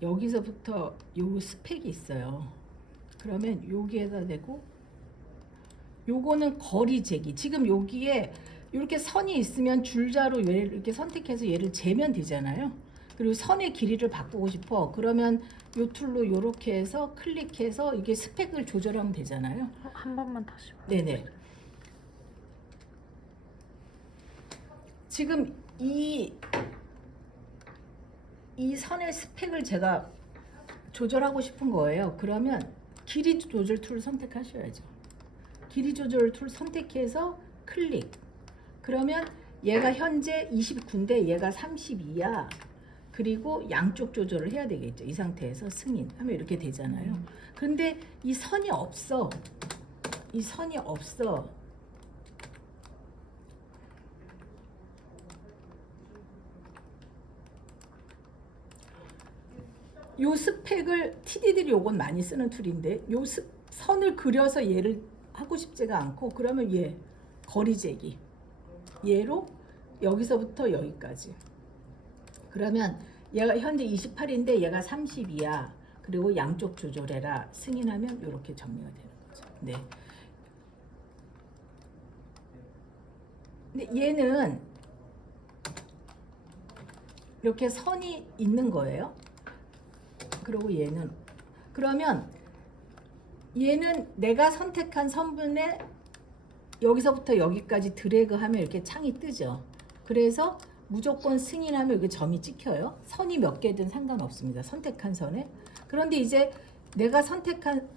여기서부터 요 스펙이 있어요. 그러면 여기에다 대고 요거는 거리 재기. 지금 여기에 이렇게 선이 있으면 줄자로 얘를 이렇게 선택해서 얘를 재면 되잖아요. 그리고 선의 길이를 바꾸고 싶어. 그러면 요 툴로 요렇게 해서 클릭해서 이게 스펙을 조절하면 되잖아요. 한 번만 다시. 네네. 지금 이 선의 스펙을 제가 조절하고 싶은 거예요. 그러면 길이 조절 툴을 선택하셔야죠. 길이 조절 툴 선택해서 클릭. 그러면 얘가 현재 29인데 얘가 32야. 그리고 양쪽 조절을 해야 되겠죠. 이 상태에서 승인 하면 이렇게 되잖아요. 근데 이 선이 없어. 이 선이 없어. 요 스펙을 TD들이 요건 많이 쓰는 툴인데 요 선을 그려서 얘를 하고 싶지가 않고 그러면 얘 거리 재기 얘로 여기서부터 여기까지 그러면 얘가 현재 28인데 얘가 32야. 그리고 양쪽 조절해라. 승인하면 이렇게 정리가 되는 거죠. 네. 근데 얘는 이렇게 선이 있는 거예요. 그리고 얘는 그러면 얘는 내가 선택한 선분에 여기서부터 여기까지 드래그하면 이렇게 창이 뜨죠. 그래서 무조건 승인하면 여기 점이 찍혀요. 선이 몇 개든 상관없습니다. 선택한 선에. 그런데 이제 내가 선택한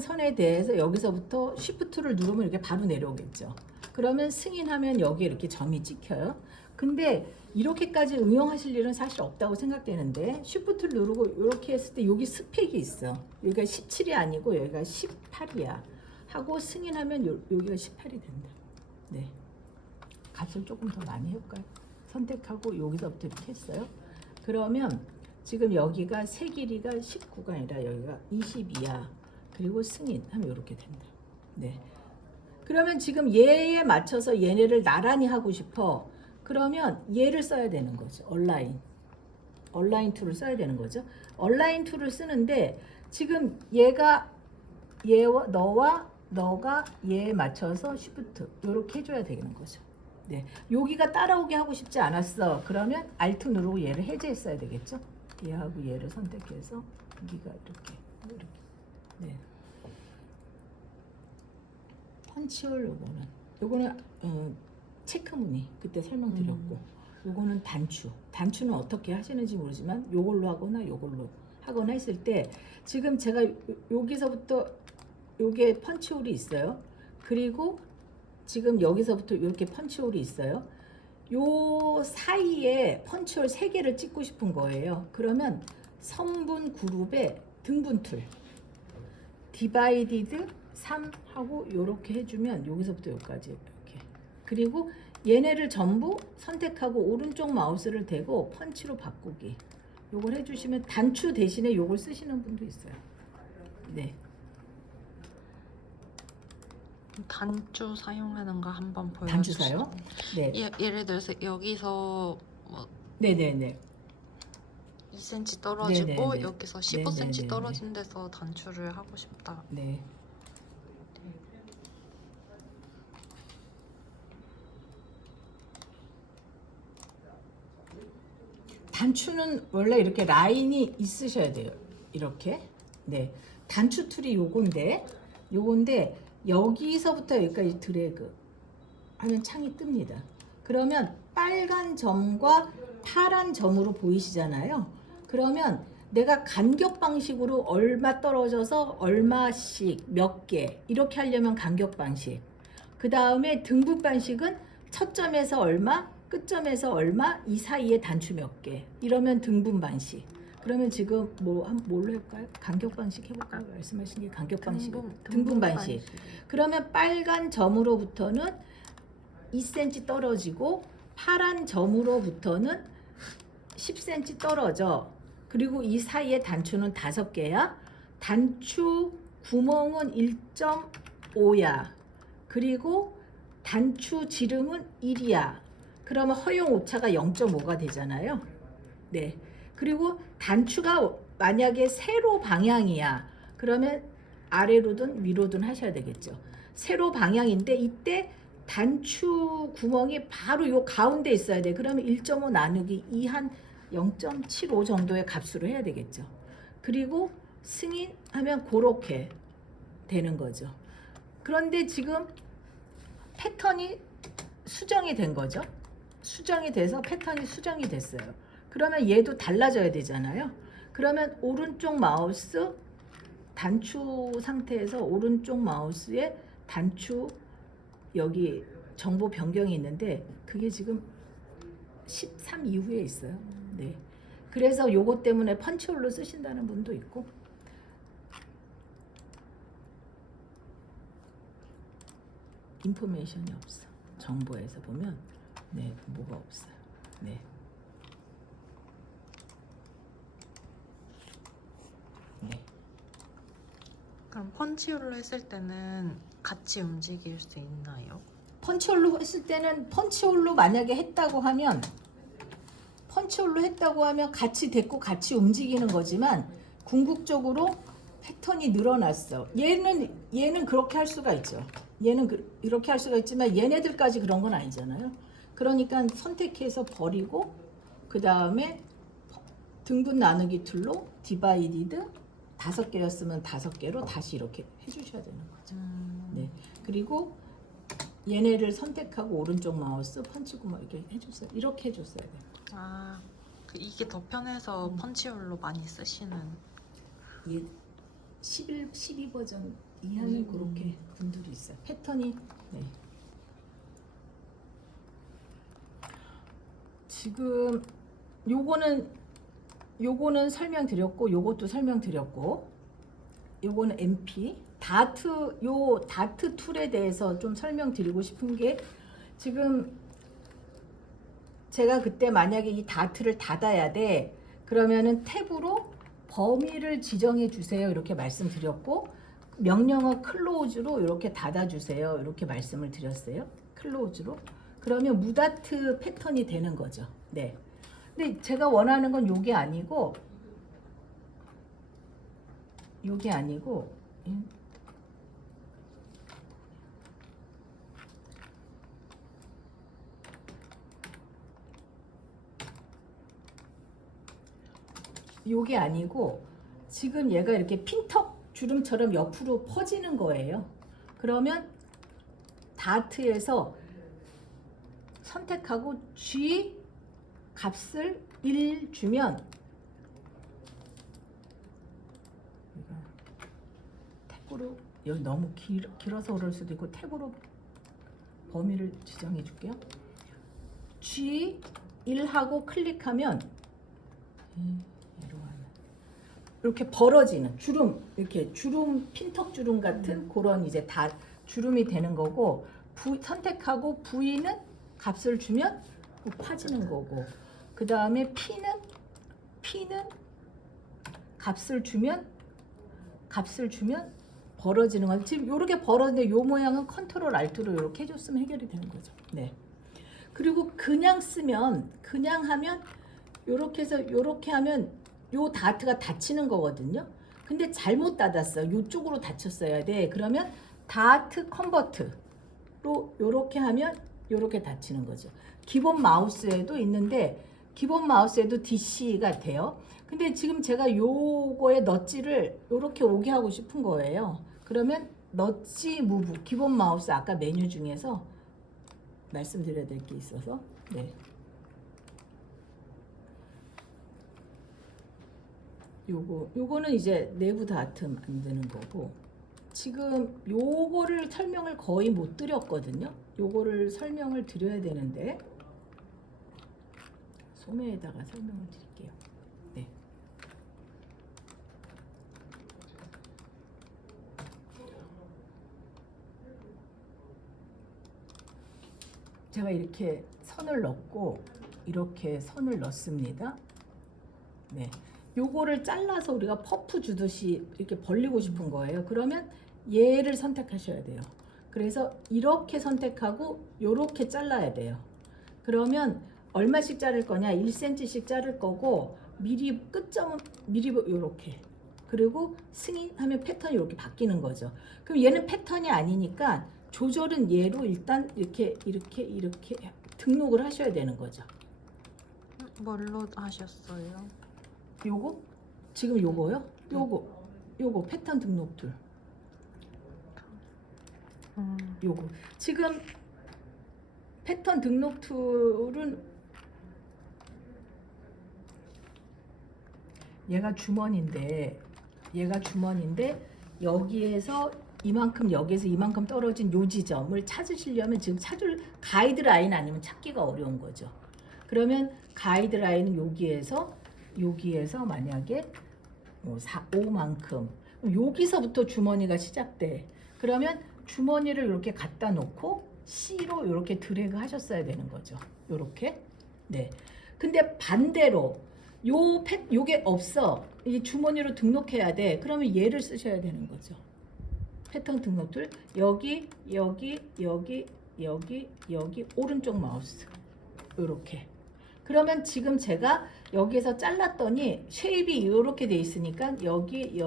선에 대해서 여기서부터 Shift를 누르면 이렇게 바로 내려오겠죠. 그러면 승인하면 여기에 이렇게 점이 찍혀요. 근데 이렇게까지 응용하실 일은 사실 없다고 생각되는데 Shift를 누르고 이렇게 했을 때 여기 스펙이 있어. 여기가 17이 아니고 여기가 18이야. 하고 승인하면 여기가 18이 된다. 네. 값을 조금 더 많이 해볼까요? 선택하고 여기서부터 이렇게 했어요. 그러면 지금 여기가 세 길이가 19가 아니라 여기가 22야. 그리고 승인하면 이렇게 된다. 네. 그러면 지금 얘에 맞춰서 얘네를 나란히 하고 싶어. 그러면 얘를 써야 되는 거죠. 얼라인 툴을 써야 되는 거죠. 얼라인 툴을 쓰는데 지금 얘가 너가 얘에 맞춰서 쉬프트 이렇게 해줘야 되는 거죠. 네, 여기가 따라오게 하고 싶지 않았어. 그러면 Alt 누르고 얘를 해제했어야 되겠죠. 얘하고 얘를 선택해서 여기가 이렇게. 네. 펀치홀 요거는 체크 무늬 그때 설명드렸고 요거는 단추는 어떻게 하시는지 모르지만 요걸로 하거나 요걸로 하거나 했을 때 지금 제가 여기서부터 요게 펀치홀이 있어요. 그리고 지금 여기서부터 이렇게 펀치홀이 있어요. 요 사이에 펀치홀 3개를 찍고 싶은 거예요. 그러면 성분 그룹에 등분 툴 디바이디드 3 하고 요렇게 해주면 여기서부터 여기까지 이렇게. 그리고 얘네를 전부 선택하고 오른쪽 마우스를 대고 펀치로 바꾸기. 요걸 해주시면 단추 대신에 요걸 쓰시는 분도 있어요. 네. 단추 사용하는 거 한번 보여주세요. 단추 사용? 네. 예를 들어서 여기서 뭐 네네네. 2cm 떨어지고 네네네. 여기서 15cm 네네네네. 떨어진 데서 단추를 하고 싶다. 네. 단추는 원래 이렇게 라인이 있으셔야 돼요. 이렇게. 네. 단추 툴이 요건데 여기서부터 여기까지 드래그 하면 창이 뜹니다. 그러면 빨간 점과 파란 점으로 보이시잖아요. 그러면 내가 간격 방식으로 얼마 떨어져서 얼마씩 몇 개 이렇게 하려면 간격 방식. 그 다음에 등분 방식은 첫 점에서 얼마, 끝점에서 얼마, 이 사이에 단추 몇 개. 이러면 등분 방식. 그러면 지금 뭘로 해볼까요? 간격 방식 해볼까요? 말씀하신 게 간격 방식. 등분 방식. 그러면 빨간 점으로부터는 2cm 떨어지고 파란 점으로부터는 10cm 떨어져. 그리고 이 사이에 단추는 5개야. 단추 구멍은 1.5야. 그리고 단추 지름은 1이야. 그러면 허용 오차가 0.5가 되잖아요. 네. 그리고 단추가 만약에 세로 방향이야. 그러면 아래로든 위로든 하셔야 되겠죠. 세로 방향인데 이때 단추 구멍이 바로 요 가운데 있어야 돼. 그러면 1.5 나누기 2 한 0.75 정도의 값으로 해야 되겠죠. 그리고 승인하면 그렇게 되는 거죠. 그런데 지금 패턴이 수정이 된 거죠. 수정이 돼서 패턴이 수정이 됐어요. 그러면 얘도 달라져야 되잖아요. 그러면 오른쪽 마우스 단추 상태에서 오른쪽 마우스에 단추 여기 정보 변경이 있는데 그게 지금 13 이후에 있어요. 네. 그래서 요거 때문에 펀치홀로 쓰신다는 분도 있고. 인포메이션이 없어. 정보에서 보면 네, 뭐가 없어요. 네. 네. 그럼 펀치홀로 했을 때는 같이 움직일 수 있나요? 펀치홀로 했을 때는 펀치홀로 만약에 했다고 하면 같이 됐고 같이 움직이는 거지만 궁극적으로 패턴이 늘어났어. 얘는 그렇게 할 수가 있죠. 얘는 이렇게 할 수가 있지만 얘네들까지 그런 건 아니잖아요. 그러니까 선택해서 버리고 그 다음에 등분 나누기 툴로 디바이디드 5개였으면 5개로 다시 이렇게 해주셔야 되는 거죠. 네. 그리고 얘네를 선택하고 오른쪽 마우스 펀치고 막 이렇게 해줬어요. 이렇게 해줬어야 돼요. 아, 이게 더 편해서 펀치홀로 많이 쓰시는. 얘 12 버전 이하는 그렇게 분들이 있어요. 패턴이 네. 지금 요거는 설명드렸고 요것도 설명드렸고 요거는 MP 다트 툴에 대해서 좀 설명드리고 싶은 게 지금 제가 그때 만약에 이 다트를 닫아야 돼 그러면은 탭으로 범위를 지정해 주세요 이렇게 말씀드렸고 명령어 클로즈로 이렇게 닫아 주세요 이렇게 말씀을 드렸어요. 클로즈로 그러면 무다트 패턴이 되는 거죠. 네. 근데 제가 원하는 건 요게 아니고 요게 아니고 지금 얘가 이렇게 핀턱 주름처럼 옆으로 퍼지는 거예요. 그러면 다트에서 선택하고 G 값을 1 주면 탭으로 여기 너무 길어서 그럴 수도 있고 탭으로 범위를 지정해 줄게요. G 1하고 클릭하면 이렇게 벌어지는 주름 이렇게 주름 핀턱 주름 같은 그런 이제 다 주름이 되는 거고 선택하고 V는 값을 주면 파지는 거고 그 다음에 P는 값을 주면 벌어지는 거. 지금 이렇게 벌어지는데 요 모양은 컨트롤 알트로 이렇게 해줬으면 해결이 되는 거죠. 네. 그리고 그냥 하면 요렇게 해서 요렇게 하면 요 다트가 닫히는 거거든요. 근데 잘못 닫았어요. 요쪽으로 닫혔어야 돼. 그러면 다트 컨버트로 요렇게 하면 요렇게 닫히는 거죠. 기본 마우스에도 있는데 기본 마우스에도 DC가 돼요. 근데 지금 제가 요거의 넛지를 요렇게 오게 하고 싶은 거예요. 그러면 넛지 무브 기본 마우스 아까 메뉴 중에서 말씀드려야 될 게 있어서 네. 요거는 이제 내부 다트 만드는 거고 지금 요거를 설명을 거의 못 드렸거든요. 요거를 설명을 드려야 되는데 소매에다가 설명을 드릴게요. 네. 제가 이렇게 선을 넣고 이렇게 선을 넣습니다. 네. 요거를 잘라서 우리가 퍼프 주듯이 이렇게 벌리고 싶은 거예요. 그러면 얘를 선택하셔야 돼요. 그래서 이렇게 선택하고 요렇게 잘라야 돼요. 그러면 얼마씩 자를 거냐? 1cm씩 자를 거고 미리 끝점은 미리 요렇게 그리고 승인하면 패턴이 이렇게 바뀌는 거죠. 그럼 얘는 패턴이 아니니까 조절은 얘로 일단 이렇게 등록을 하셔야 되는 거죠. 뭘로 하셨어요? 요거? 지금 요거요? 요거 패턴 등록 툴. 요거. 지금 패턴 등록 툴은 얘가 주머니인데 여기에서 이만큼 여기에서 이만큼 떨어진 요 지점을 찾으시려면 지금 찾을 가이드라인 아니면 찾기가 어려운 거죠. 그러면 가이드라인은 여기에서 만약에 5만큼 여기서부터 주머니가 시작돼. 그러면 주머니를 이렇게 갖다 놓고 C로 이렇게 드래그 하셨어야 되는 거죠. 요렇게. 네. 근데 반대로 요게 없어. 이 주머니로 등록해야 돼. 그러면 얘를 쓰셔야 되는 거죠. 패턴 등록 툴 여기 오른쪽 마우스 요렇게. 그러면 지금 제가 여기에서 잘랐더니 쉐입이 이렇게 돼 있으니까 여기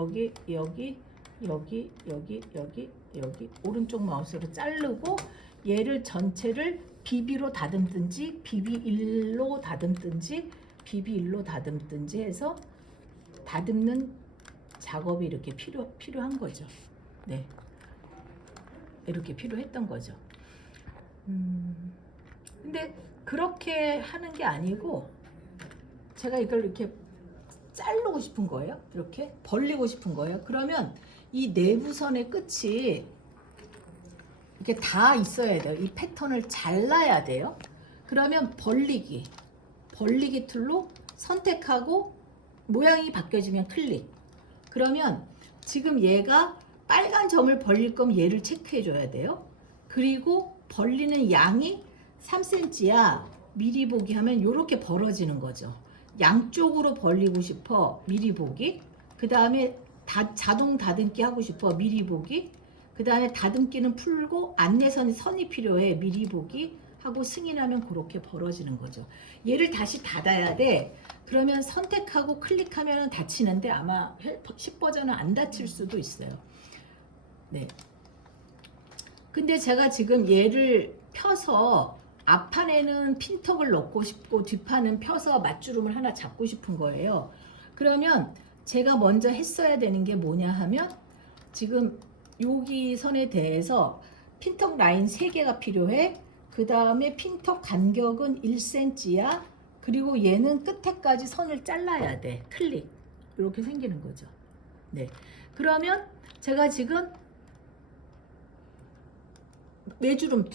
여기 오른쪽 마우스로 자르고 얘를 전체를 BB로 다듬든지 BB1로 다듬든지 BB1로 다듬든지 해서 다듬는 작업이 이렇게 필요한 거죠. 네, 이렇게 필요했던 거죠. 근데 그렇게 하는 게 아니고 제가 이걸 이렇게 자르고 싶은 거예요. 이렇게 벌리고 싶은 거예요. 그러면 이 내부선의 끝이 이렇게 다 있어야 돼요. 이 패턴을 잘라야 돼요. 그러면 벌리기 툴로 선택하고 모양이 바뀌어지면 클릭. 그러면 지금 얘가 빨간 점을 벌릴 거면 얘를 체크해 줘야 돼요. 그리고 벌리는 양이 3cm야. 미리 보기 하면 이렇게 벌어지는 거죠. 양쪽으로 벌리고 싶어. 미리 보기. 그 다음에 자동 다듬기 하고 싶어. 미리 보기. 그 다음에 다듬기는 풀고 선이 필요해. 미리 보기 하고 승인하면 그렇게 벌어지는 거죠. 얘를 다시 닫아야 돼. 그러면 선택하고 클릭하면 닫히는데 아마 10버전은 안 닫힐 수도 있어요. 네. 근데 제가 지금 얘를 펴서 앞판에는 핀턱을 넣고 싶고 뒷판은 펴서 맞주름을 하나 잡고 싶은 거예요. 그러면 제가 먼저 했어야 되는 게 뭐냐 하면 지금 여기 선에 대해서 핀턱 라인 3개가 필요해. 그 다음에 핀턱 간격은 1cm야. 그리고 얘는 끝에까지 선을 잘라야 돼. 클릭. 이렇게 생기는 거죠. 네. 그러면 제가 지금 외주름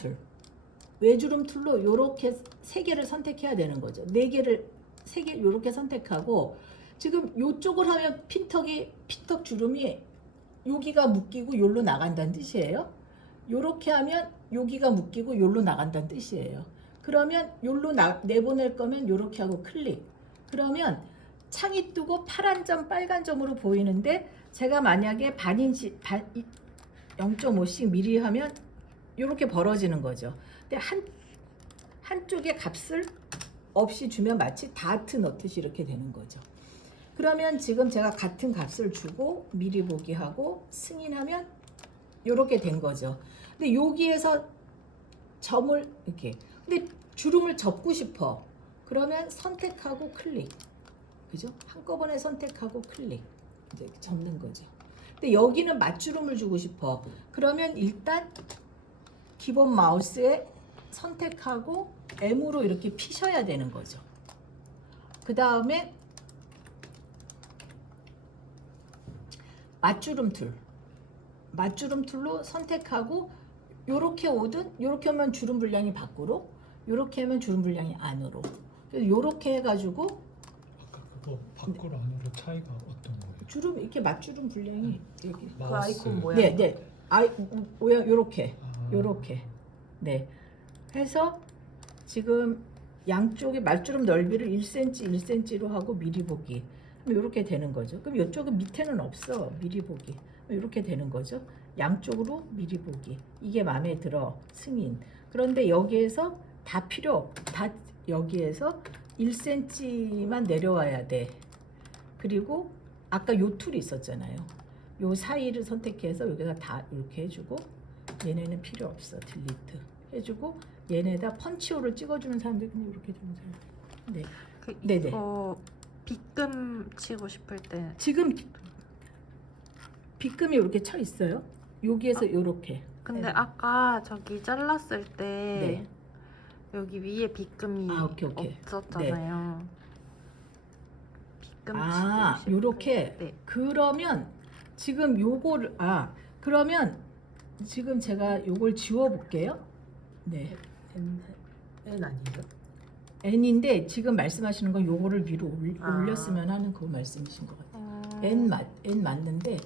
툴로 이렇게 3개를 선택해야 되는 거죠. 4개를 3개 이렇게 선택하고 지금 이쪽을 하면 핀턱 주름이 여기가 묶이고 여기로 나간다는 뜻이에요. 이렇게 하면 여기가 묶이고 여기로 나간다는 뜻이에요. 그러면 여기로 내보낼 거면 이렇게 하고 클릭. 그러면 창이 뜨고 파란 점 빨간 점으로 보이는데 제가 만약에 0.5씩 미리 하면 이렇게 벌어지는 거죠. 근데 한쪽에 값을 없이 주면 마치 다트 넣듯이 이렇게 되는 거죠. 그러면 지금 제가 같은 값을 주고 미리 보기 하고 승인하면 이렇게 된 거죠. 근데 여기에서 점을 이렇게 근데 주름을 접고 싶어. 그러면 선택하고 클릭. 그죠? 한꺼번에 선택하고 클릭. 이제 접는 거죠. 근데 여기는 맞주름을 주고 싶어. 그러면 일단 기본 마우스에 선택하고 M으로 이렇게 피셔야 되는 거죠. 그 다음에 맞주름 툴로 선택하고 요렇게 오든 요렇게 하면 주름 분량이 밖으로, 요렇게 하면 주름 분량이 안으로. 그래서 요렇게 해가지고 아까 그거 밖으로 안으로 차이가 어떤 거예요? 주름 이렇게 맞주름 분량이 여기. 그 아이콘 모양. 네. 모양 요렇게. 아. 요렇게. 네. 해서 지금 양쪽에 맞주름 넓이를 1cm로 하고 미리 보기. 이렇게 되는 거죠. 그럼 이쪽은 밑에는 없어. 미리 보기. 이렇게 되는 거죠. 양쪽으로 미리 보기. 이게 마음에 들어. 승인. 그런데 여기에서 다 여기에서 1cm만 내려와야 돼. 그리고 아까 요 툴이 있었잖아요. 요 사이를 선택해서 여기다 다 이렇게 해주고 얘네는 필요 없어. 딜리트 해주고 얘네다 펀치홀을 찍어주는 사람들 그냥 이렇게 주는 사람들. 네. 네네. 빗금 치고 싶을 때 지금 빗금이 이렇게 쳐 있어요. 여기에서 이렇게. 근데 네. 아까 저기 잘랐을 때 네. 여기 위에 빗금이 오케이. 없었잖아요. 빗금 아, 치고 싶을 요렇게. 때. 그러면 지금 요거를 그러면 지금 제가 요걸 지워 볼게요. 네. N 아니에요? N인데 지금 말씀하시는 건 요거를 위로 아. 올렸으면 하는 그 말씀이신 것 같아요. N 맞는데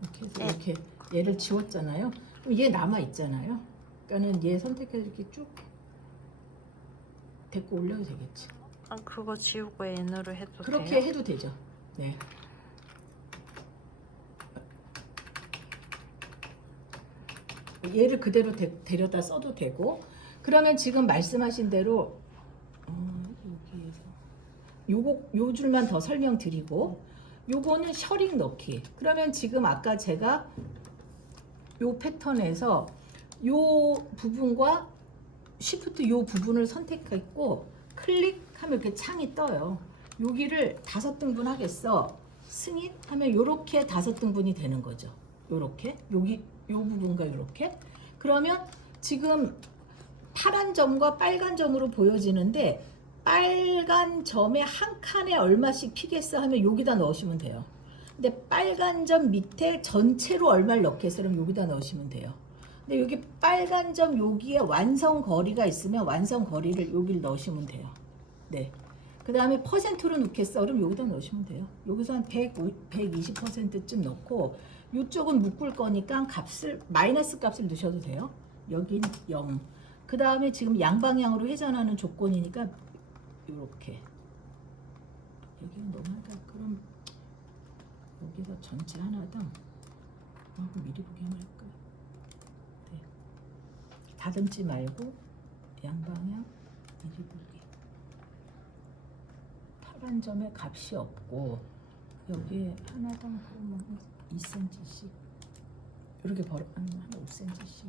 이렇게 해서 이렇게 얘를 지웠잖아요. 그럼 얘 남아 있잖아요. 그러니까는 얘 선택해서 이렇게 쭉 데리고 올려도 되겠지. 그거 지우고 N으로 해도 그렇게 돼요? 해도 되죠. 네. 얘를 그대로 데려다 써도 되고. 그러면 지금 말씀하신 대로 여기에서 요 줄만 더 설명드리고 요거는 셔링 넣기. 그러면 지금 아까 제가 요 패턴에서 요 부분과 쉬프트 요 부분을 선택했고 클릭하면 이렇게 창이 떠요. 여기를 5등분 하겠어. 승인 하면 요렇게 5등분이 되는 거죠. 요렇게 여기 요 부분과 요렇게. 그러면 지금 파란 점과 빨간 점으로 보여지는데 빨간 점에 한 칸에 얼마씩 피겠어 하면 여기다 넣으시면 돼요. 근데 빨간 점 밑에 전체로 얼마를 넣겠어 그럼 여기다 넣으시면 돼요. 근데 여기 빨간 점 여기에 완성 거리가 있으면 완성 거리를 여기를 넣으시면 돼요. 네. 그 다음에 퍼센트로 넣겠어 그럼 여기다 넣으시면 돼요. 여기서 한 120%쯤 넣고 이쪽은 묶을 거니까 값을 마이너스 값을 넣으셔도 돼요. 여긴 0. 그 다음에 지금 양방향으로 회전하는 조건이니까 이렇게 여기는 너무하다. 그럼 여기서 전체 하나당 미리 보기 한번 할까요? 네. 다듬지 말고 양방향 미리 보기. 파란 점에 값이 없고 여기에 하나당 그러면 2cm씩 이렇게 벌어 한 5cm씩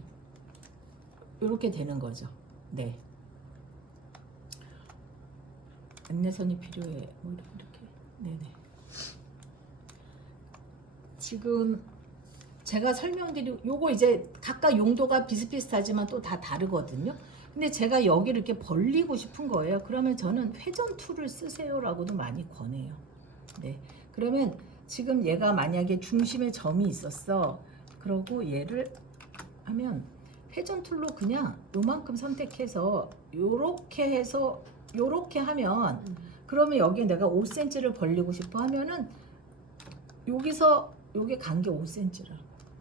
이렇게 되는 거죠. 네. 안내선이 필요해. 뭐 이렇게. 네네. 지금 제가 설명드리고 요거 이제 각각 용도가 비슷비슷하지만 또 다 다르거든요. 근데 제가 여기를 이렇게 벌리고 싶은 거예요. 그러면 저는 회전 툴을 쓰세요라고도 많이 권해요. 네. 그러면 지금 얘가 만약에 중심에 점이 있었어. 그러고 얘를 하면 회전 툴로 그냥 요만큼 선택해서 요렇게 해서 요렇게 하면 그러면 여기에 내가 5cm를 벌리고 싶어 하면은 여기서 요게 간게 5cm라.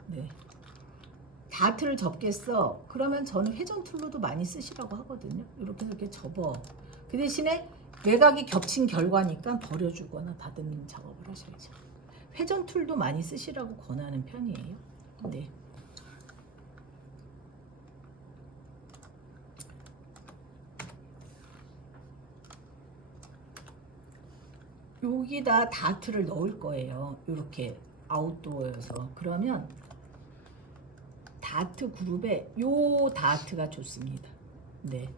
네. 다트를 접겠어. 그러면 저는 회전 툴로도 많이 쓰시라고 하거든요. 이렇게 이렇게 접어. 그 대신에 외곽이 겹친 결과니까 버려주거나 다듬는 작업을 하셔야죠. 회전 툴도 많이 쓰시라고 권하는 편이에요. 네. 여기다 다트를 넣을 거예요. 이렇게 아웃도어여서. 그러면 다트 그룹에 요 다트가 좋습니다. 네.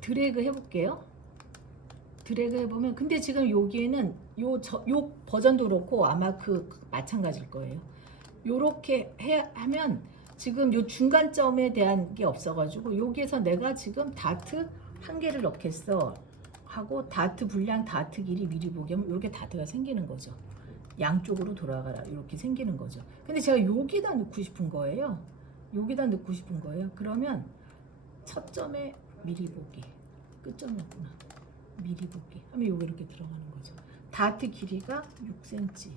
드래그 해볼게요. 드래그 해보면 근데 지금 여기에는 요 버전도 그렇고 아마 그 마찬가지일 거예요. 요렇게 하면 지금 요 중간점에 대한 게 없어가지고 여기에서 내가 지금 다트 한 개를 넣겠어 하고 다트 분량 다트 길이 미리 보기 하면 이렇게 다트가 생기는 거죠. 양쪽으로 돌아가라 이렇게 생기는 거죠. 근데 제가 여기다 넣고 싶은 거예요. 여기다 넣고 싶은 거예요. 그러면 첫 점에 미리 보기, 끝점이었구나. 미리 보기 하면 여기 이렇게 들어가는 거죠. 다트 길이가 6cm,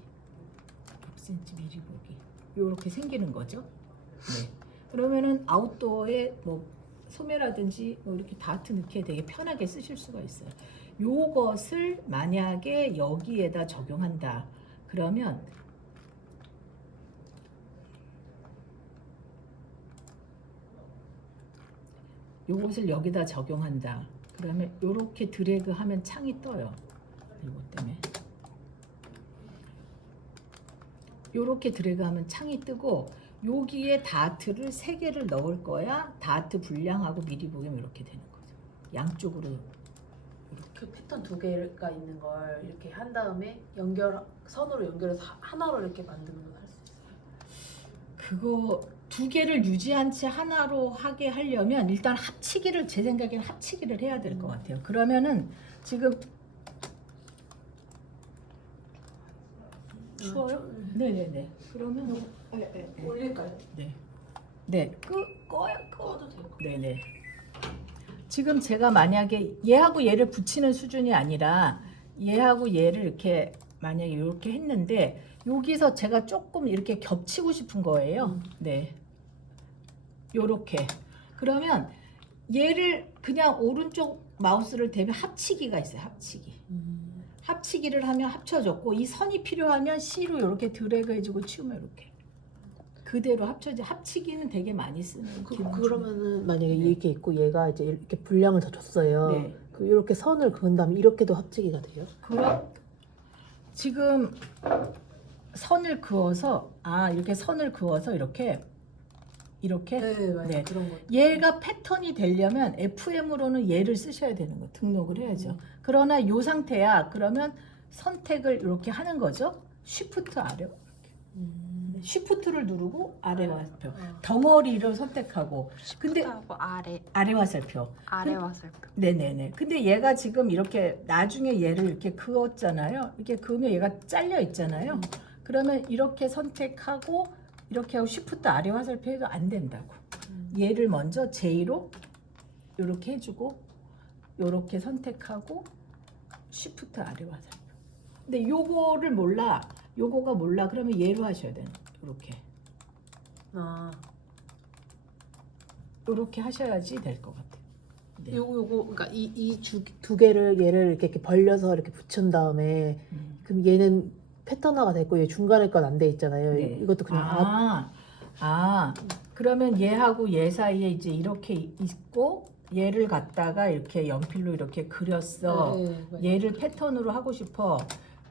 6cm 미리 보기 이렇게 생기는 거죠. 네. 그러면은 아웃도어에 뭐 소매라든지 뭐 이렇게 다트 넣기에 되게 편하게 쓰실 수가 있어요. 요것을 만약에 여기에다 적용한다. 그러면 요것을 여기다 적용한다. 그러면 요렇게 드래그 하면 창이 떠요. 이것 때문에. 요렇게 드래그 하면 창이 뜨고 여기에 다트를 3개를 넣을 거야. 다트 분량하고 미리 보기면 이렇게 되는 거죠. 양쪽으로 이렇게. 그 패턴 2개가 있는 걸 이렇게 한 다음에 선으로 연결해서 하나로 이렇게 만드는 건 할 수 있어요? 그거 2개를 유지한 채 하나로 하게 하려면 일단 합치기를 제 생각에는 합치기를 해야 될 것 같아요. 그러면은 지금 추워요? 네네네. 그러면 올릴까요? 네. 네. 꺼도 되고. 네네. 지금 제가 만약에 얘하고 얘를 붙이는 수준이 아니라 얘하고 얘를 이렇게 만약에 이렇게 했는데 여기서 제가 조금 이렇게 겹치고 싶은 거예요. 네. 요렇게. 그러면 얘를 그냥 오른쪽 마우스를 대면 합치기가 있어요. 합치기. 합치기를 하면 합쳐졌고 이 선이 필요하면 C로 이렇게 드래그 해주고 치우면 이렇게 그대로 합쳐지. 합치기는 되게 많이 쓰는 기본 중. 그러면은 만약에 네. 이렇게 있고 얘가 이제 이렇게 분량을 더 줬어요. 네. 그 이렇게 선을 그은 다음에 이렇게도 합치기가 돼요? 그럼 지금 선을 그어서 이렇게 선을 그어서 이렇게 이렇게. 네, 맞아요. 네. 그런 거. 얘가 패턴이 되려면 FM으로는 얘를 쓰셔야 되는 거 등록을 해야죠. 그러나 이 상태야. 그러면 선택을 이렇게 하는 거죠. 쉬프트 아래. 쉬프트를 누르고 아래 화살표. 덩어리를 선택하고. 근데 하고 아래 화살표. 아래 화살표. 네네네. 근데 얘가 지금 이렇게 나중에 얘를 이렇게 그었잖아요. 이렇게 그으면 얘가 잘려 있잖아요. 그러면 이렇게 선택하고 이렇게 하고 쉬프트 아래 화살표 해도 안 된다고. 얘를 먼저 J로 이렇게 해주고 이렇게 선택하고 쉬프트 아래 화살표. 근데 요거를 몰라. 요거가 몰라. 그러면 얘로 하셔야 돼요. 이렇게. 아, 이렇게 하셔야지 될 것 같아요. 네. 요거 그러니까 이 두 개를 얘를 이렇게 벌려서 이렇게 붙인 다음에 그럼 얘는 패턴화가 됐고 얘 중간에 건 안 돼 있잖아요. 네. 이것도 그냥 그러면 얘하고 얘 사이에 이제 이렇게 있고 얘를 갖다가 이렇게 연필로 이렇게 그렸어. 네. 얘를 패턴으로 하고 싶어.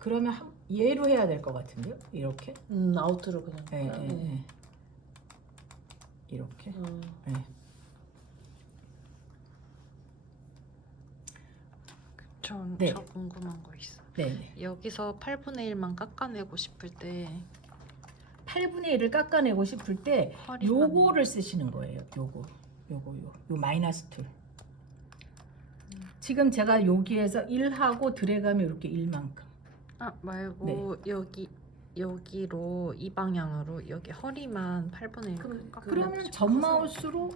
그러면 얘로 해야 될 것 같은데요? 이렇게. 아웃으로 그냥. 네. 이렇게. 네. 네. 저 궁금한 거 있어. 네. 여기서 8분의 1만 깎아내고 싶을 때 8분의 1을 깎아내고 싶을 때 허리만- 요거를 쓰시는 거예요. 요거 마이너스 툴. 지금 제가 여기에서 1하고 드래그하면 이렇게 1만큼. 말고 여기로 이 방향으로 여기 허리만 8분의 1 그러면 전 마우스로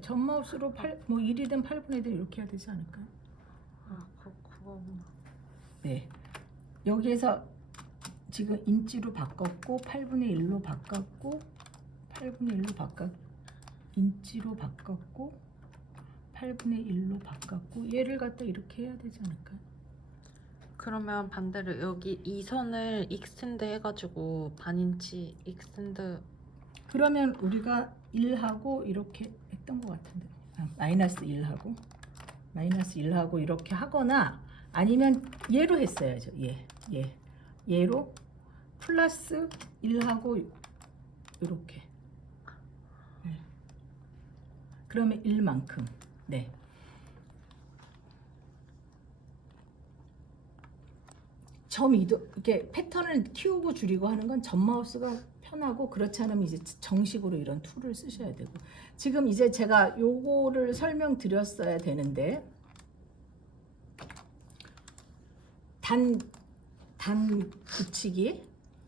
전 마우스로 1이든 8분의 1 이렇게 해야 되지 않을까요? 그거구나. 네. 여기에서 지금 인치로 바꿨고 8분의 1로 바꿨고 8분의 1로 인치로 바꿨고 8분의 1로 바꿨고 얘를 갖다 이렇게 해야 되지 않을까요? 그러면 반대로 여기 이 선을 익스텐드 해가지고 반인치 익스텐드. 그러면 우리가 1하고 이렇게 했던 것 같은데 마이너스 1하고 이렇게 하거나 아니면 얘로 했어야죠. 얘로 플러스 1하고 이렇게. 네. 그러면 1만큼. 네. 점 이동 이렇게 패턴을 키우고 줄이고 하는 건 점 마우스가 편하고 그렇지 않으면 이제 정식으로 이런 툴을 쓰셔야 되고 지금 이제 제가 요거를 설명드렸어야 되는데 단 붙이기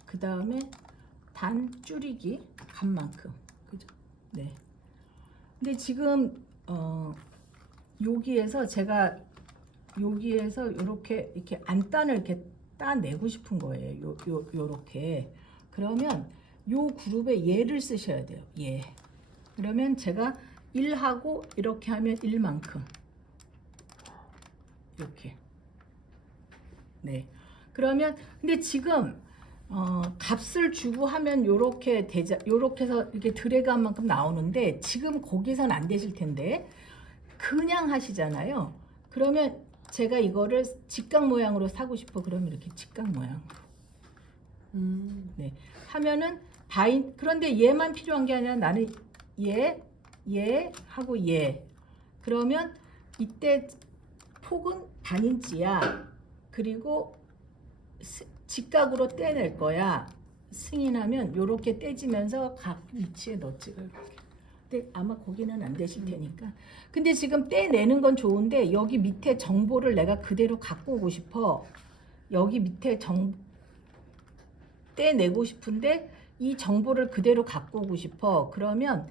그 다음에 단 줄이기 간만큼 그죠? 네. 근데 지금 여기에서 제가 여기에서 이렇게 안단을 이렇게 따내고 싶은 거예요. 요렇게. 그러면 요 그룹에 얘를 쓰셔야 돼요. 얘. 그러면 제가 1하고 이렇게 하면 1만큼. 이렇게. 네. 그러면 근데 지금 값을 주고 하면 요렇게 요렇게 해서 이렇게 드래그한 만큼 나오는데 지금 거기선 안 되실 텐데 그냥 하시잖아요. 그러면 제가 이거를 직각 모양으로 사고 싶어. 그러면 이렇게 직각 모양으로. 네. 하면은 그런데 얘만 필요한 게 아니라 나는 얘 하고 얘. 그러면 이때 폭은 반인치야. 그리고 직각으로 떼낼 거야. 승인하면 요렇게 떼지면서 각 위치에 넣지. 근데 아마 거기는 안 되실 테니까. 근데 지금 떼내는 건 좋은데 여기 밑에 정보를 내가 그대로 갖고 오고 싶어. 여기 밑에 떼내고 싶은데 이 정보를 그대로 갖고 오고 싶어. 그러면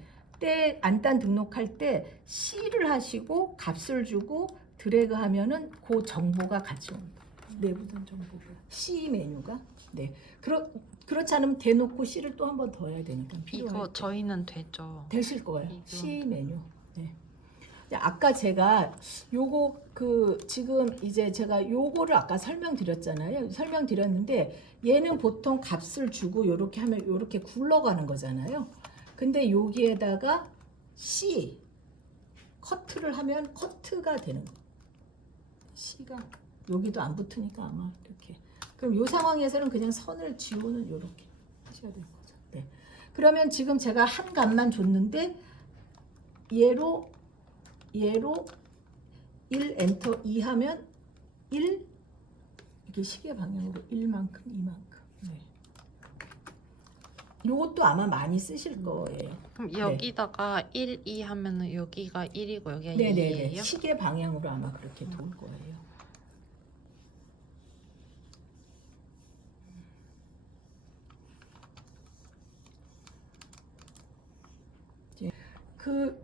안단 등록할 때 C를 하시고 값을 주고 드래그 하면은 그 정보가 같이 옵니다. 내부전 정보가. C 메뉴가. 네. 그렇지 않으면 대놓고 C를 또 한 번 더 해야 되니까 필요할 이거 때. 저희는 되죠. 되실 거예요. 이거. C 메뉴. 네. 아까 제가 요거 지금 이제 제가 요거를 아까 설명드렸잖아요. 설명드렸는데 얘는 보통 값을 주고 요렇게 하면 요렇게 굴러가는 거잖아요. 근데 여기에다가 C 커트를 하면 커트가 되는 거. C가 여기도 안 붙으니까 아마 이렇게. 그럼 요 상황에서는 그냥 선을 지우는 요렇게 하셔야 되는 거죠. 네. 그러면 지금 제가 한 값만 줬는데 얘로 1 엔터 2 하면 1 이렇게 시계 방향으로 1만큼 2만큼. 네. 요것도 아마 많이 쓰실 거예요. 그럼 여기다가 1, 2 하면은 여기가 1이고 여기가 네네네. 2예요? 시계 방향으로 아마 그렇게 돌 거예요.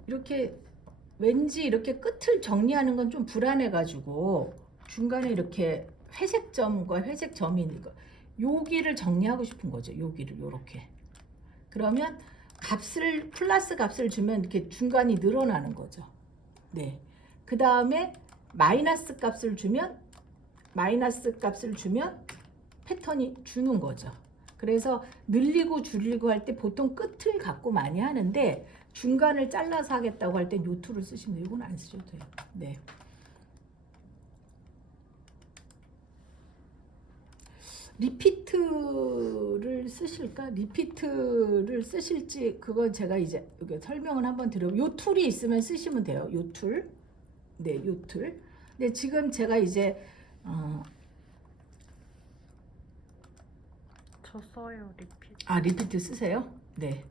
이렇게 왠지 이렇게 끝을 정리하는 건 좀 불안해가지고 중간에 이렇게 회색 점과 회색 점이 있는 거 여기를 정리하고 싶은 거죠. 여기를 요렇게. 그러면 값을 플러스 값을 주면 이렇게 중간이 늘어나는 거죠. 네. 그 다음에 마이너스 값을 주면 패턴이 주는 거죠. 그래서 늘리고 줄이고 할 때 보통 끝을 갖고 많이 하는데 중간을 잘라서 하겠다고 할 땐 요 툴을 쓰시면 돼요. 이건 안 쓰셔도 돼요. 네. 리피트를 쓰실까? 리피트를 쓰실지 그건 제가 이제 여기 설명을 한번 드려. 요 툴이 있으면 쓰시면 돼요. 요 툴. 네, 요 툴. 근데 지금 제가 이제 저 써요 리피트. 리피트 쓰세요? 네.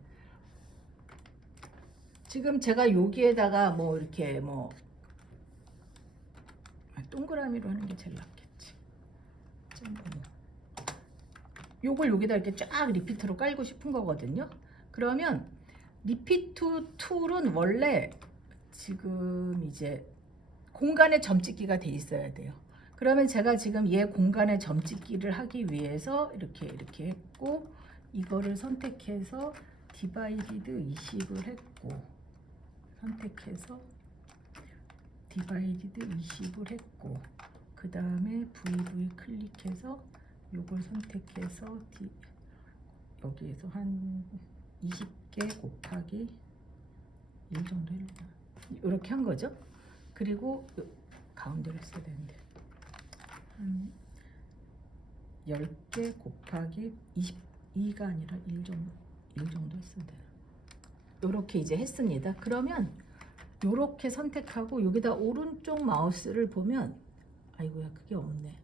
지금 제가 여기에다가 뭐 이렇게 뭐 동그라미로 하는 게 제일 낫겠지. 요걸 여기다 이렇게 쫙 리피트로 깔고 싶은 거거든요. 그러면 리피트 툴은 원래 지금 이제 공간에 점찍기가 돼 있어야 돼요. 그러면 제가 지금 얘 공간에 점찍기를 하기 위해서 이렇게 했고 이거를 선택해서 디바이디드 20을 했고 선택해서 디바이디드 20을 했고 그 다음에 VV 클릭해서 요걸 선택해서 여기에서 한 20개 곱하기 1 정도 해주자. 이렇게 한 거죠. 그리고 가운데를 써야 되는데 한 10개 곱하기 22가 아니라 1 정도 했어야 돼요. 이렇게 이제 했습니다. 그러면 이렇게 선택하고 여기다 오른쪽 마우스를 보면 아이고야 그게 없네.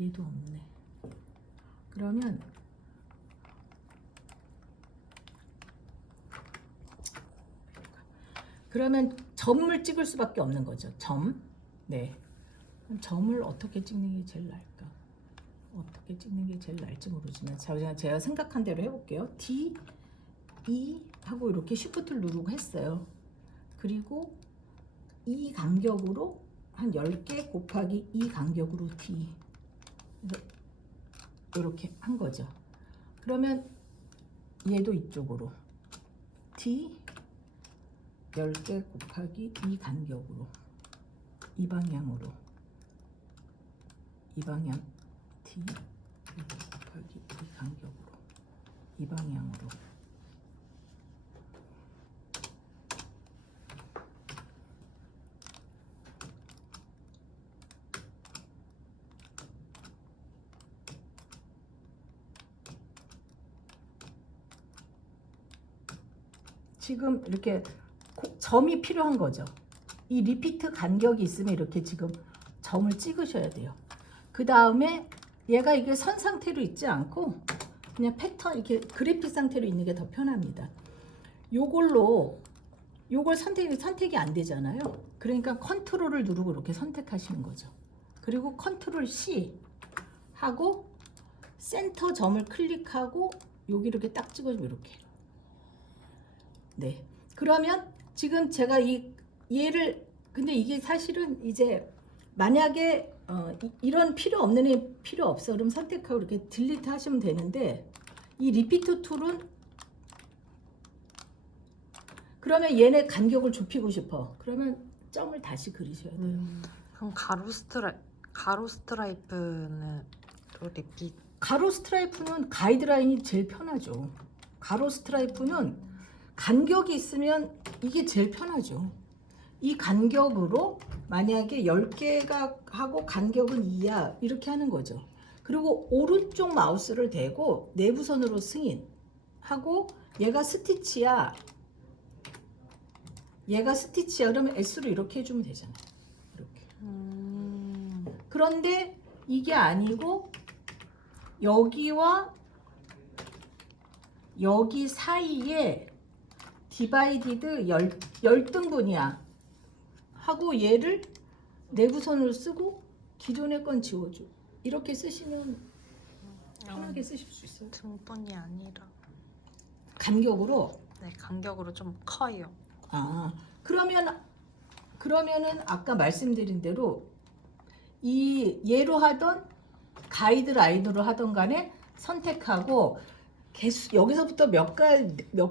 얘도 없네. 그러면 점을 찍을 수밖에 없는 거죠. 점. 네. 그럼 점을 어떻게 찍는 게 제일 나을까? 어떻게 찍는 게 제일 나을지 모르지만 제가 생각한 대로 해볼게요. D, E 하고 이렇게 쉬프트를 누르고 했어요. 그리고 이 간격으로 한 10개 곱하기 이 간격으로 D 이렇게 한 거죠. 그러면 얘도 이쪽으로 D 10개 곱하기 이 간격으로 이 방향으로 이 방향 D 10개 곱하기 이 간격으로 이 방향으로 지금 이렇게 점이 필요한 거죠. 이 리피트 간격이 있으면 이렇게 지금 점을 찍으셔야 돼요. 그 다음에 얘가 이게 선 상태로 있지 않고 그냥 패턴 이렇게 그래픽 상태로 있는 게 더 편합니다. 요걸 선택이 안 되잖아요. 그러니까 컨트롤을 누르고 이렇게 선택하시는 거죠. 그리고 컨트롤 C 하고 센터 점을 클릭하고 여기 이렇게 딱 찍어주면 이렇게. 네. 그러면 지금 제가 얘를 근데 이게 사실은 이제 만약에 이런 필요 없는 애 필요 없어 그럼 선택하고 이렇게 딜리트 하시면 되는데 이 리피트 툴은 그러면 얘네 간격을 좁히고 싶어. 그러면 점을 다시 그리셔야 돼요. 그럼 가로 스트라이프는 또 리피트. 가로 스트라이프는 가이드라인이 제일 편하죠. 가로 스트라이프는 간격이 있으면 이게 제일 편하죠. 이 간격으로 만약에 10개가 하고 간격은 2야 이렇게 하는 거죠. 그리고 오른쪽 마우스를 대고 내부선으로 승인 하고 얘가 스티치야. 얘가 스티치야. 그러면 S로 이렇게 해주면 되잖아. 이렇게. 그런데 이게 아니고 여기와 여기 사이에 디바이디드 열등분이야. 하고 얘를 내구선으로 쓰고 기존의 건 지워줘. 이렇게 쓰시면 편하게 쓰실 수 있어요. 등분이 아니라 간격으로. 네, 간격으로 좀 커요. 아, 그러면은 아까 말씀드린 대로 이 얘로 하던 가이드라인으로 하던 간에 선택하고 개수, 여기서부터 몇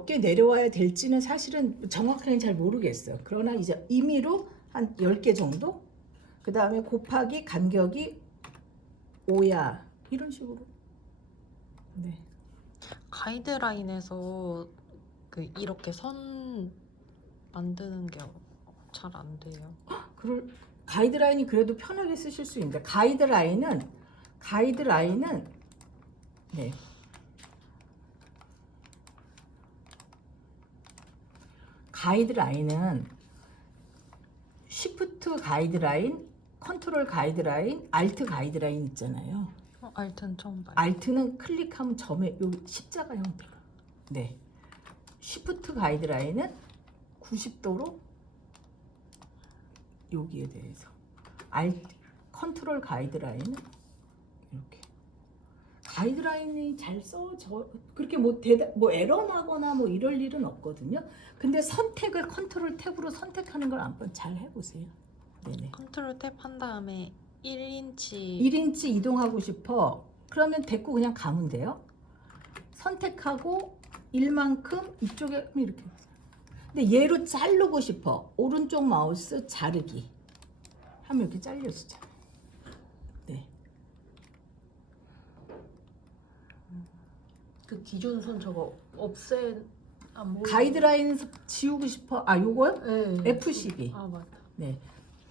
개 내려와야 될지는 사실은 정확하게는 잘 모르겠어요. 그러나 이제 임의로 한 10개 정도? 그 다음에 곱하기 간격이 5야. 이런 식으로. 네. 가이드라인에서 이렇게 선 만드는 게 잘 안 돼요. 가이드라인이 그래도 편하게 쓰실 수 있는데 가이드라인은 네. 가이드라인은 쉬프트 가이드라인, 컨트롤 가이드라인, 알트 가이드라인 있잖아요. 알트는 처음 봐요. 알트는 클릭하면 점에 여기 십자가 형태로. 네. 쉬프트 가이드라인은 90도로 여기에 대해서. 컨트롤 가이드라인은 이렇게. 가이드라인이 잘 써져 그렇게 뭐 에러 나거나 뭐 이럴 일은 없거든요. 근데 선택을 컨트롤 탭으로 선택하는 걸 한번 잘 해보세요. 네네. 컨트롤 탭 한 다음에 1인치 1인치 이동하고 싶어. 그러면 됐고 그냥 가면 돼요. 선택하고 1만큼 이쪽에 이렇게. 근데 얘로 자르고 싶어. 오른쪽 마우스 자르기. 하면 이렇게 잘려지잖아. 네. 그 기존 선 저거 안 보이는 가이드라인 지우고 싶어. 아, 요거요? 네. F12. 아 맞다. 네.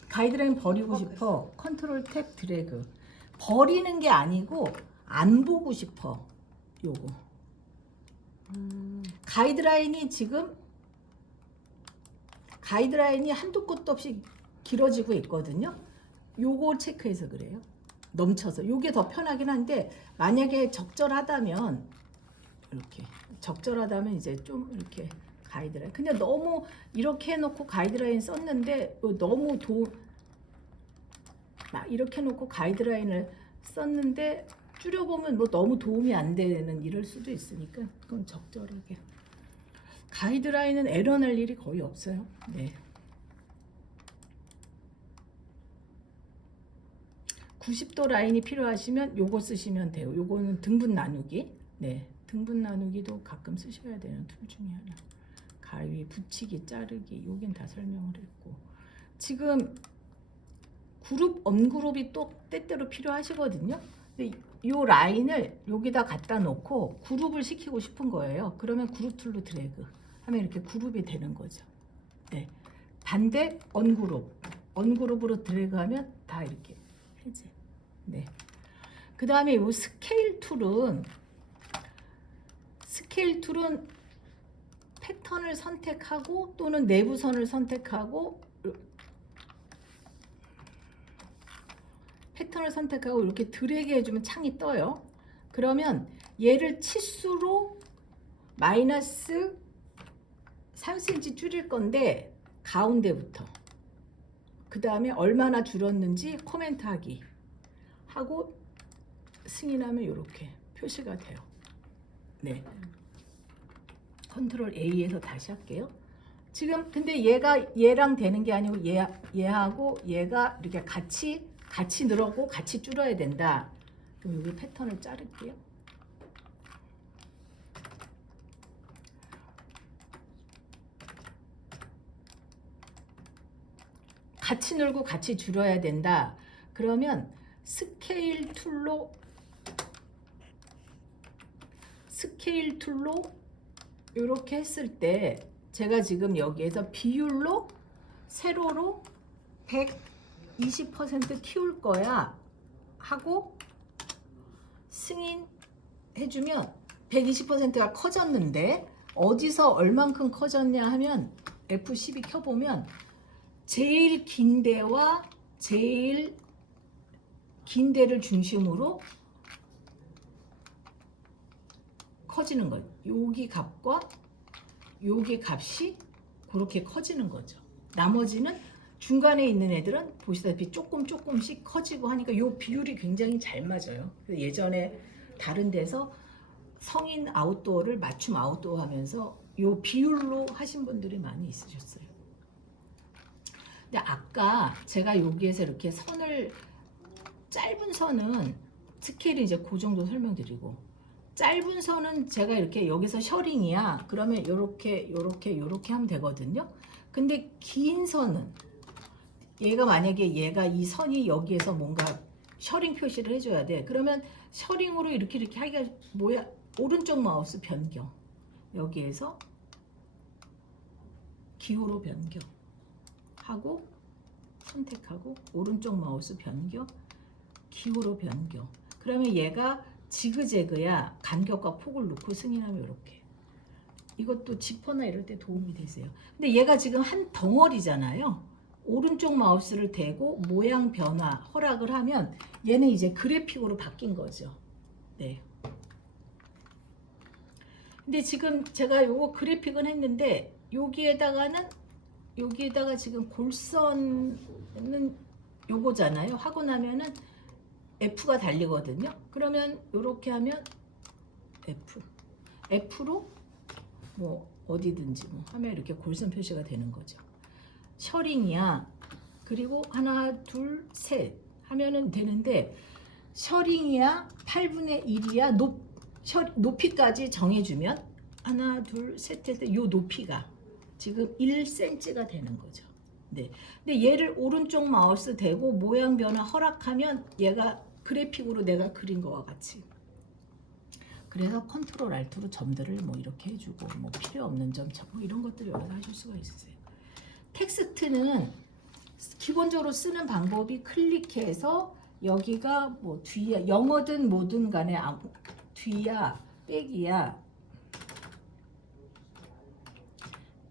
가이드라인 버리고 싶어. 컨트롤 탭 드래그. 버리는 게 아니고 안 보고 싶어. 요거. 가이드라인이 지금 한두 곳도 없이 길어지고 있거든요. 요거 체크해서 그래요. 넘쳐서. 요게 더 편하긴 한데 만약에 적절하다면 이렇게 적절하다면 이제 좀 이렇게 가이드라인. 근데 너무 이렇게 해놓고 가이드라인 썼는데 너무 이렇게 해놓고 가이드라인을 썼는데 줄여보면 뭐 너무 도움이 안 되는 이럴 수도 있으니까 그건 적절하게. 가이드라인은 에러 날 일이 거의 없어요. 네. 90도 라인이 필요하시면 요거 쓰시면 돼요. 요거는 등분 나누기. 네. 등분 나누기도 가끔 쓰셔야 되는 툴 중에 하나. 가위, 붙이기, 자르기. 여긴 다 설명을 했고. 지금 그룹, 언그룹이 또 때때로 필요하시거든요. 근데 요 라인을 여기다 갖다 놓고 그룹을 시키고 싶은 거예요. 그러면 그룹 툴로 드래그 하면 이렇게 그룹이 되는 거죠. 네. 반대 언그룹으로 드래그하면 다 이렇게 해제. 네. 그 다음에 요 스케일 툴은 패턴을 선택하고 또는 내부선을 선택하고 이렇게 드래그 해주면 창이 떠요. 그러면 얘를 치수로 마이너스 3cm 줄일 건데 가운데부터 그 다음에 얼마나 줄었는지 코멘트 하기 하고 승인하면 이렇게 표시가 돼요. 네. 컨트롤 A에서 다시 할게요. 지금 근데 얘랑 되는 게 아니고 얘하고 얘가 이렇게 같이 늘었고 같이 줄어야 된다. 그럼 여기 패턴을 자를게요. 같이 늘고 같이 줄어야 된다. 그러면 스케일 툴로 이렇게 했을 때 제가 지금 여기에서 비율로 세로로 120% 키울 거야 하고 승인 해주면 120%가 커졌는데 어디서 얼만큼 커졌냐 하면 F12 켜보면 제일 긴 데와 제일 긴 데를 중심으로 커지는 거예요. 여기 값과 여기 값이 그렇게 커지는 거죠. 나머지는 중간에 있는 애들은 보시다시피 조금씩 커지고 하니까 이 비율이 굉장히 잘 맞아요. 예전에 다른 데서 성인 아웃도어를 맞춤 아웃도어 하면서 이 비율로 하신 분들이 많이 있으셨어요. 근데 아까 제가 여기에서 이렇게 선을 짧은 선은 스케일이 이제 그 정도 설명드리고 짧은 선은 제가 이렇게 여기서 셔링이야. 그러면 이렇게 하면 되거든요. 근데 긴 선은 얘가 만약에 얘가 이 선이 여기에서 뭔가 셔링 표시를 해줘야 돼. 그러면 셔링으로 이렇게 하기가 뭐야? 오른쪽 마우스 변경. 여기에서 기호로 변경. 하고 선택하고 오른쪽 마우스 변경. 기호로 변경. 그러면 얘가 지그재그야. 간격과 폭을 놓고 승인하면 이렇게. 이것도 지퍼나 이럴 때 도움이 되세요. 근데 얘가 지금 한 덩어리잖아요. 오른쪽 마우스를 대고 모양 변화 허락을 하면 얘는 이제 그래픽으로 바뀐 거죠. 네. 근데 지금 제가 요거 그래픽은 했는데 여기에다가 지금 골선은 요거잖아요. 하고 나면은 F가 달리거든요. 그러면 요렇게 하면 F로 뭐 어디든지 뭐 하면 이렇게 골선 표시가 되는 거죠. 셔링이야. 그리고 하나, 둘, 셋 하면은 되는데 셔링이야 8분의 1이야 높이까지 정해주면 하나, 둘, 셋 할 때 요 높이가 지금 1cm가 되는 거죠. 네. 근데 얘를 오른쪽 마우스 대고 모양 변화 허락하면 얘가 그래픽으로 내가 그린 거와 같이. 그래서 컨트롤 Alt로 점들을 뭐 이렇게 해주고 뭐 필요 없는 점 뭐 이런 것들을 여기서 하실 수가 있으세요. 텍스트는 기본적으로 쓰는 방법이 클릭해서 여기가 뭐 뒤야 영어든 뭐든 간에 뒤야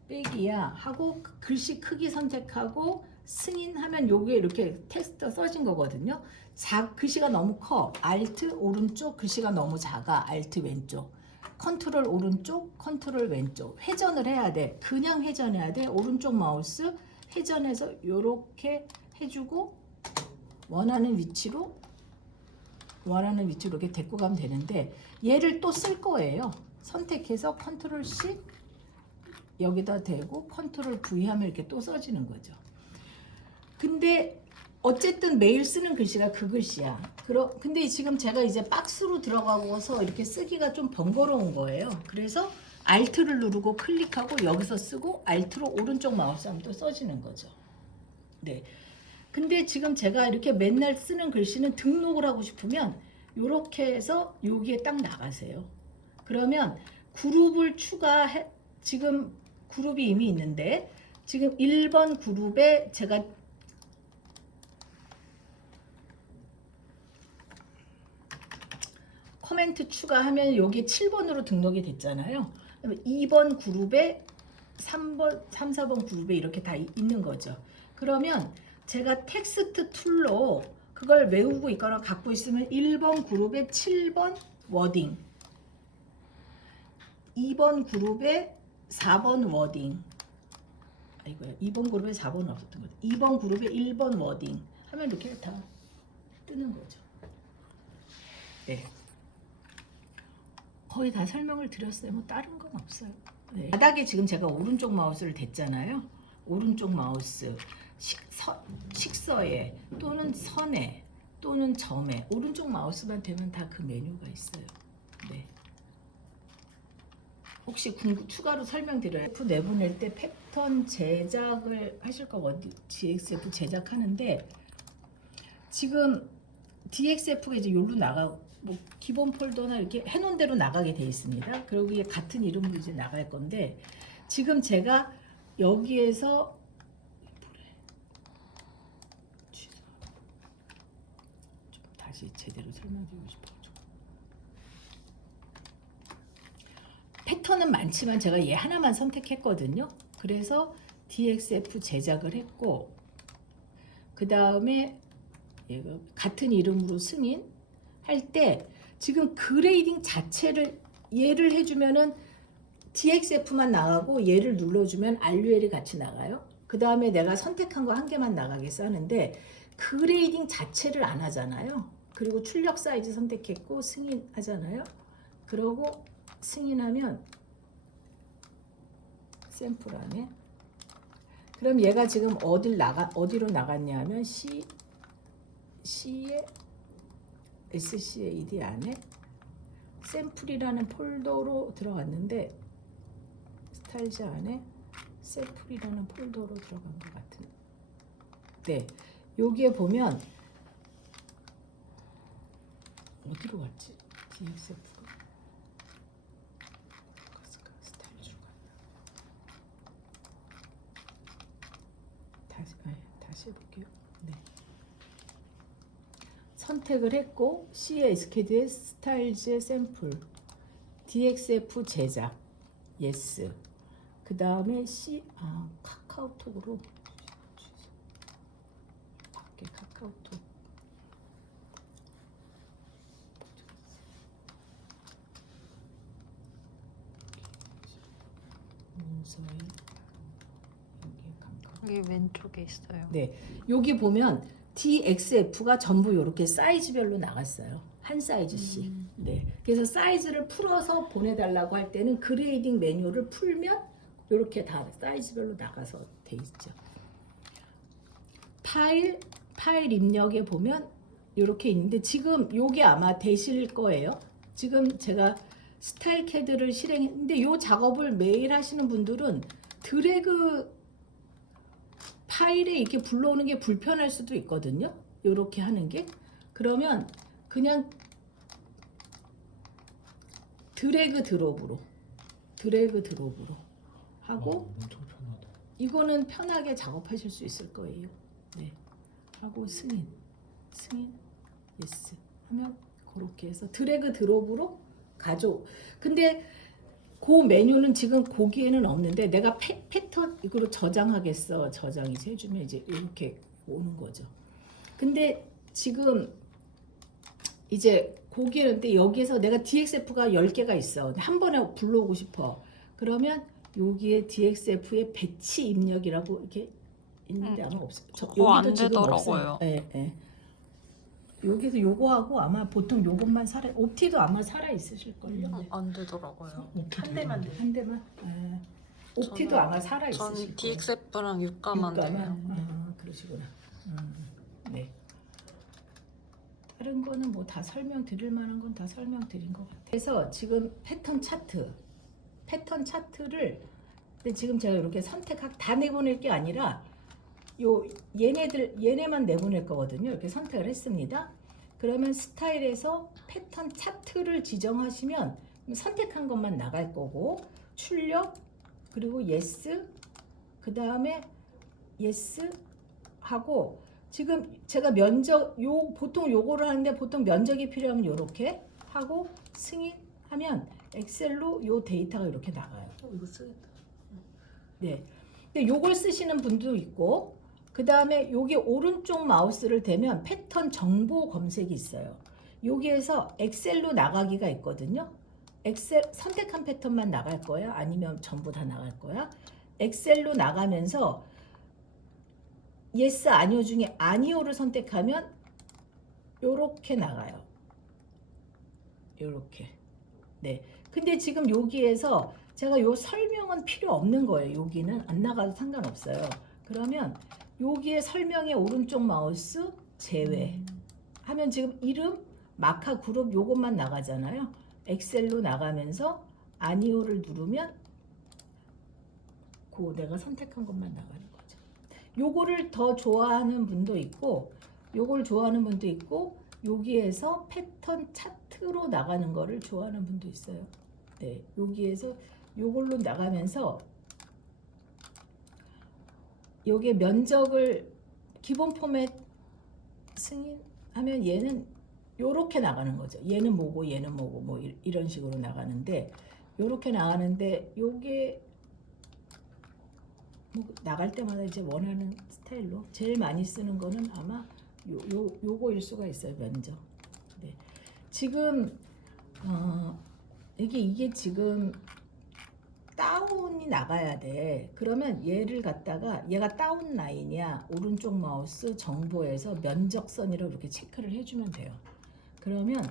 백이야 하고 글씨 크기 선택하고 승인하면 요게 이렇게 텍스트가 써진 거거든요. 글씨가 너무 커. Alt 오른쪽, 글씨가 너무 작아. Alt 왼쪽. 컨트롤 오른쪽, 컨트롤 왼쪽. 회전을 해야 돼. 그냥 회전해야 돼. 오른쪽 마우스 회전해서 요렇게 해주고 원하는 위치로 이렇게 데리고 가면 되는데 얘를 또 쓸 거예요. 선택해서 컨트롤 C 여기다 대고 컨트롤 V 하면 이렇게 또 써지는 거죠. 근데 어쨌든 매일 쓰는 글씨가 그 글씨야. 근데 지금 제가 이제 박스로 들어가고서 이렇게 쓰기가 좀 번거로운 거예요. 그래서 Alt를 누르고 클릭하고 여기서 쓰고 Alt로 오른쪽 마우스 하면 또 써지는 거죠. 네. 근데 지금 제가 이렇게 맨날 쓰는 글씨는 등록을 하고 싶으면 이렇게 해서 여기에 딱 나가세요. 그러면 그룹을 지금 그룹이 이미 있는데 지금 1번 그룹에 제가 코멘트 추가하면 여기 7번으로 등록이 됐잖아요. 2번 그룹에 3번, 3, 4번 그룹에 이렇게 다 있는 거죠. 그러면 제가 텍스트 툴로 그걸 외우고 있거나 갖고 있으면 1번 그룹에 7번 워딩, 2번 그룹에 4번 워딩, 아이고야, 2번 그룹에 4번은 없었던 거죠. 2번 그룹에 1번 워딩 하면 이렇게 다 뜨는 거죠. 네. 거의 다 설명을 드렸어요. 뭐 다른 건 없어요. 네. 바닥에 지금 제가 오른쪽 마우스를 댔잖아요. 오른쪽 마우스 식서에 또는 선에 또는 점에 오른쪽 마우스만 되면 다 그 메뉴가 있어요. 네. 혹시 추가로 설명드려요. DXF 내보낼 때 패턴 제작을 하실 거거든요. DXF 제작하는데 지금 DXF가 이제 여기로 뭐 기본 폴더나 이렇게 해놓은 대로 나가게 돼 있습니다. 그리고 이게 같은 이름으로 이제 나갈 건데 지금 제가 여기에서 좀 다시 제대로 설명드리고 싶어가지고 패턴은 많지만 제가 얘 하나만 선택했거든요. 그래서 DXF 제작을 했고 그 다음에 같은 이름으로 승인 할 때 지금 그레이딩 자체를 얘를 해주면은 DXF만 나가고 얘를 눌러주면 RUL이 같이 나가요. 그 다음에 내가 선택한 거 한 개만 나가겠어 하는데 그레이딩 자체를 안 하잖아요. 그리고 출력 사이즈 선택했고 승인하잖아요. 그러고 승인하면 샘플 안에 그럼 얘가 지금 어디로 나갔냐 하면 C의 SCAD 안에 샘플이라는 폴더로 들어갔는데 스타일즈 안에 샘플이라는 폴더로 들어간 것 같은. 네, 여기에 보면 어디로 갔지? DXF가 스타일즈로 갔나? 다시 해볼게요. 네. 선택을 했고 C의 SKD의 스타일즈의 샘플 DXF 제작 예스. 그 다음에 카카오톡으로 밖에 카카오톡 문서에 여기 왼쪽에 있어요. 네, 여기 보면 DXF가 전부 이렇게 사이즈별로 나갔어요. 한 사이즈씩. 네, 그래서 사이즈를 풀어서 보내달라고 할 때는 그레이딩 메뉴를 풀면 이렇게 다 사이즈별로 나가서 돼 있죠. 파일 입력에 보면 이렇게 있는데 지금 요게 아마 되실 거예요. 지금 제가 스타일 캐드를 실행했는데 이 작업을 매일 하시는 분들은 드래그 파일에 이렇게 불러오는 게 불편할 수도 있거든요. 이렇게 하는 게. 그러면 그냥 드래그 드롭으로 하고 엄청 편하다. 이거는 편하게 작업하실 수 있을 거예요. 네. 하고 승인 예스 하면 그렇게 해서 드래그 드롭으로 가져. 근데 그 메뉴는 지금 거기에는 없는데 내가 패턴 이거로 저장하겠어. 저장 이제 해주면 이제 이렇게 오는 거죠. 근데 지금 이제 거기에는데 여기에서 내가 DXF가 10개가 있어. 한 번에 불러오고 싶어. 그러면 여기에 DXF의 배치 입력이라고 이렇게 있는데 아마 없어요. 그거 안 되더라고요. 예, 예. 여기서 요거하고 아마 보통 요것만 옵티도 아마 살아 있으실 걸요. 안 되더라고요. 한 대만. 예. 옵티도 아마 살아 있으실 전 거예요. DXF랑 유가만 돼요. 그러시구나. 네. 다른 거는 뭐 다 설명드릴 만한 건 다 설명드린 것 같아요. 그래서 지금 패턴 차트를 근데 지금 제가 이렇게 다 내보낼 게 아니라 얘네만 내보낼 거거든요. 이렇게 선택을 했습니다. 그러면 스타일에서 패턴 차트를 지정하시면 선택한 것만 나갈 거고 출력 그리고 예스 그 다음에 예스 하고 지금 제가 보통 요거를 하는데 보통 면적이 필요하면 요렇게 하고 승인하면 엑셀로 요 데이터가 이렇게 나가요. 이거 쓰겠다. 네. 근데 요걸 쓰시는 분도 있고 그 다음에 여기 오른쪽 마우스를 대면 패턴 정보 검색이 있어요. 여기에서 엑셀로 나가기가 있거든요. 엑셀 선택한 패턴만 나갈 거야? 아니면 전부 다 나갈 거야? 엑셀로 나가면서 예스 아니오 중에 아니오를 선택하면 요렇게 나가요. 요렇게. 네. 근데 지금 여기에서 제가 요 설명은 필요 없는 거예요. 여기는 안 나가도 상관없어요. 그러면 여기에 설명의 오른쪽 마우스 제외 하면 지금 이름 마카 그룹 요것만 나가잖아요. 엑셀로 나가면서 아니오를 누르면 내가 선택한 것만 나가는 거죠. 요거를 더 좋아하는 분도 있고 요걸 좋아하는 분도 있고 여기에서 패턴 차트로 나가는 거를 좋아하는 분도 있어요. 네, 여기에서 요걸로 나가면서 요게 면적을 기본 포맷 승인하면 얘는 요렇게 나가는 거죠. 얘는 뭐고 뭐 이런 식으로 나가는데 요렇게 나가는데 요게 뭐 나갈 때마다 이제 원하는 스타일로 제일 많이 쓰는 거는 아마 요거일 수가 있어요. 면적. 네. 지금 이게 지금 다운이 나가야 돼. 그러면 얘를 갖다가 얘가 다운 라인이야. 오른쪽 마우스 정보에서 면적선이라고 이렇게 체크를 해주면 돼요. 그러면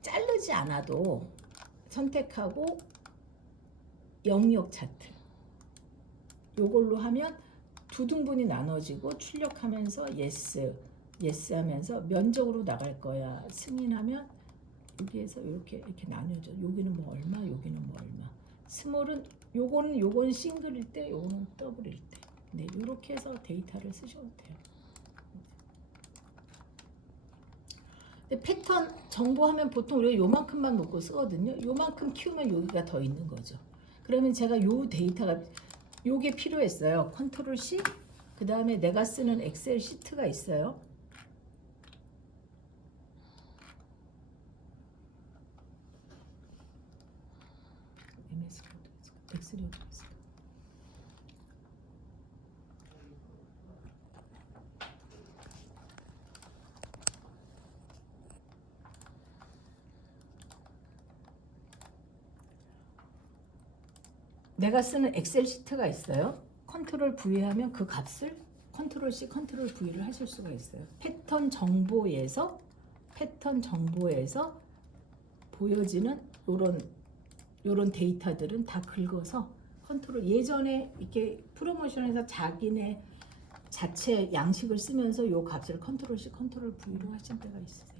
자르지 않아도 선택하고 영역 차트 요걸로 하면 두 등분이 나눠지고 출력하면서 예스 하면서 면적으로 나갈 거야. 승인하면 여기에서 이렇게 나뉘어져. 여기는 뭐 얼마, 여기는 뭐 얼마. 스몰은 요건 싱글일 때, 요거는 더블일 때. 네, 이렇게 해서 데이터를 쓰셔도 돼요. 근데 패턴 정보하면 보통 우리가 요만큼만 놓고 쓰거든요. 요만큼 키우면 여기가 더 있는 거죠. 그러면 제가 요 데이터가 요게 필요했어요. 컨트롤 C. 그 다음에 내가 쓰는 엑셀 시트가 있어요. MS 코드, 엑셀이 어디 있을까? 내가 쓰는 엑셀 시트가 있어요. 컨트롤 V 하면 그 값을 컨트롤 C, 컨트롤 V를 하실 수가 있어요. 패턴 정보에서 보여지는 요런 데이터들은 다 긁어서 컨트롤 예전에 이렇게 프로모션에서 자기네 자체 양식을 쓰면서 요 값을 컨트롤 C, 컨트롤 V로 하신 때가 있어요.